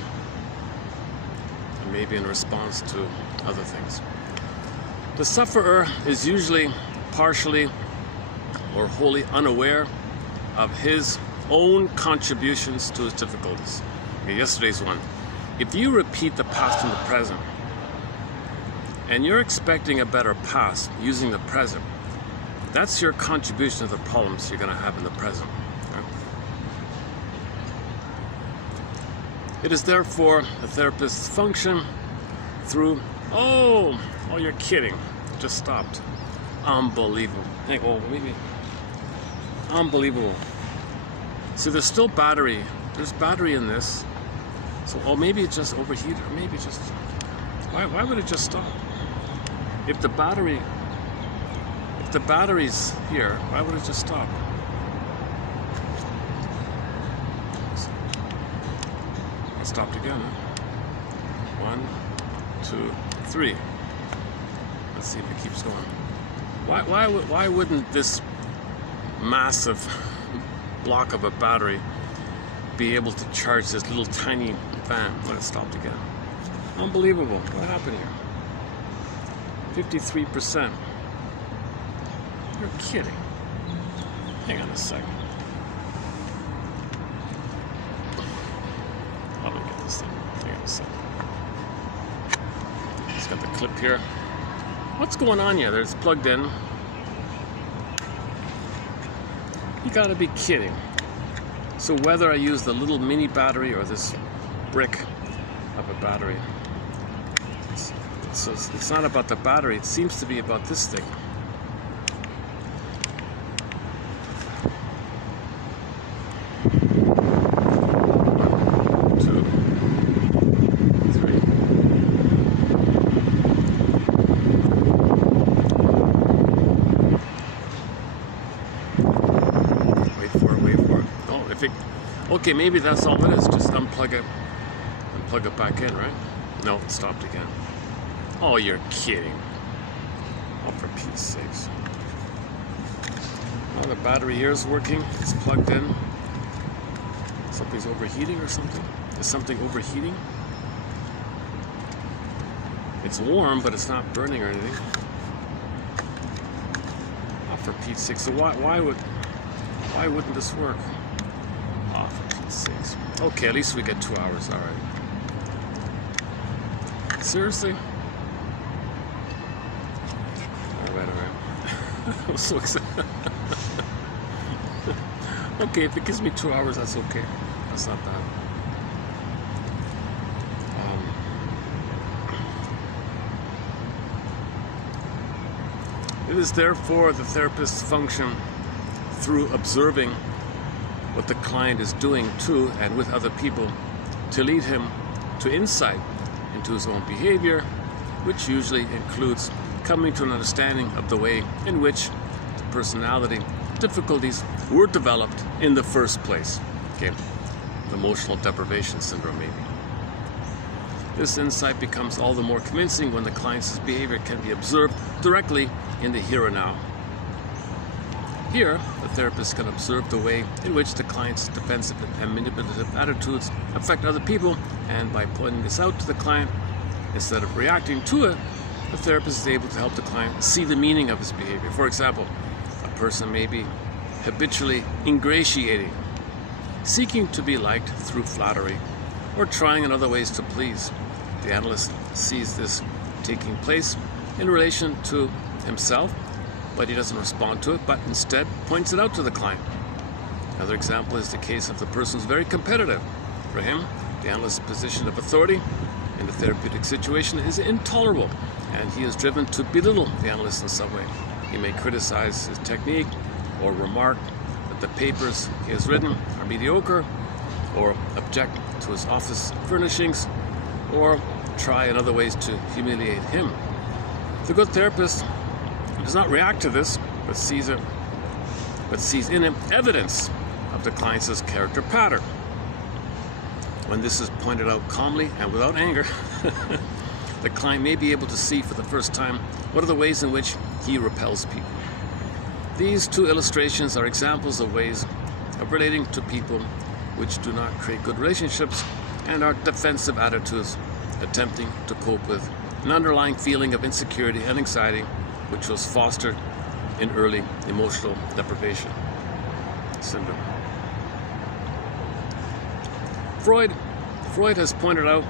and maybe in response to other things. The sufferer is usually partially or wholly unaware of his own contributions to his difficulties. Okay, yesterday's one. If you repeat the past in the present, and you're expecting a better past using the present, that's your contribution to the problems you're going to have in the present. Right? It is therefore the therapist's function through, oh, you're kidding. It just stopped. Unbelievable. Hey, oh, maybe. Unbelievable. See, there's still battery. There's battery in this. So, maybe it just overheated, or maybe just, why would it just stop? If the battery's here, why would it just stop? It stopped again. Huh? 1, 2, 3. Let's see if it keeps going. Why wouldn't this massive block of a battery be able to charge this little tiny fan when it stopped again? Unbelievable. What happened here? 53%. You're kidding. Hang on a second. Let me get this thing. Hang on a second. It's got the clip here. What's going on here? There's plugged in. You gotta be kidding. So whether I use the little mini battery or this brick of a battery, it's not about the battery, it seems to be about this thing. Two, three. Wait for it. Oh, if it, okay, maybe that's all it is. Just unplug it and plug it back in, right? No, it stopped again. Oh, you're kidding. Oh, for Pete's sakes. Oh, the battery here is working. It's plugged in. Something's overheating or something? Is something overheating? It's warm, but it's not burning or anything. Oh, for Pete's sakes. So why wouldn't this work? Oh, for Pete's sakes. Okay, at least we get 2 hours. All right. Seriously? I'm so excited. Okay, if it gives me 2 hours, that's okay. That's not bad. It is therefore the therapist's function, through observing what the client is doing to and with other people, to lead him to insight into his own behavior, which usually includes coming to an understanding of the way in which the personality difficulties were developed in the first place. Okay, emotional deprivation syndrome, maybe. This insight becomes all the more convincing when the client's behavior can be observed directly in the here and now. Here, the therapist can observe the way in which the client's defensive and manipulative attitudes affect other people, and by pointing this out to the client, instead of reacting to it, the therapist is able to help the client see the meaning of his behavior. For example, a person may be habitually ingratiating, seeking to be liked through flattery, or trying in other ways to please. The analyst sees this taking place in relation to himself, but he doesn't respond to it, but instead points it out to the client. Another example is the case of the person who's very competitive. For him, the analyst's position of authority in a therapeutic situation is intolerable, and he is driven to belittle the analyst in some way. He may criticize his technique or remark that the papers he has written are mediocre, or object to his office furnishings, or try in other ways to humiliate him. The good therapist does not react to this, but sees in it evidence of the client's character pattern. When this is pointed out calmly and without anger, the client may be able to see for the first time what are the ways in which he repels people. These two illustrations are examples of ways of relating to people which do not create good relationships and are defensive attitudes attempting to cope with an underlying feeling of insecurity and anxiety which was fostered in early emotional deprivation syndrome. Freud has pointed out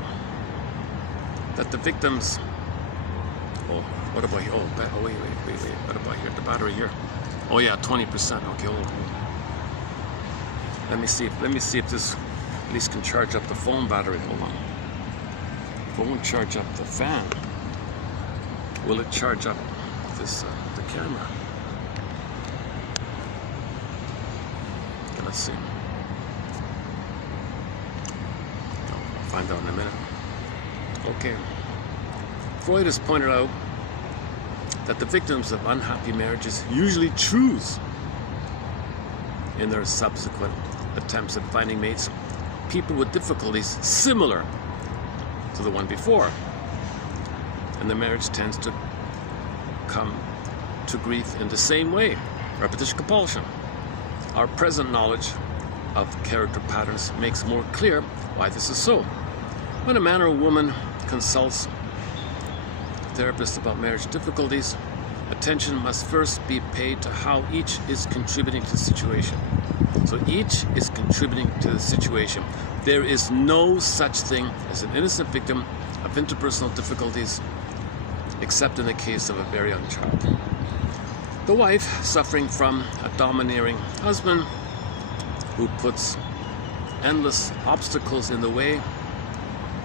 that the victims... Oh, what about here? Oh, wait. What about here? The battery here. Oh yeah, 20%. Okay, hold on. Let me see if this at least can charge up the phone battery. Hold on. If it won't charge up the fan, will it charge up this the camera? Okay, let's see. I'll find out in a minute. Okay. Freud has pointed out that the victims of unhappy marriages usually choose, in their subsequent attempts at finding mates, people with difficulties similar to the one before. And the marriage tends to come to grief in the same way. Repetition compulsion. Our present knowledge of character patterns makes more clear why this is so. When a man or woman consults a therapist about marriage difficulties, attention must first be paid to how each is contributing to the situation. So each is contributing to the situation. There is no such thing as an innocent victim of interpersonal difficulties, except in the case of a very young child. The wife, suffering from a domineering husband who puts endless obstacles in the way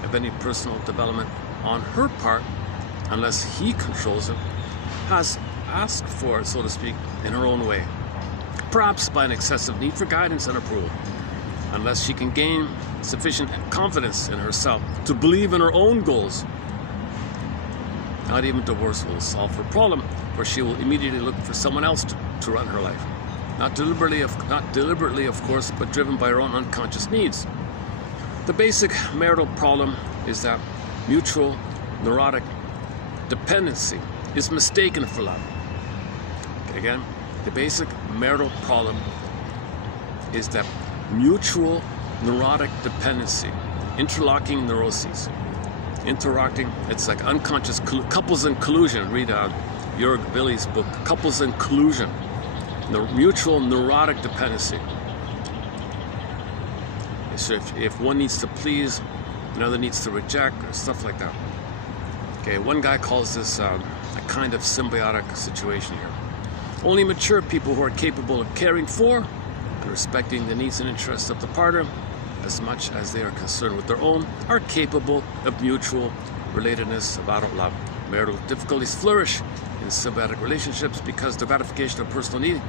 of any personal development on her part, unless he controls it, has asked for it, so to speak, in her own way, perhaps by an excessive need for guidance and approval. Unless she can gain sufficient confidence in herself to believe in her own goals, not even divorce will solve her problem, for she will immediately look for someone else to run her life. Not deliberately, of course, but driven by her own unconscious needs. The basic marital problem is that mutual neurotic dependency is mistaken for love. Okay, again, the basic marital problem is that mutual neurotic dependency, interlocking neuroses, it's like unconscious couples in collusion. Read Jörg Billy's book, Couples in Collusion, the mutual neurotic dependency. So if one needs to please, another needs to reject, or stuff like that. Okay, one guy calls this a kind of symbiotic situation here. Only mature people who are capable of caring for and respecting the needs and interests of the partner as much as they are concerned with their own are capable of mutual relatedness of adult love. Marital difficulties flourish in symbiotic relationships because the gratification of personal need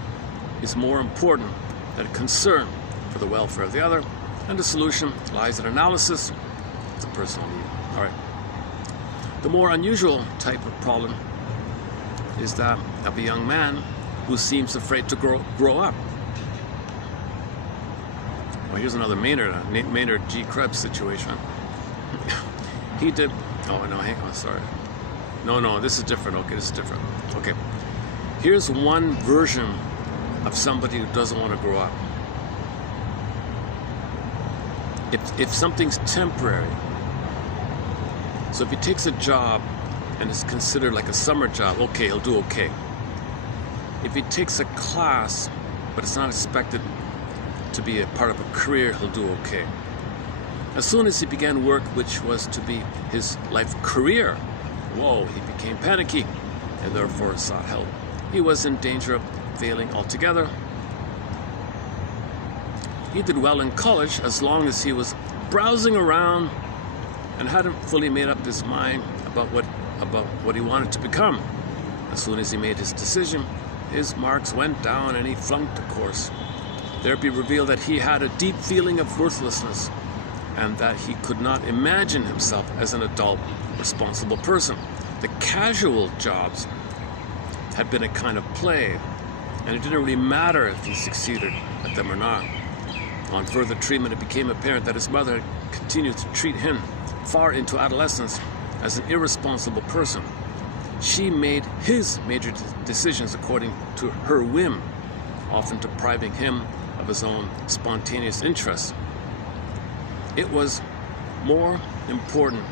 is more important than concern for the welfare of the other, and the solution lies in analysis of the personal need. All right. The more unusual type of problem is that of a young man who seems afraid to grow up. Well, here's another Maynard G. Krebs situation. He did... Oh, no, hang on, sorry. No, this is different. Okay, this is different. Okay. Here's one version of somebody who doesn't want to grow up. If something's temporary, so if he takes a job and it's considered like a summer job, okay, he'll do okay. If he takes a class, but it's not expected to be a part of a career, he'll do okay. As soon as he began work which was to be his life career, he became panicky and therefore sought help. He was in danger of failing altogether. He did well in college as long as he was browsing around and hadn't fully made up his mind about what he wanted to become. As soon as he made his decision, his marks went down and he flunked the course. Therapy revealed that he had a deep feeling of worthlessness and that he could not imagine himself as an adult, responsible person. The casual jobs had been a kind of play, and it didn't really matter if he succeeded at them or not. On further treatment, it became apparent that his mother had continued to treat him far into adolescence as an irresponsible person. She made his major decisions according to her whim, often depriving him of his own spontaneous interests. It was more important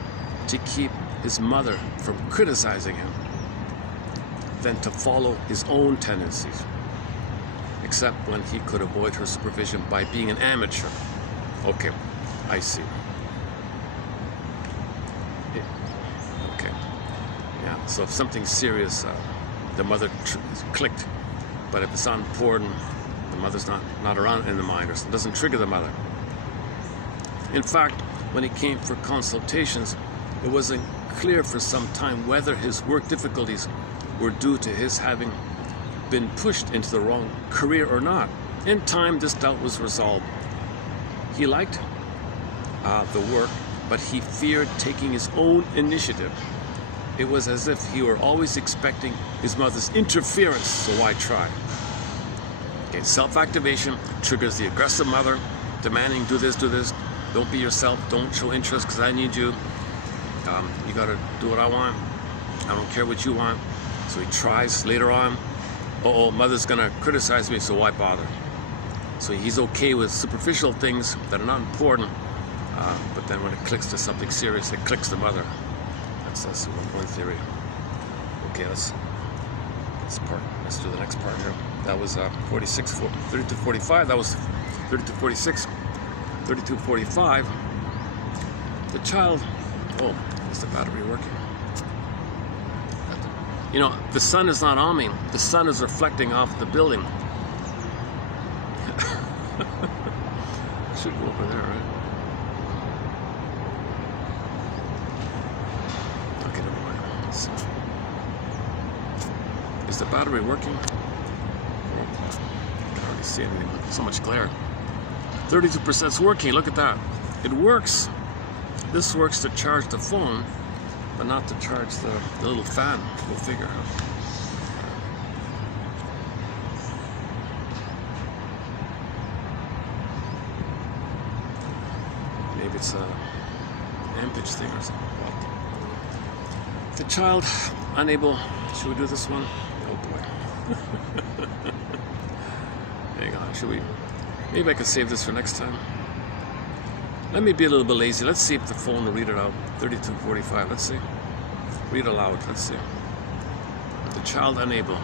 to keep his mother from criticizing him than to follow his own tendencies, except when he could avoid her supervision by being an amateur. Okay, I see. Okay, yeah, so if something's serious, the mother clicked, but if it's not important, the mother's not around in the mind, or it doesn't trigger the mother. In fact, when he came for consultations, it wasn't clear for some time whether his work difficulties were due to his having been pushed into the wrong career or not. In time, this doubt was resolved. He liked the work, but he feared taking his own initiative. It was as if he were always expecting his mother's interference, so why try? Okay, self-activation triggers the aggressive mother, demanding do this, don't be yourself, don't show interest because I need you. You gotta do what I want. I don't care what you want. So he tries later on. Mother's gonna criticize me, so why bother? So he's okay with superficial things that are not important, but then when it clicks to something serious, it clicks the mother. That's one theory. Okay, let's do the next part here. That was 3245. That was 3246. 3245. The child. Is the battery working? You know, the sun is not on me. The sun is reflecting off the building. I should go over there, right? Okay, never mind. Let's see. Is the battery working? I can hardly see anything. So much glare. 32% is working. Look at that. It works. This works to charge the phone, but not to charge the little fan. Go figure out. Maybe it's a ampage thing or something. The child unable. Should we do this one? Oh boy. Hang on. Should we? Maybe I could save this for next time. Let me be a little bit lazy. Let's see if the phone will read it out. 3245. Let's see. Read aloud. Let's see. The child unable.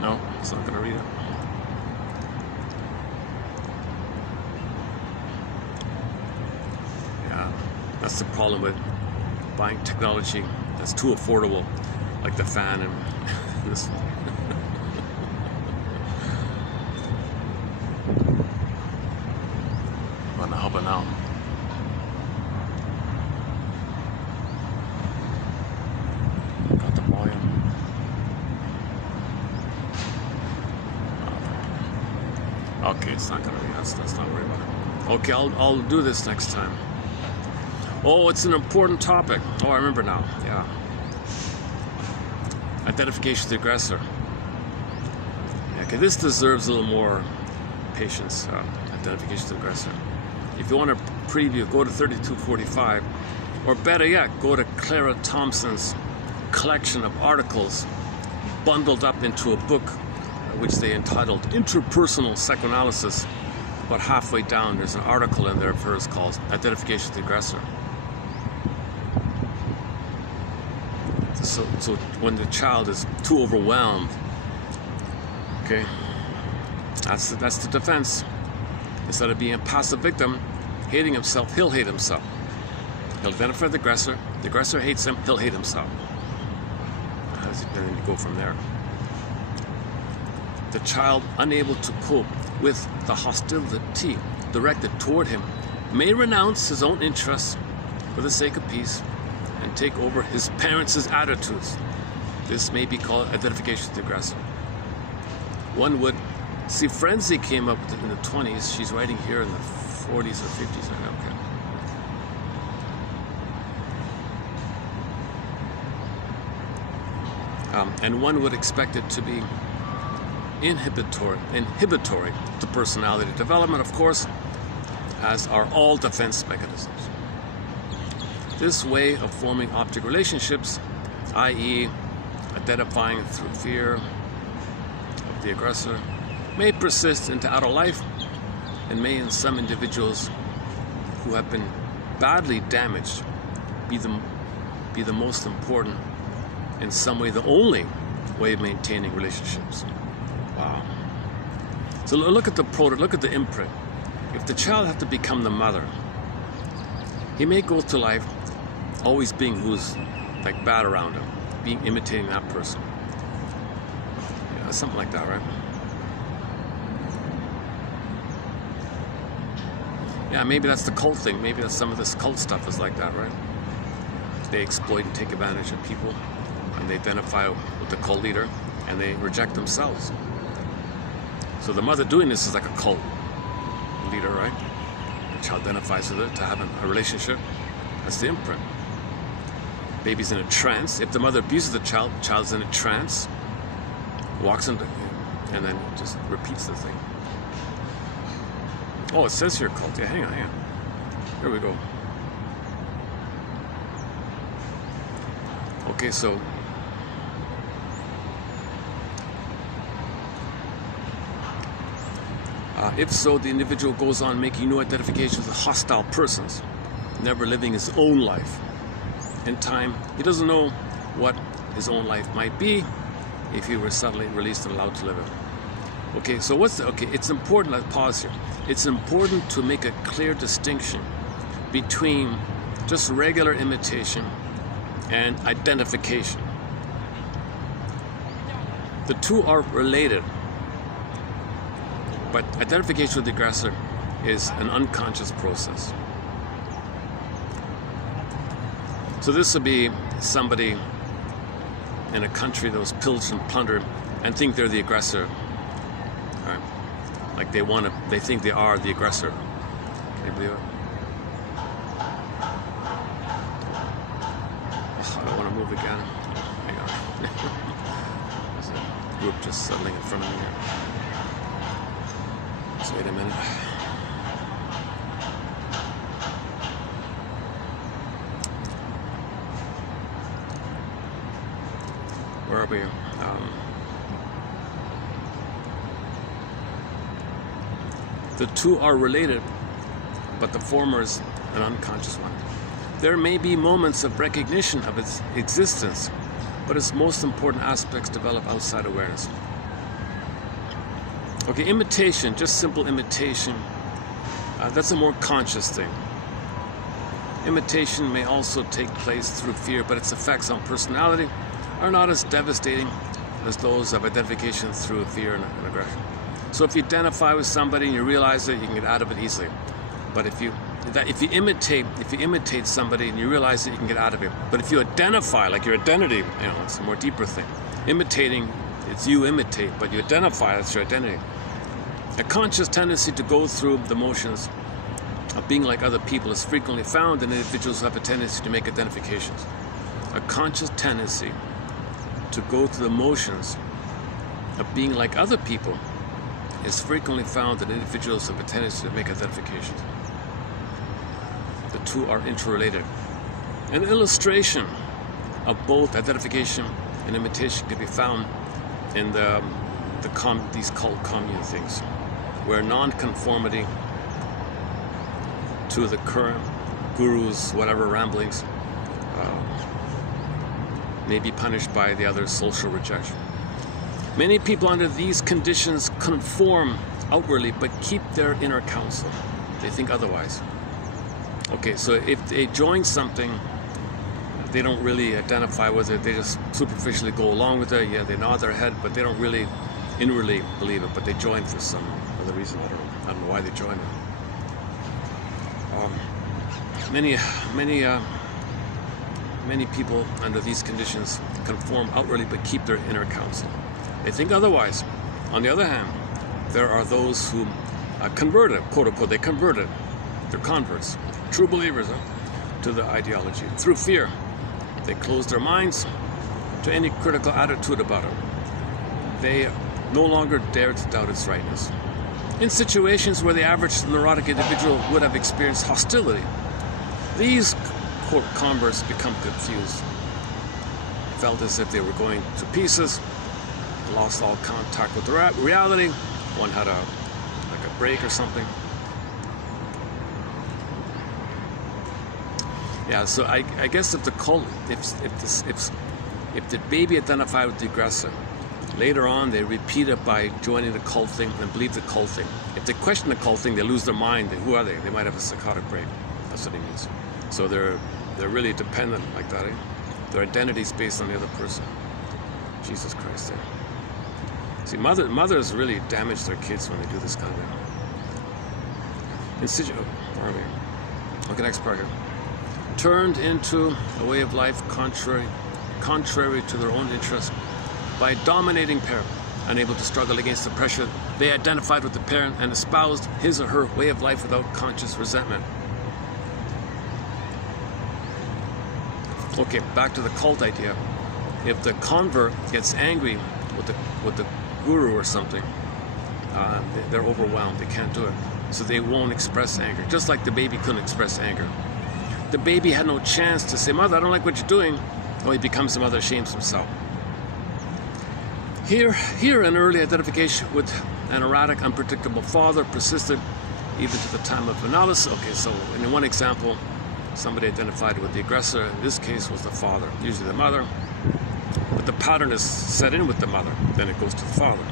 No, it's not going to read it. Yeah, that's the problem with buying technology that's too affordable, like the fan and this one. How about now? Got the volume. Okay, it's not gonna be. That's not worry about it. Okay, I'll do this next time. Oh, it's an important topic. Oh, I remember now. Yeah. Identification of the aggressor. Okay, this deserves a little more patience. Identification of the aggressor. If you want to preview, go to 3245, or better yet, go to Clara Thompson's collection of articles bundled up into a book, which they entitled Interpersonal Psychoanalysis. About halfway down, there's an article in there of hers called Identification of the Aggressor. So when the child is too overwhelmed, okay, that's the defense. Instead of being a passive victim, hating himself, he'll hate himself. He'll identify the aggressor hates him, he'll hate himself. Then you go from there. The child, unable to cope with the hostility directed toward him, may renounce his own interests for the sake of peace and take over his parents' attitudes. This may be called identification with the aggressor. One would see Frenzy came up in the 20s. She's writing here in the 40s or 50s. Okay. And one would expect it to be inhibitory to personality development, of course, as are all defense mechanisms. This way of forming object relationships, i.e., identifying through fear of the aggressor, may persist into adult life and may, in some individuals who have been badly damaged, be the most important, in some way the only way of maintaining relationships. Wow. So look at the imprint. If the child had to become the mother, he may go through life always being who's like bad around him, imitating that person. Yeah, something like that, right? Yeah, maybe that's the cult thing. Maybe that's some of this cult stuff is like that, right? They exploit and take advantage of people, and they identify with the cult leader, and they reject themselves. So the mother doing this is like a cult leader, right? The child identifies with it to have a relationship. That's the imprint. Baby's in a trance. If the mother abuses the child, the child's in a trance, walks into, and then just repeats the thing. Oh, it says here cult. Yeah, hang on. Here we go. Okay, so if so, the individual goes on making new identifications with hostile persons, never living his own life. In time, he doesn't know what his own life might be if he were suddenly released and allowed to live it. Okay, so it's important, let's pause here. It's important to make a clear distinction between just regular imitation and identification. The two are related, but identification with the aggressor is an unconscious process. So this would be somebody in a country that was pillaged and plundered and think they're the aggressor. All right. Like they think they are the aggressor. Can you believe it? I don't want to move again. Hang on. There's a group just settling in front of me here. Just wait a minute. Where are we? The two are related, but the former is an unconscious one. There may be moments of recognition of its existence, but its most important aspects develop outside awareness. Okay, imitation, just simple imitation, that's a more conscious thing. Imitation may also take place through fear, but its effects on personality are not as devastating as those of identification through fear and aggression. So if you identify with somebody and you realize that, you can get out of it easily. But if you imitate somebody and you realize that, you can get out of it. But if you identify, like your identity, it's a more deeper thing. Imitating, it's you imitate, but you identify, that's your identity. A conscious tendency to go through the motions of being like other people is frequently found in individuals who have a tendency to make identifications. A conscious tendency to go through the motions of being like other people is frequently found in individuals who have a tendency to make identifications. The two are interrelated. An illustration of both identification and imitation can be found in these cult commune things, where non-conformity to the current guru's whatever ramblings, may be punished by the other's social rejection. Many people under these conditions conform outwardly but keep their inner counsel. They think otherwise. Okay, so if they join something, they don't really identify with it, they just superficially go along with it. Yeah, they nod their head, but they don't really inwardly believe it, but they join for some other reason. I don't know why they join it. Many people under these conditions conform outwardly but keep their inner counsel. They think otherwise. On the other hand, there are those who converted, quote unquote, they converted. They're converts, true believers to the ideology. Through fear, they close their minds to any critical attitude about it. They no longer dare to doubt its rightness. In situations where the average neurotic individual would have experienced hostility, these quote converts become confused, felt as if they were going to pieces, lost all contact with reality. One had a break or something. Yeah, so I guess if the cult, if the baby identified with the aggressor, later on they repeat it by joining the cult thing and believe the cult thing. If they question the cult thing, they lose their mind. Who are they? They might have a psychotic break. That's what he means. So they're really dependent like that. Eh? Their identity is based on the other person. Jesus Christ. Eh? See, mothers really damage their kids when they do this kind of thing. Okay, next paragraph. Turned into a way of life contrary to their own interests by a dominating parent, unable to struggle against the pressure. They identified with the parent and espoused his or her way of life without conscious resentment. Okay, back to the cult idea. If the convert gets angry with the guru or something, they're overwhelmed. They can't do it, so they won't express anger. Just like the baby couldn't express anger. The baby had no chance to say, "Mother, I don't like what you're doing." Oh, he becomes the mother, shames himself. Here, an early identification with an erratic, unpredictable father persisted even to the time of analysis. Okay, so in one example, somebody identified with the aggressor. In this case, was the father, usually the mother. But the pattern is set in with the mother. Then it goes to the father.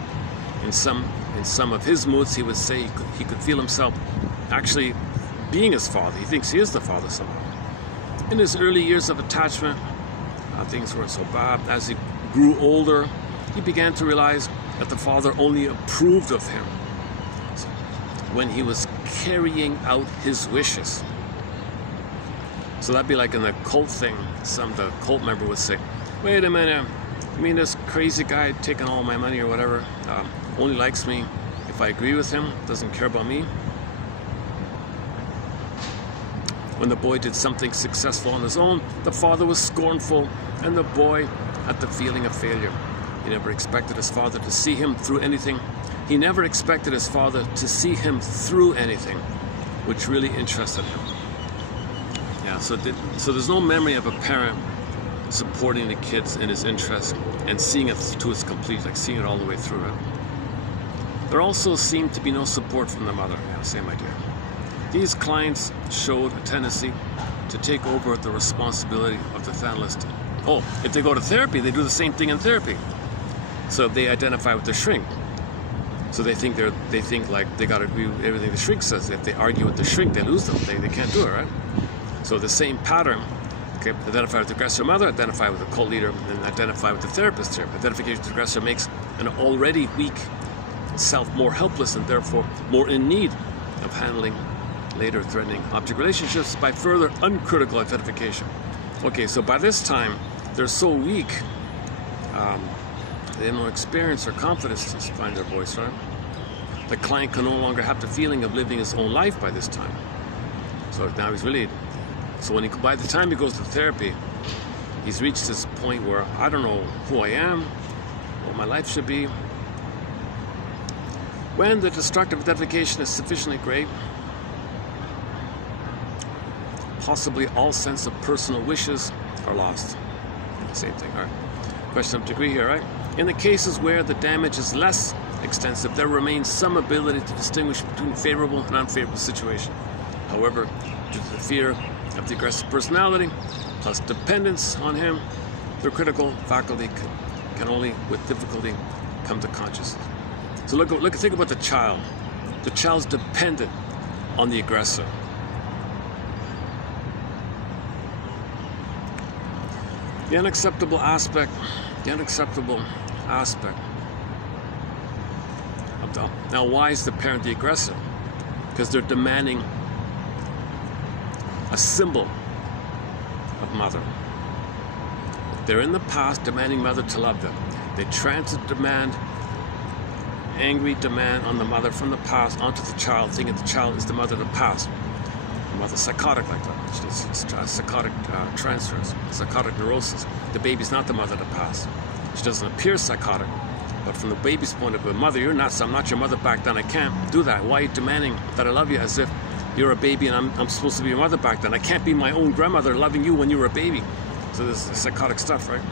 In some of his moods, he would say he could feel himself actually being his father. He thinks he is the father somehow. In his early years of attachment, things weren't so bad. As he grew older, he began to realize that the father only approved of him when he was carrying out his wishes. So that'd be like in the cult thing. The cult member would say, "Wait a minute, I mean this crazy guy taking all my money or whatever, only likes me if I agree with him, doesn't care about me." When the boy did something successful on his own, the father was scornful, and the boy had the feeling of failure. He never expected his father to see him through anything. He never expected his father to see him through anything, which really interested him. Yeah, so there's no memory of a parent supporting the kids in his interest and seeing it to its complete, like seeing it all the way through it. There also seemed to be no support from the mother. Yeah, same idea. These clients showed a tendency to take over the responsibility of the analyst. Oh, if they go to therapy, they do the same thing in therapy. So they identify with the shrink. So they think like they got to agree with everything the shrink says. If they argue with the shrink, they lose them. They can't do it, right? So the same pattern. Okay, identify with the aggressor mother, identify with the cult leader, and identify with the therapist here. Identification with the aggressor makes an already weak self more helpless and therefore more in need of handling later threatening object relationships by further uncritical identification. Okay, so by this time, they're so weak, they have no experience or confidence to find their voice, right? The client can no longer have the feeling of living his own life by this time. So now he's really, by the time he goes to therapy, he's reached this point where I don't know who I am, what my life should be. When the destructive identification is sufficiently great, possibly all sense of personal wishes are lost. Same thing, all right. Question of degree here, right? In the cases where the damage is less extensive, there remains some ability to distinguish between favorable and unfavorable situation. However, due to the fear of the aggressive personality, plus dependence on him, Their critical faculty can only with difficulty come to consciousness. So think about the child. The child's dependent on the aggressor. The unacceptable aspect of the, now why is the parent the aggressor? Because they're demanding a symbol of mother. They're in the past demanding mother to love them. They transit demand, angry demand on the mother from the past onto the child, thinking the child is the mother of the past. The mother's psychotic like that. It's psychotic transfers, psychotic neurosis. The baby's not the mother of the past. She doesn't appear psychotic, but from the baby's point of view, mother, you're nuts. I'm not your mother back then. I can't do that. Why are you demanding that I love you as if you're a baby and I'm supposed to be your mother back then? I can't be my own grandmother loving you when you were a baby. So this is psychotic stuff, right?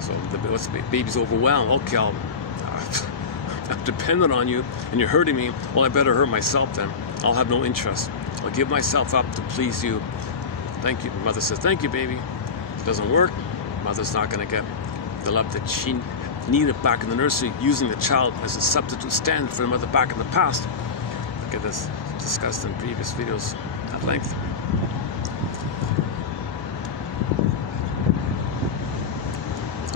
So the baby's overwhelmed. Okay, I'm dependent on you and you're hurting me. Well, I better hurt myself then. I'll have no interest. I'll give myself up to please you. Thank you. Mother says, thank you, baby. It doesn't work. Mother's not going to get the love that she needed back in the nursery, using the child as a substitute stand for the mother back in the past. Look at this, discussed in previous videos at length.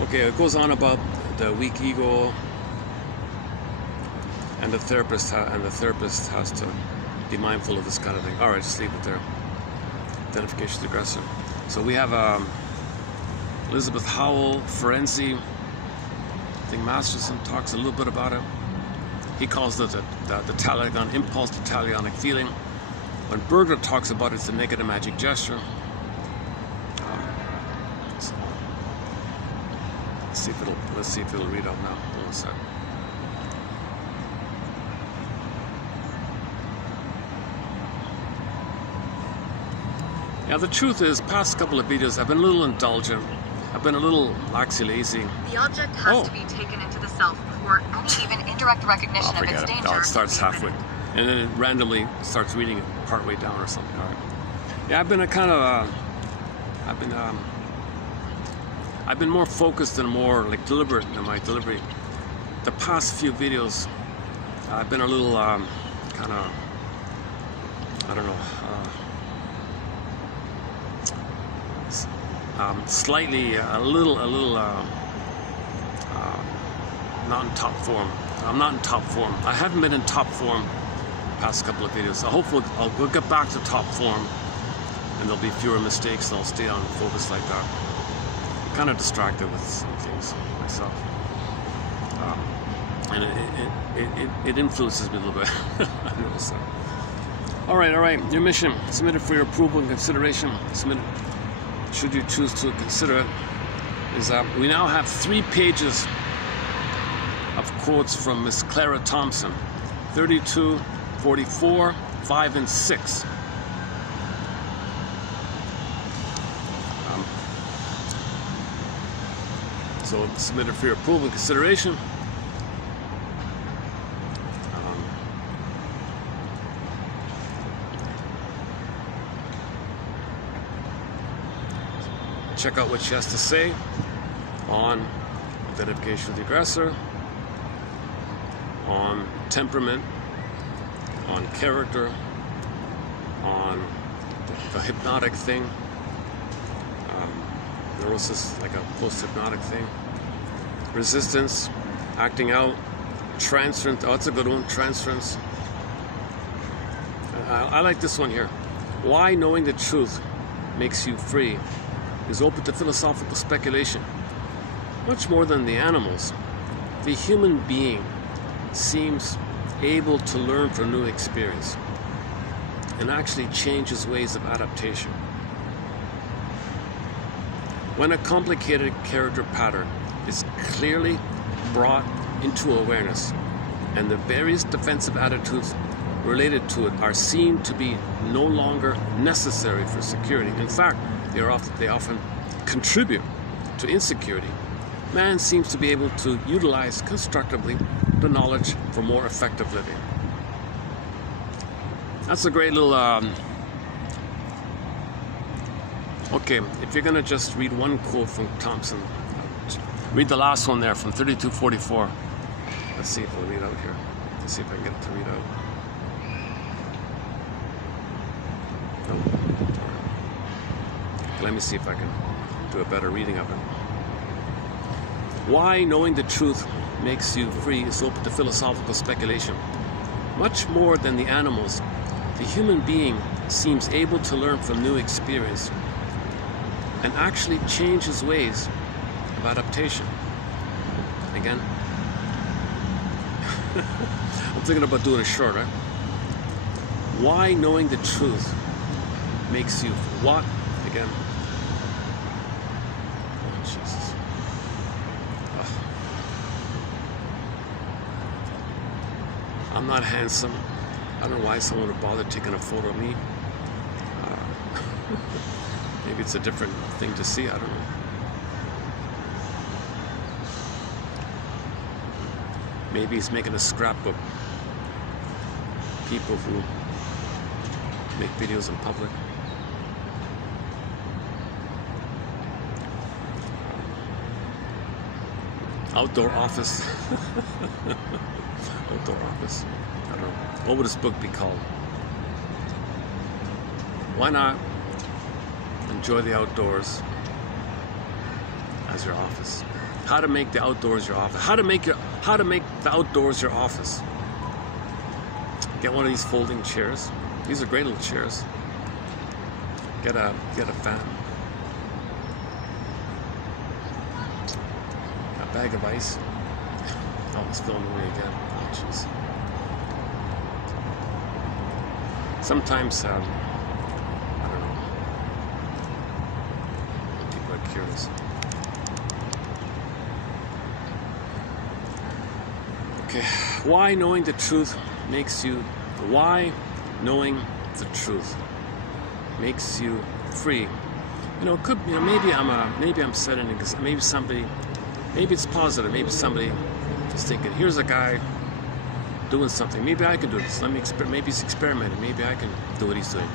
Okay, it goes on about the weak ego, and the therapist has to be mindful of this kind of thing. All right, just leave it there. Identification of the aggressor. So we have Elizabeth Howell, Ferenczi. I think Masterson talks a little bit about it. He calls it the talion impulse, the talionic feeling. When Berger talks about it, it's the negative magic gesture. So let's see if it'll read out now. Hold on a sec. Yeah, the truth is, past couple of videos, I've been a little indulgent. I've been a little lazy. The object has to be taken into the self before any even indirect recognition of its danger. No, it starts halfway, and then it randomly starts reading it partway down or something. All right. Yeah, I've been I've been more focused and more like deliberate in my delivery. The past few videos, I've been a little kind of, I don't know. Slightly, a little, not in top form. I'm not in top form. I haven't been in top form past couple of videos. I hope we'll get back to top form, and there'll be fewer mistakes, and I'll stay on focus like that. I'm kind of distracted with some things myself, and it influences me a little bit. I notice that. All right. Your mission submitted for your approval and consideration. Submitted. Should you choose to consider it, is we now have 3 pages of quotes from Miss Clara Thompson, 32, 44, 5, and 6. So submitted for your approval and consideration. Check out what she has to say on identification of the aggressor, on temperament, on character, on the hypnotic thing, neurosis, like a post-hypnotic thing, resistance, acting out, transference. Oh, that's a good one, transference. I like this one here. Why knowing the truth makes you free is open to philosophical speculation. Much more than the animals, the human being seems able to learn from new experience and actually change his ways of adaptation. When a complicated character pattern is clearly brought into awareness and the various defensive attitudes related to it are seen to be no longer necessary for security. In fact, they often contribute to insecurity. Man seems to be able to utilize constructively the knowledge for more effective living. That's a great little Okay, if you're gonna just read one quote from Thompson, read the last one there from 3244. Let's see if we'll read out here. Let's see if I can get it to read out. Nope. Okay, let me see if I can do a better reading of it. Why knowing the truth makes you free is open to philosophical speculation. Much more than the animals, the human being seems able to learn from new experience and actually change his ways of adaptation. Again, I'm thinking about doing a short, right? Why knowing the truth makes you what? Again. Oh, Jesus. Ugh. I'm not handsome. I don't know why someone would bother taking a photo of me. Maybe it's a different thing to see, I don't know. Maybe he's making a scrapbook. People who make videos in public. Outdoor office. Outdoor office. I don't know. What would this book be called? Why not enjoy the outdoors as your office? How to make the outdoors your office. How to make the outdoors your office. Get one of these folding chairs. These are great little chairs. Get a fan. A bag of ice. Oh, it's filming me again. Oh, jeez. Sometimes, I don't know. People are curious. Okay, why knowing the truth makes you free? You know, it could, you know, maybe I'm setting it, maybe it's positive, maybe somebody is thinking, here's a guy doing something, maybe I can do this, maybe he's experimenting, maybe I can do what he's doing.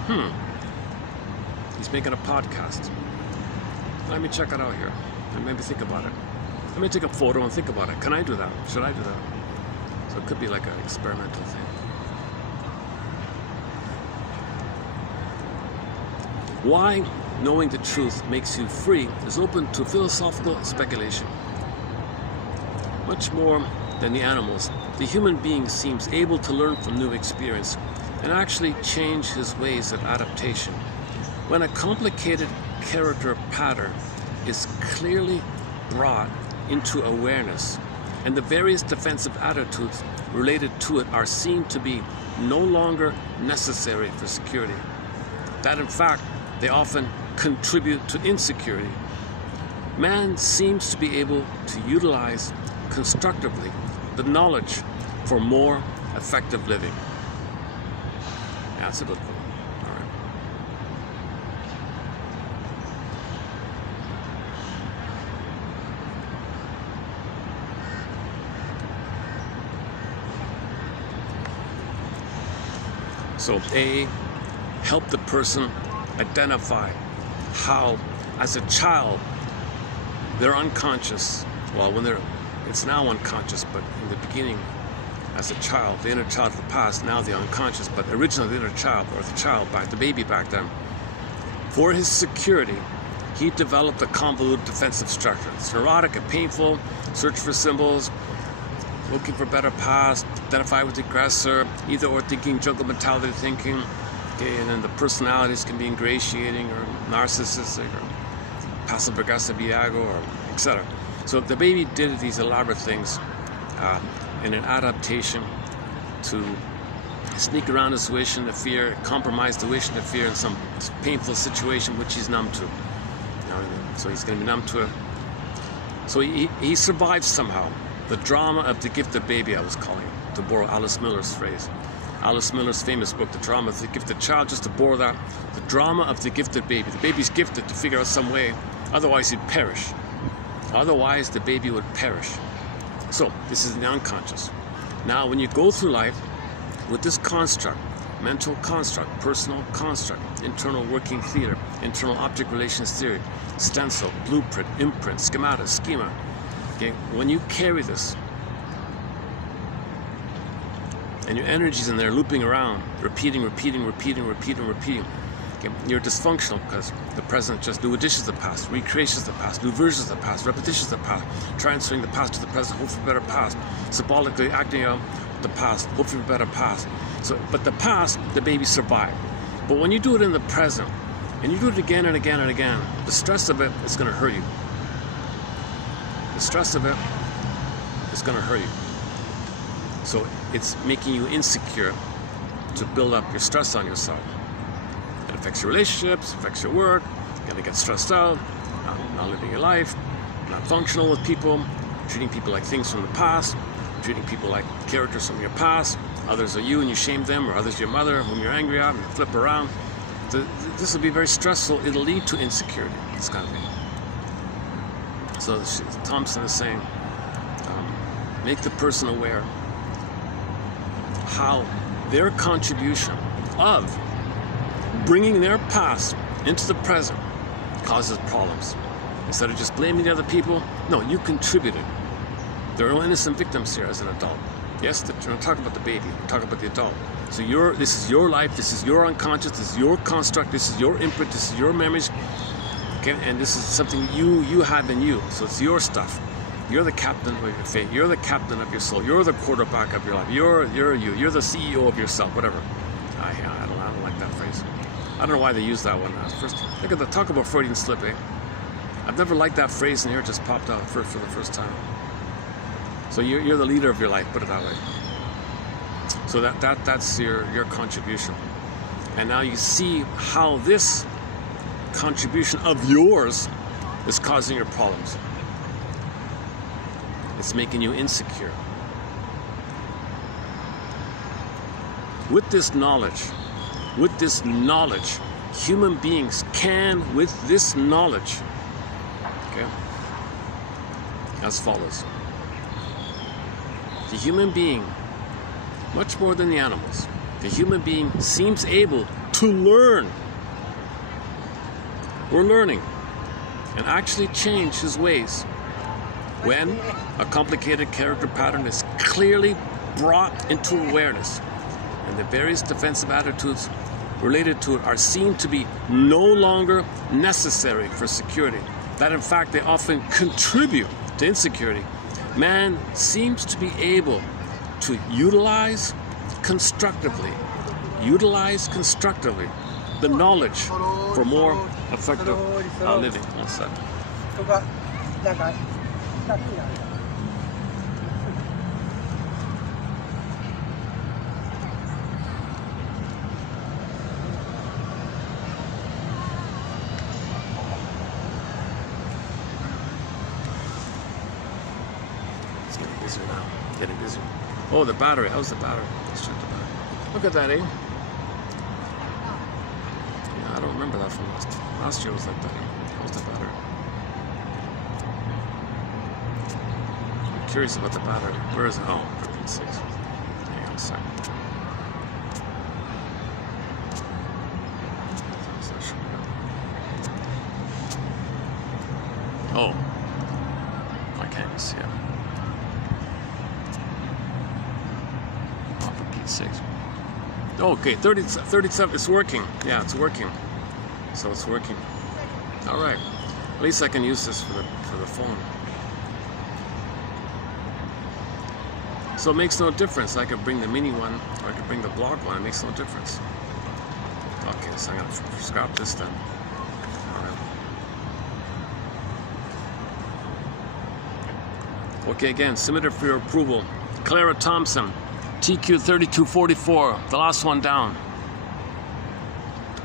He's making a podcast. Let me check it out here, and maybe think about it. Let me take a photo and think about it. Can I do that? Should I do that? So it could be like an experimental thing. Why knowing the truth makes you free is open to philosophical speculation. Much more than the animals, the human being seems able to learn from new experience and actually change his ways of adaptation. When a complicated character pattern is clearly brought into awareness, and the various defensive attitudes related to it are seen to be no longer necessary for security, that in fact they often contribute to insecurity, man seems to be able to utilize constructively the knowledge for more effective living. That's a good one. All right. So A, help the person identify how, as a child, they're unconscious. Well, it's now unconscious, but in the beginning, as a child, the inner child of the past, now the unconscious, but originally the inner child, or the baby back then. For his security, he developed a convoluted defensive structure. It's neurotic and painful, search for symbols, looking for better past, identify with the aggressor, either or thinking, jungle mentality thinking, okay, and then the personalities can be ingratiating or narcissistic or passive-aggressive ego or etc. So the baby did these elaborate things in an adaptation to sneak around his wish and the fear, compromise the wish and the fear in some painful situation which he's numb to. So he's going to be numb to it. So he survived somehow. The drama of the gifted baby, I was calling it, to borrow Alice Miller's phrase. Alice Miller's famous book, The Drama of the Gifted Child, just to borrow that. The drama of the gifted baby. The baby's gifted to figure out some way, otherwise he'd perish. Otherwise the baby would perish. So this is the unconscious. Now when you go through life with this construct, mental construct, personal construct, internal working theater, internal object relations theory, stencil, blueprint, imprint, schemata, schema. Okay, when you carry this, and your energy's in there looping around, repeating, okay, you're dysfunctional because the present just new additions of the past, recreations of the past, new versions of the past, repetitions of the past, transferring the past to the present, hope for a better past, symbolically acting out the past, hope for a better past. So, but the past, the baby survived. But when you do it in the present, and you do it again and again and again, the stress of it is going to hurt you. The stress of it is going to hurt you. So it's making you insecure to build up your stress on yourself. It affects your relationships, affects your work, you're going to get stressed out, not living your life, not functional with people, treating people like things from the past, treating people like characters from your past. Others are you and you shame them, or others your mother whom you're angry at and you flip around. This will be very stressful. It'll lead to insecurity, this kind of thing. So Thompson is saying, make the person aware how their contribution of bringing their past into the present causes problems. Instead of just blaming the other people, no, you contributed. There are no innocent victims here as an adult. Yes, we're not talking about the baby, we're talking about the adult. So this is your life, this is your unconscious, this is your construct, this is your imprint, this is your memories, okay? And this is something you have in you. So it's your stuff. You're the captain of your fate. You're the captain of your soul. You're the quarterback of your life. You're you. You're the CEO of yourself. Whatever. I don't like that phrase. I don't know why they use that one. First, look at the talk about Freudian slip. I've never liked that phrase, and here it just popped out for the first time. So you're the leader of your life. Put it that way. So that's your contribution. And now you see how this contribution of yours is causing your problems. It's making you insecure. With this knowledge, human beings can, with this knowledge, okay, as follows. The human being, much more than the animals, the human being seems able to learn, or learning, and actually change his ways when a complicated character pattern is clearly brought into awareness and the various defensive attitudes related to it are seen to be no longer necessary for security, that in fact they often contribute to insecurity. Man seems to be able to utilize constructively the knowledge for more effective living. One second. It's getting busier now. Getting busier. Oh, the battery. How's the battery? Let's check the battery. Look at that, eh? Yeah, I don't remember that from last year. It was like that. How's the battery? I'm curious about the battery. Where is it? Oh, 15.6. Hang on a second. Oh, I can't even see it. Oh, 15.6. Okay, 37. It's working. Yeah, it's working. So it's working. All right. At least I can use this for the phone. So it makes no difference. I could bring the mini one, or I could bring the block one. It makes no difference. Okay, so I'm gonna scrap this then. All right. Okay, again, submitted for your approval. Clara Thompson, TQ 3244, the last one down.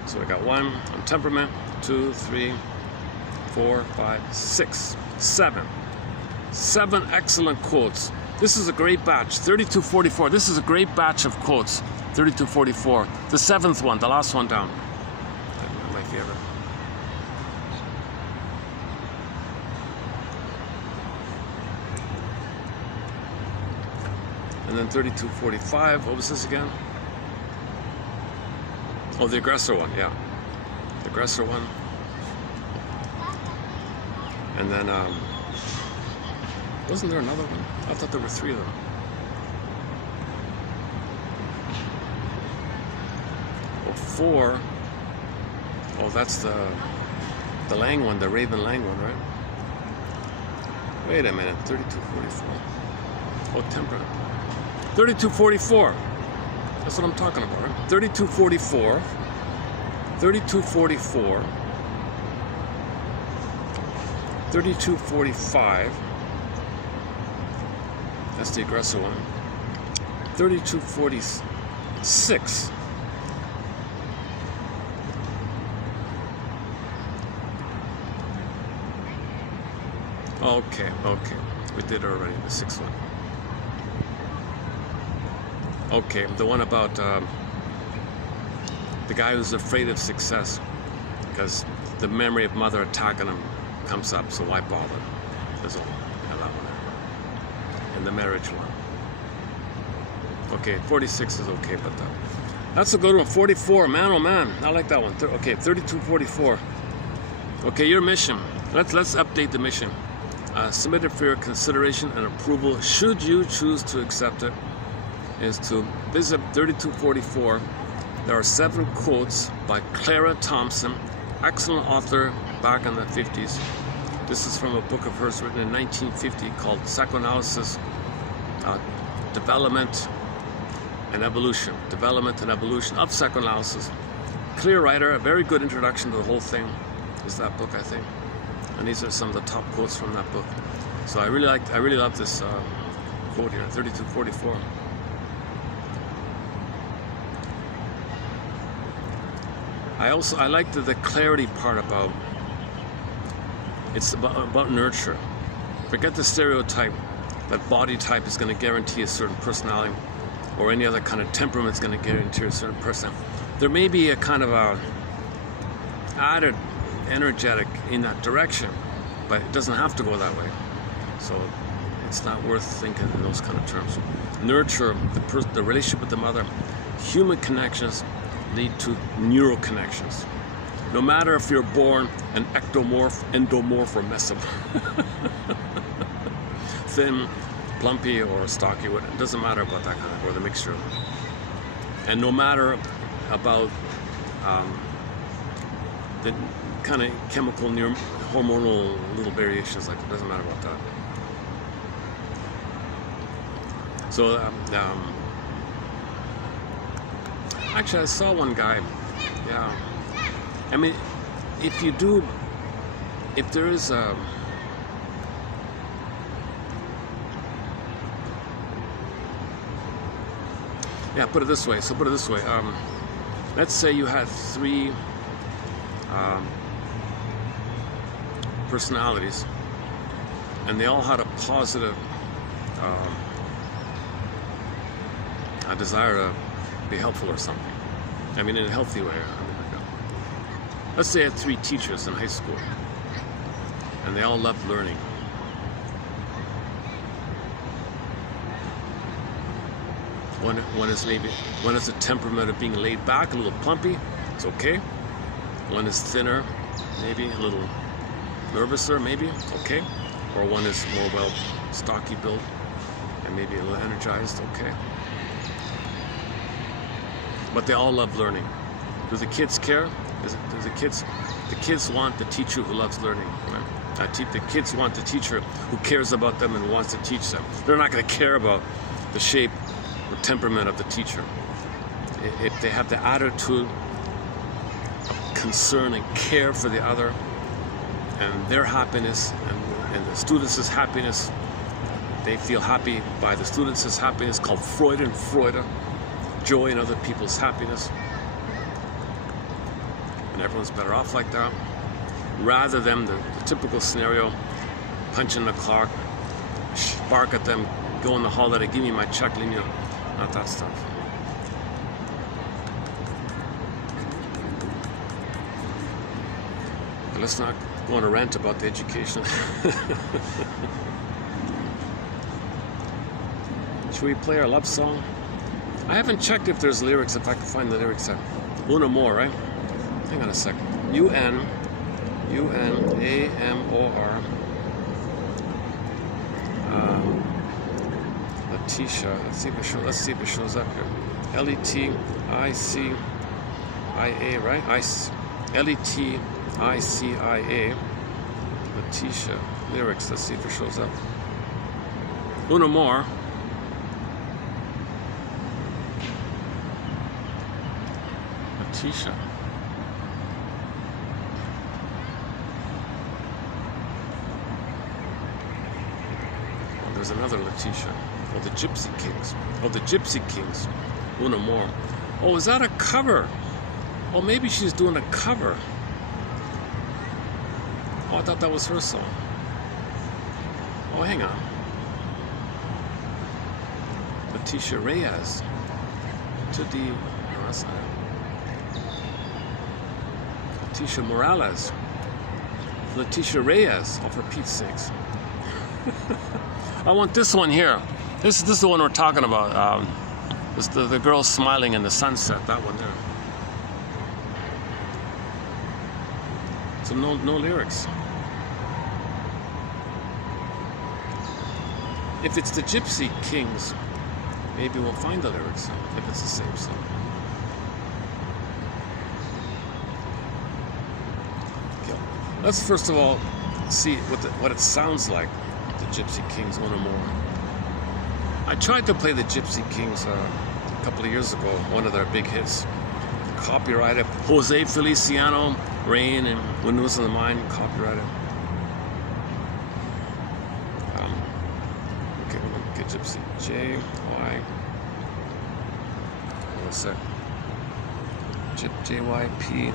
So we got 1 on temperament, 2, 3, 4, 5, 6, 7. 7 excellent quotes. This is a great batch, 3244. This is a great batch of quotes, 3244. The 7th one, the last one down. My favorite. And then 3245, what was this again? Oh, the aggressor one, yeah. The aggressor one. And then, wasn't there another one? I thought there were 3 of them. Well, 4. Oh, that's the Lang one, the Raven Lang one, right? Wait a minute, 3244. Oh, temperament. 3244. That's what I'm talking about, right? 3244. 3244. 3245. That's the aggressor one. 3246. Okay. We did it already, the 6th one. Okay, the one about the guy who's afraid of success because the memory of mother attacking him comes up, so why bother? There's that one. And the marriage one. Okay, 46 is okay, but that's a good one. 44, man, oh man, I like that one. Okay, 3244. Okay, your mission. Let's update the mission. Submitted for your consideration and approval, should you choose to accept it, is to visit 3244. There are 7 quotes by Clara Thompson, excellent author back in the 50s. This is from a book of hers written in 1950 called Psychoanalysis, Development and Evolution. Development and Evolution of Psychoanalysis. Clear writer, a very good introduction to the whole thing is that book, I think. And these are some of the top quotes from that book. So I really love this quote here, 3244. I like the clarity part about it's about nurture. Forget the stereotype that body type is going to guarantee a certain personality, or any other kind of temperament is going to guarantee a certain person. There may be a kind of a added energetic in that direction, but it doesn't have to go that way. So it's not worth thinking in those kind of terms. Nurture, the relationship with the mother, human connections lead to neural connections. No matter if you're born an ectomorph, endomorph, or mesomorph, thin, plumpy, or stocky, it doesn't matter about that kind of, or the mixture of them. And no matter about the kind of chemical, hormonal little variations, like it doesn't matter about that. So, actually, I saw one guy, yeah. I mean, if there is a, yeah, put it this way. Let's say you had 3 personalities, and they all had a positive a desire to be helpful or something. I mean, in a healthy way. Let's say I had 3 teachers in high school, and they all loved learning. One is a temperament of being laid back, a little plumpy, it's okay. One is thinner, maybe a little nervouser, maybe, okay. Or one is more stocky built and maybe a little energized, okay. But they all love learning. Do the kids care? The kids want the teacher who loves learning. Right? The kids want the teacher who cares about them and wants to teach them. They're not going to care about the shape or temperament of the teacher. If they have the attitude of concern and care for the other and their happiness and the students' happiness, they feel happy by the students' happiness, called Freude, joy in other people's happiness. And everyone's better off like that, rather than the typical scenario, punch in the clock, bark at them, go in the hallway, give me my check, leave me alone. Not that stuff. But let's not go on a rant about the education. Should we play our love song? I haven't checked if there's lyrics, if I can find the lyrics. Una more, right? Hang on a second. U-N-A-M-O-R. Letitia. Let's see if it shows up here. L-E-T-I-C-I-A, right? L-E-T-I-C-I-A. Letitia. Lyrics. Let's see if it shows up. Una more. Letitia. Oh, there's another Letitia. Oh, the Gypsy Kings. Oh, the Gypsy Kings. Una more. Oh, is that a cover? Oh, maybe she's doing a cover. Oh, I thought that was her song. Oh, hang on. Letitia Reyes. No, that's not it. Letitia Morales. Letitia Reyes. Oh, for Pete's sakes. I want this one here. This is the one we're talking about. It's the girl smiling in the sunset. That one there. So no lyrics. If it's the Gypsy Kings, maybe we'll find the lyrics if it's the same song. Okay. Let's first of all see what it sounds like. The Gypsy Kings, Una more. I tried to play the Gypsy Kings a couple of years ago, one of their big hits. Copyrighted. Jose Feliciano, Rain, and Windows of the Mind, copyrighted. Okay, we're gonna get Gypsy. J-Y. One sec. J-Y-P-S-Y.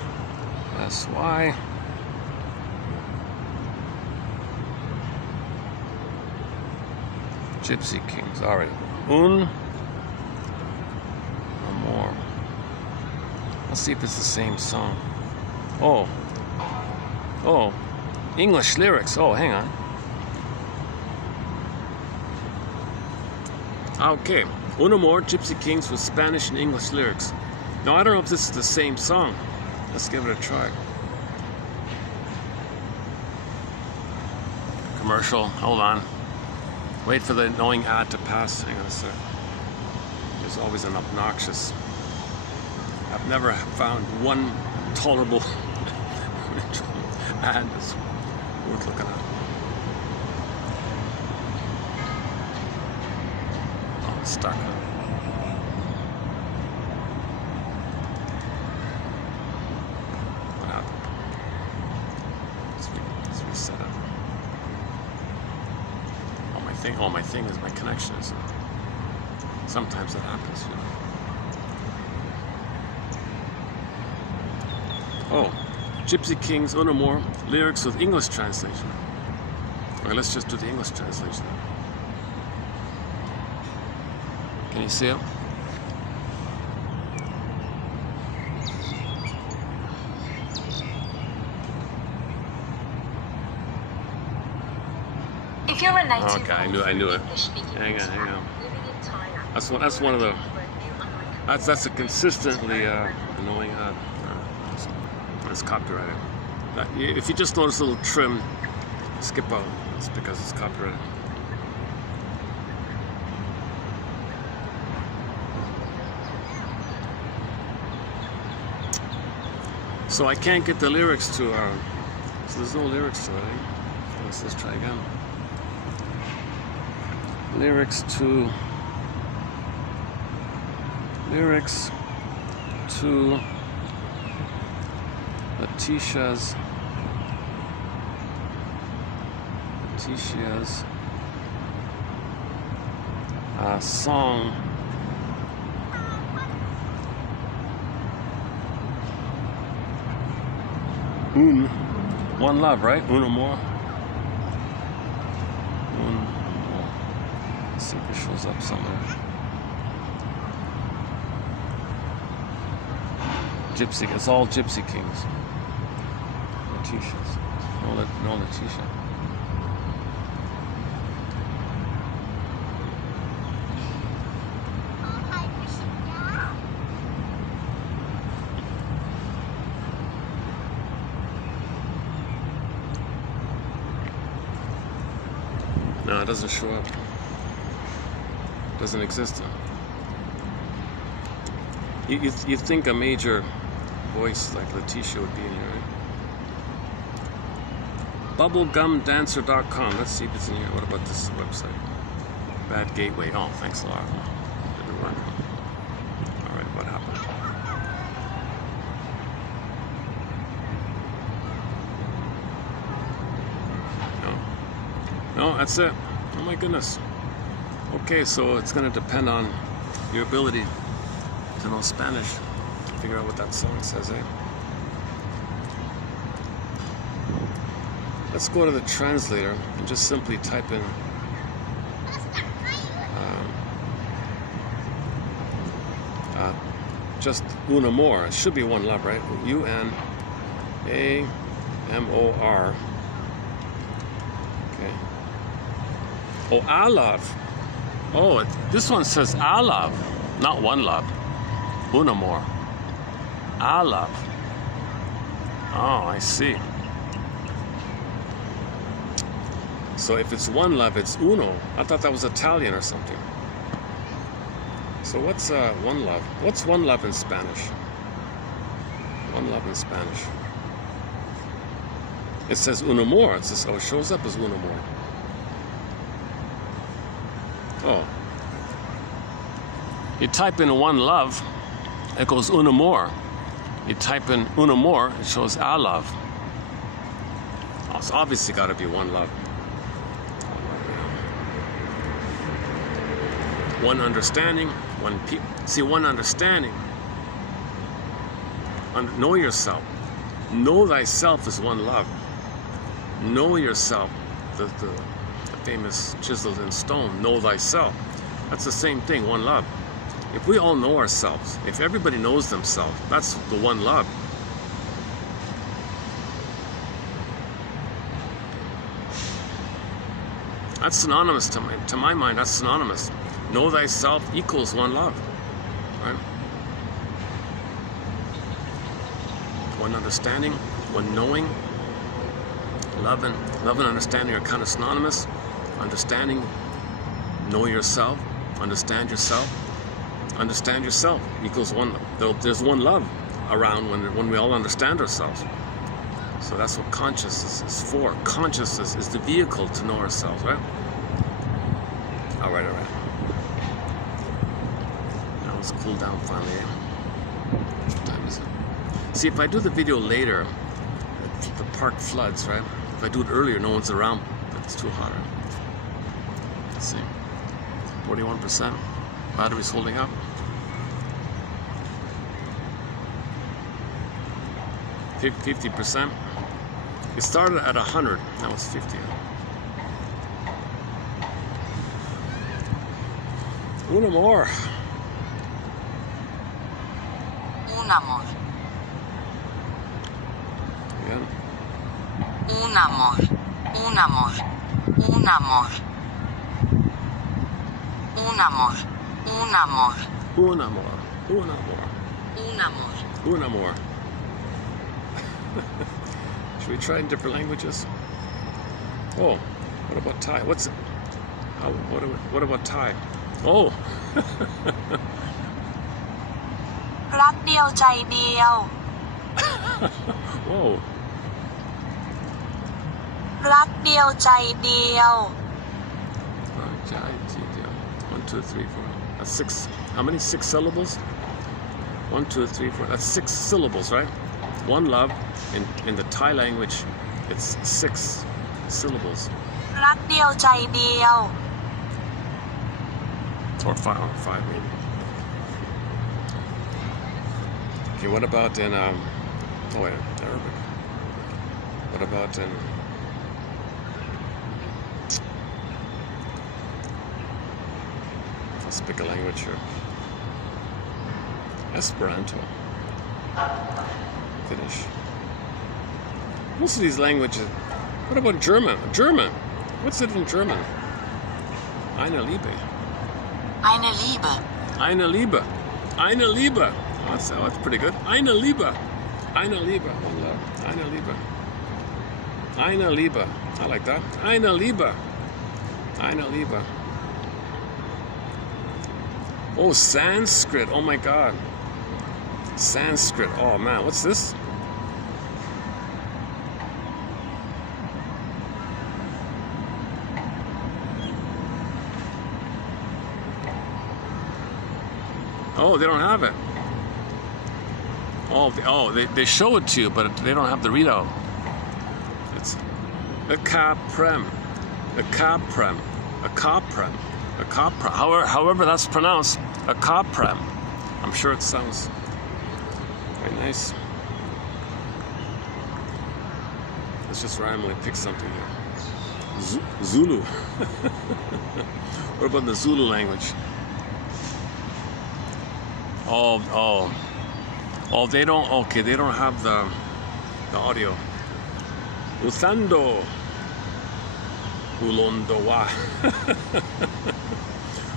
Gypsy Kings. All right. One more. Let's see if it's the same song. Oh. English lyrics. Oh, hang on. Okay. Una more, Gypsy Kings with Spanish and English lyrics. Now, I don't know if this is the same song. Let's give it a try. Commercial. Hold on. Wait for the annoying ad to pass. Hang on a sec. There's always an obnoxious. I've never found one tolerable ad that's worth looking at. Oh, it's stuck. What happened? Let's reset it. My thing is my connection is. Sometimes that happens, you know. Oh, Gypsy Kings, Una more, lyrics with English translation. Okay, let's just do the English translation. Can you see it? If you're a native, Okay, I knew it. Hang on. That's one of the. That's a consistently annoying ad. It's copyrighted. If you just notice a little trim, skip out. It's because it's copyrighted. So I can't get the lyrics to so there's no lyrics to it. Eh? Let's try again. Lyrics to Letitia's song One Love, right? Una more. Let's see if it shows up somewhere. Gypsy, it's all Gypsy Kings. Letitia's. No Letitia. it doesn't show up. Doesn't exist. You think a major voice like Letitia would be in here, right? Bubblegumdancer.com. Let's see if it's in here. What about this website? Bad gateway. Oh, thanks a lot. Didn't work. All right, what happened? No, that's it. Oh my goodness. Okay, so it's going to depend on your ability to know Spanish. Figure out what that song says, eh? Let's go to the translator and just simply type in just un amor. It should be one love, right? U-N-A-M-O-R. Okay. Oh, I love. Oh, this one says I love, not one love. Un amor. I love. Oh, I see. So if it's one love, it's uno. I thought that was Italian or something. So what's one love? What's one love in Spanish? One love in Spanish. It says un amor. It's just, oh, it shows up as un amor. Oh. You type in one love, it goes un amor. You type in un amor, it shows I love. Oh, it's obviously got to be one love. One understanding, one people. See, one understanding. Know yourself. Know thyself is one love. Know yourself. The famous chiseled in stone. Know thyself. That's the same thing. One love. If we all know ourselves, if everybody knows themselves, that's the one love. That's synonymous to my mind. That's synonymous. Know thyself equals one love, right? One understanding, one knowing, love and understanding are kind of synonymous. Understanding, know yourself, understand yourself equals one. There's one love around when we all understand ourselves. So that's what consciousness is for. Consciousness is the vehicle to know ourselves, right? All right. Now let's cool down finally. What time is it? See, if I do the video later, the park floods, right? If I do it earlier, no one's around. It's too hot. Right? Let's see. 41%. Battery's holding up. 50%. It started at 100. Now it's 50. Un amor. Un amor. Again. Un amor. Un amor. Un amor. Un amor. Un amor. Un amor. Un amor. Un amor. Un amor. Should we try in different languages? Oh, what about Thai? What's it? What about Thai? Oh. รักเดียวใจเดียว Whoa. รักเดียวใจเดียว 1, 2, 3, 4. That's 6. How many? 6 syllables? 1, 2, 3, 4. That's 6 syllables, right? One love. In the Thai language, it's 6 syllables. รักเดียวใจเดียว Or 5 maybe. Okay, what about in Arabic? What about in let's pick a language here. Esperanto. Finnish. Most of these languages. What about German? German. What's it in German? Eine Liebe. Eine Liebe. Eine Liebe. Eine Liebe. Oh, that's pretty good. Eine Liebe. Eine Liebe. One love. Eine Liebe. Eine Liebe. I like that. Eine Liebe. Liba. Oh, Sanskrit. Oh my God. Sanskrit. Oh man, what's this? Oh, they don't have it. Oh, they show it to you, but they don't have the readout. It's a caprem, a caprem, a caprem, a caprem. However that's pronounced, a caprem. I'm sure it sounds very nice. Let's just randomly pick something here. Zulu. What about the Zulu language? Oh, they don't. Okay, they don't have the audio. Uthando, ulondowa,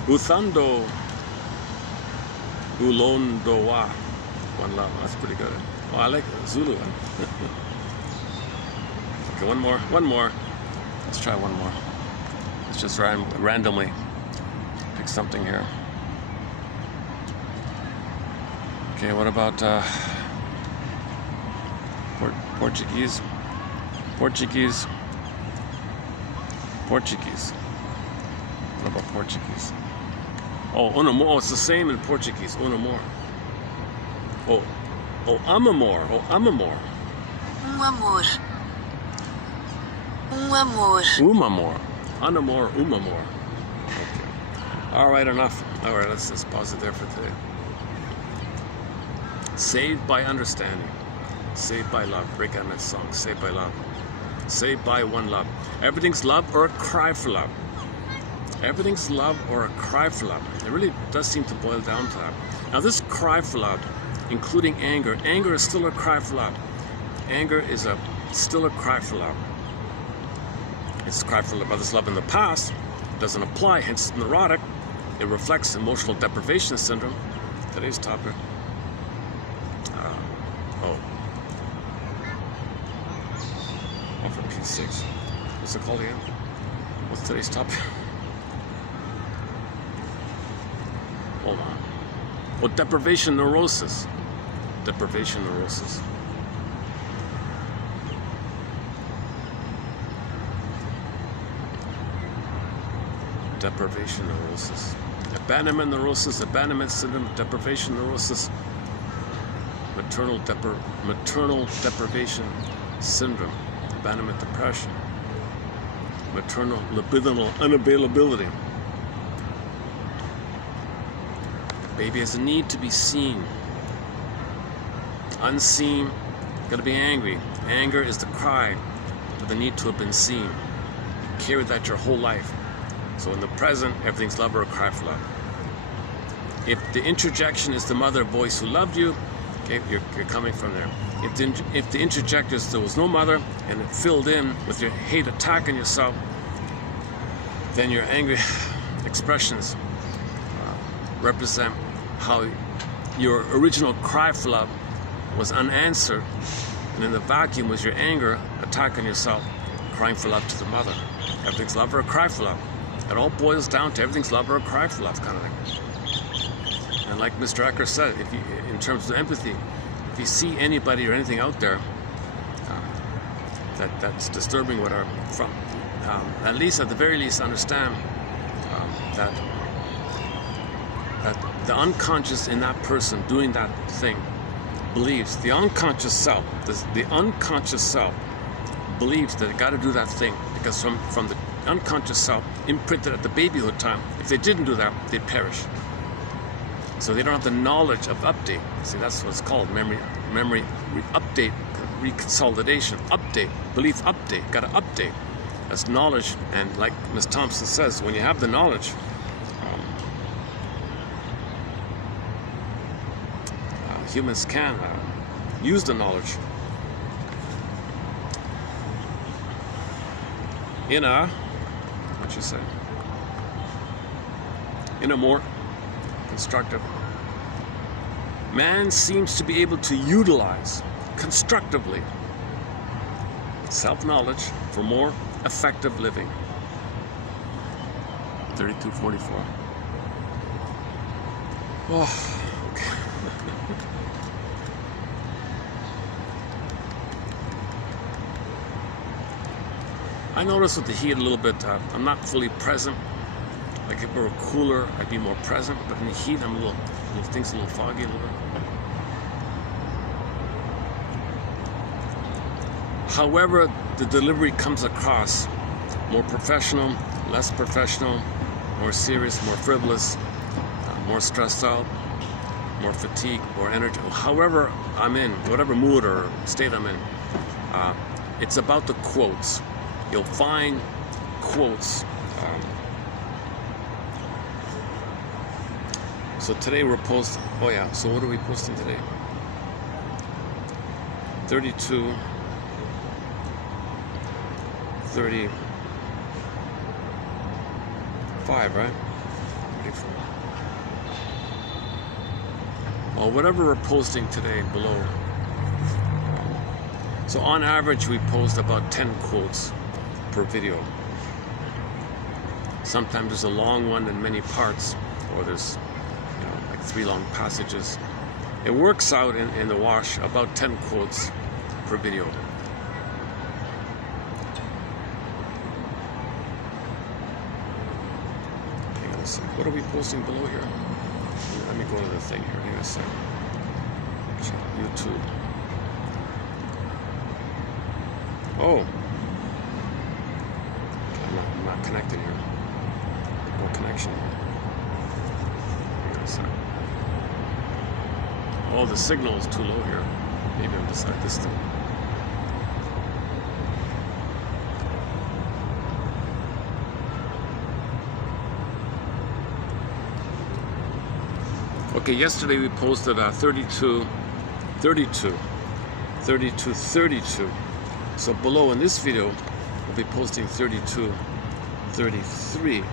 uthando, ulondowa. One love. That's pretty good. Oh, I like Zulu. Okay, one more. Let's try one more. Let's just randomly pick something here. Okay, what about Portuguese? Portuguese. What about Portuguese? Oh, un amor. Oh, it's the same in Portuguese. Un amor. Oh, amor. Oh, amor. Amor. Amor. Amor. Un amor. Amor. Okay. All right, enough. All right, let's just pause it there for today. Saved by understanding, saved by love. Break out that song. Saved by love, saved by one love. Everything's love or a cry for love. Everything's love or a cry for love. It really does seem to boil down to that. Now this cry for love, including anger. Anger is still a cry for love. Anger is still a cry for love. It's a cry for love. Others' love in the past doesn't apply. Hence neurotic. It reflects emotional deprivation syndrome. Today's topic. For Pete's sakes. What's it called again? What's today's topic? Hold on. Oh, deprivation neurosis. Deprivation neurosis. Deprivation neurosis. Abandonment neurosis, abandonment syndrome, deprivation neurosis, maternal deprivation syndrome. Abandonment depression, maternal libidinal unavailability. Baby has a need to be seen. Unseen, gotta be angry. Anger is the cry for the need to have been seen. You carry that your whole life. So in the present, everything's love or a cry for love. If the interjection is the mother voice who loved you, okay, you're coming from there. If the interjectors, there was no mother and it filled in with your hate attacking yourself, then your angry expressions represent how your original cry for love was unanswered, and in the vacuum was your anger attacking yourself, crying for love to the mother. Everything's love or a cry for love. It all boils down to everything's love or a cry for love kind of thing. And like Mr. Ecker said, if you, in terms of empathy, if you see anybody or anything out there that's disturbing what are from, at least at the very least understand that the unconscious in that person doing that thing believes, the unconscious self, the unconscious self believes that they got to do that thing because from the unconscious self imprinted at the babyhood time, if they didn't do that, they'd perish. So they don't have the knowledge of update. See, that's what it's called, memory update, reconsolidation, update, belief update, got to update. That's knowledge, and like Ms. Thompson says, when you have the knowledge, humans can use the knowledge in a, what you say, in a more constructive. Man seems to be able to utilize constructively self-knowledge for more effective living. 32:44. Oh, okay. I notice with the heat a little bit, I'm not fully present. Like if it were cooler, I'd be more present, but in the heat, I'm things a little foggy a little bit. However, the delivery comes across more professional, less professional, more serious, more frivolous, more stressed out, more fatigue, more energy. However I'm in, whatever mood or state I'm in, it's about the quotes. You'll find quotes. So today we're posting, oh yeah, so what are we posting today? 32, 35, right? 34. Well, whatever we're posting today below. So on average, we post about 10 quotes per video. Sometimes there's a long one in many parts, or there's, like 3 long passages. It works out in the wash about 10 quotes per video. Okay, let's see. What are we posting below here? Let me go to the thing here. Hang on a second. YouTube. Oh. I'm not connected here. No connection here. Hang on a second. Oh, the signal is too low here. Maybe I'm beside this thing. Okay, yesterday we posted 32. So below in this video, we'll be posting 33,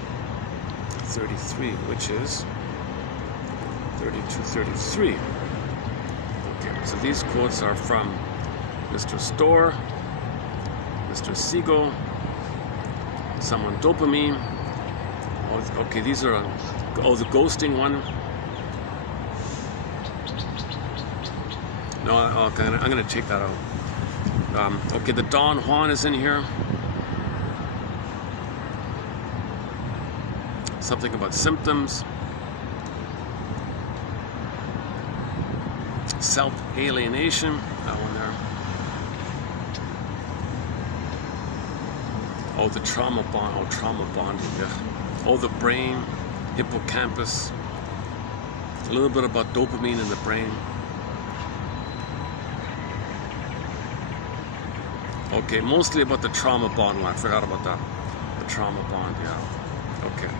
which is 33. Okay, so these quotes are from Mr. Store, Mr. Siegel, someone Dopamine. Oh, okay, these are, the ghosting one. No, okay, I'm going to take that out. Okay, the Don Juan is in here. Something about symptoms. Self-alienation, that one there. Oh, the trauma bond. Oh, trauma bonding. Yeah. Oh, the brain, hippocampus. A little bit about dopamine in the brain. Okay, mostly about the trauma bond one. I forgot about that. The trauma bond, yeah. Okay.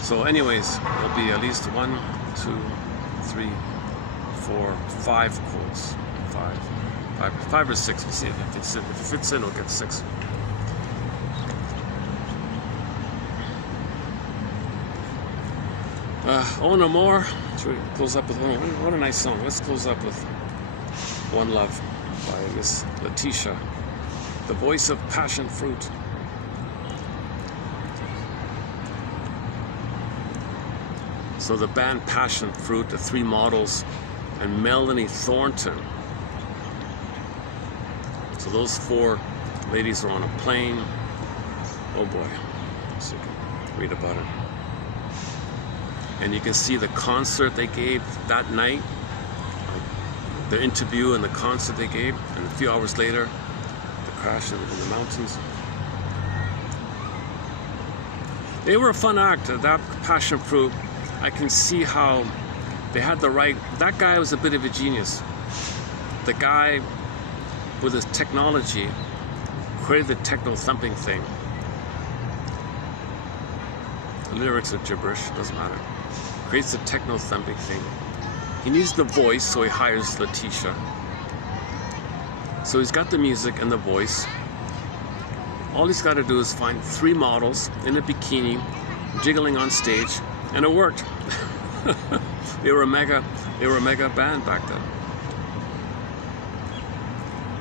So anyways, there'll be at least 1, 2, 3, 4, 5 quotes. 5 or 6. We'll see if it fits in. If it fits in, we'll get 6. Oh, no more. Should we close up with one? What a nice song. Let's close up with One Love by Miss Letitia. The voice of passion fruit. So the band Passion Fruit, the 3 models, and Melanie Thornton. So those 4 ladies are on a plane. Oh boy, so you can read about it. And you can see the concert they gave that night, the interview and the concert they gave, and a few hours later, crash in the mountains. They were a fun act. That Passion Fruit, I can see how they had the right. That guy was a bit of a genius. The guy with his technology created the techno thumping thing. The lyrics are gibberish, doesn't matter. Creates the techno thumping thing. He needs the voice, so he hires Letitia. So he's got the music and the voice. All he's got to do is find 3 models in a bikini, jiggling on stage, and it worked. They were a mega band back then.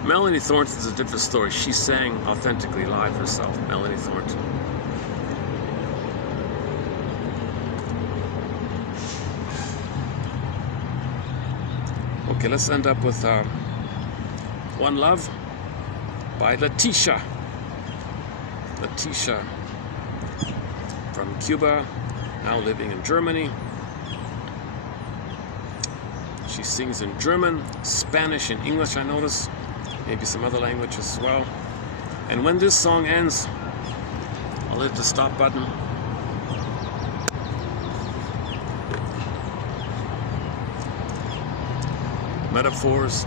Melanie Thornton's a different story. She sang authentically live herself, Melanie Thornton. Okay, let's end up with One Love by Letitia. Letitia from Cuba, now living in Germany. She sings in German, Spanish, and English, I notice. Maybe some other languages as well. And when this song ends, I'll hit the stop button. Metaphors.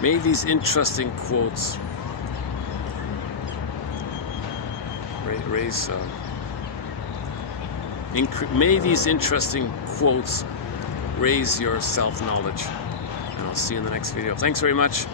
May these interesting quotes raise. May these interesting quotes raise your self-knowledge. And I'll see you in the next video. Thanks very much.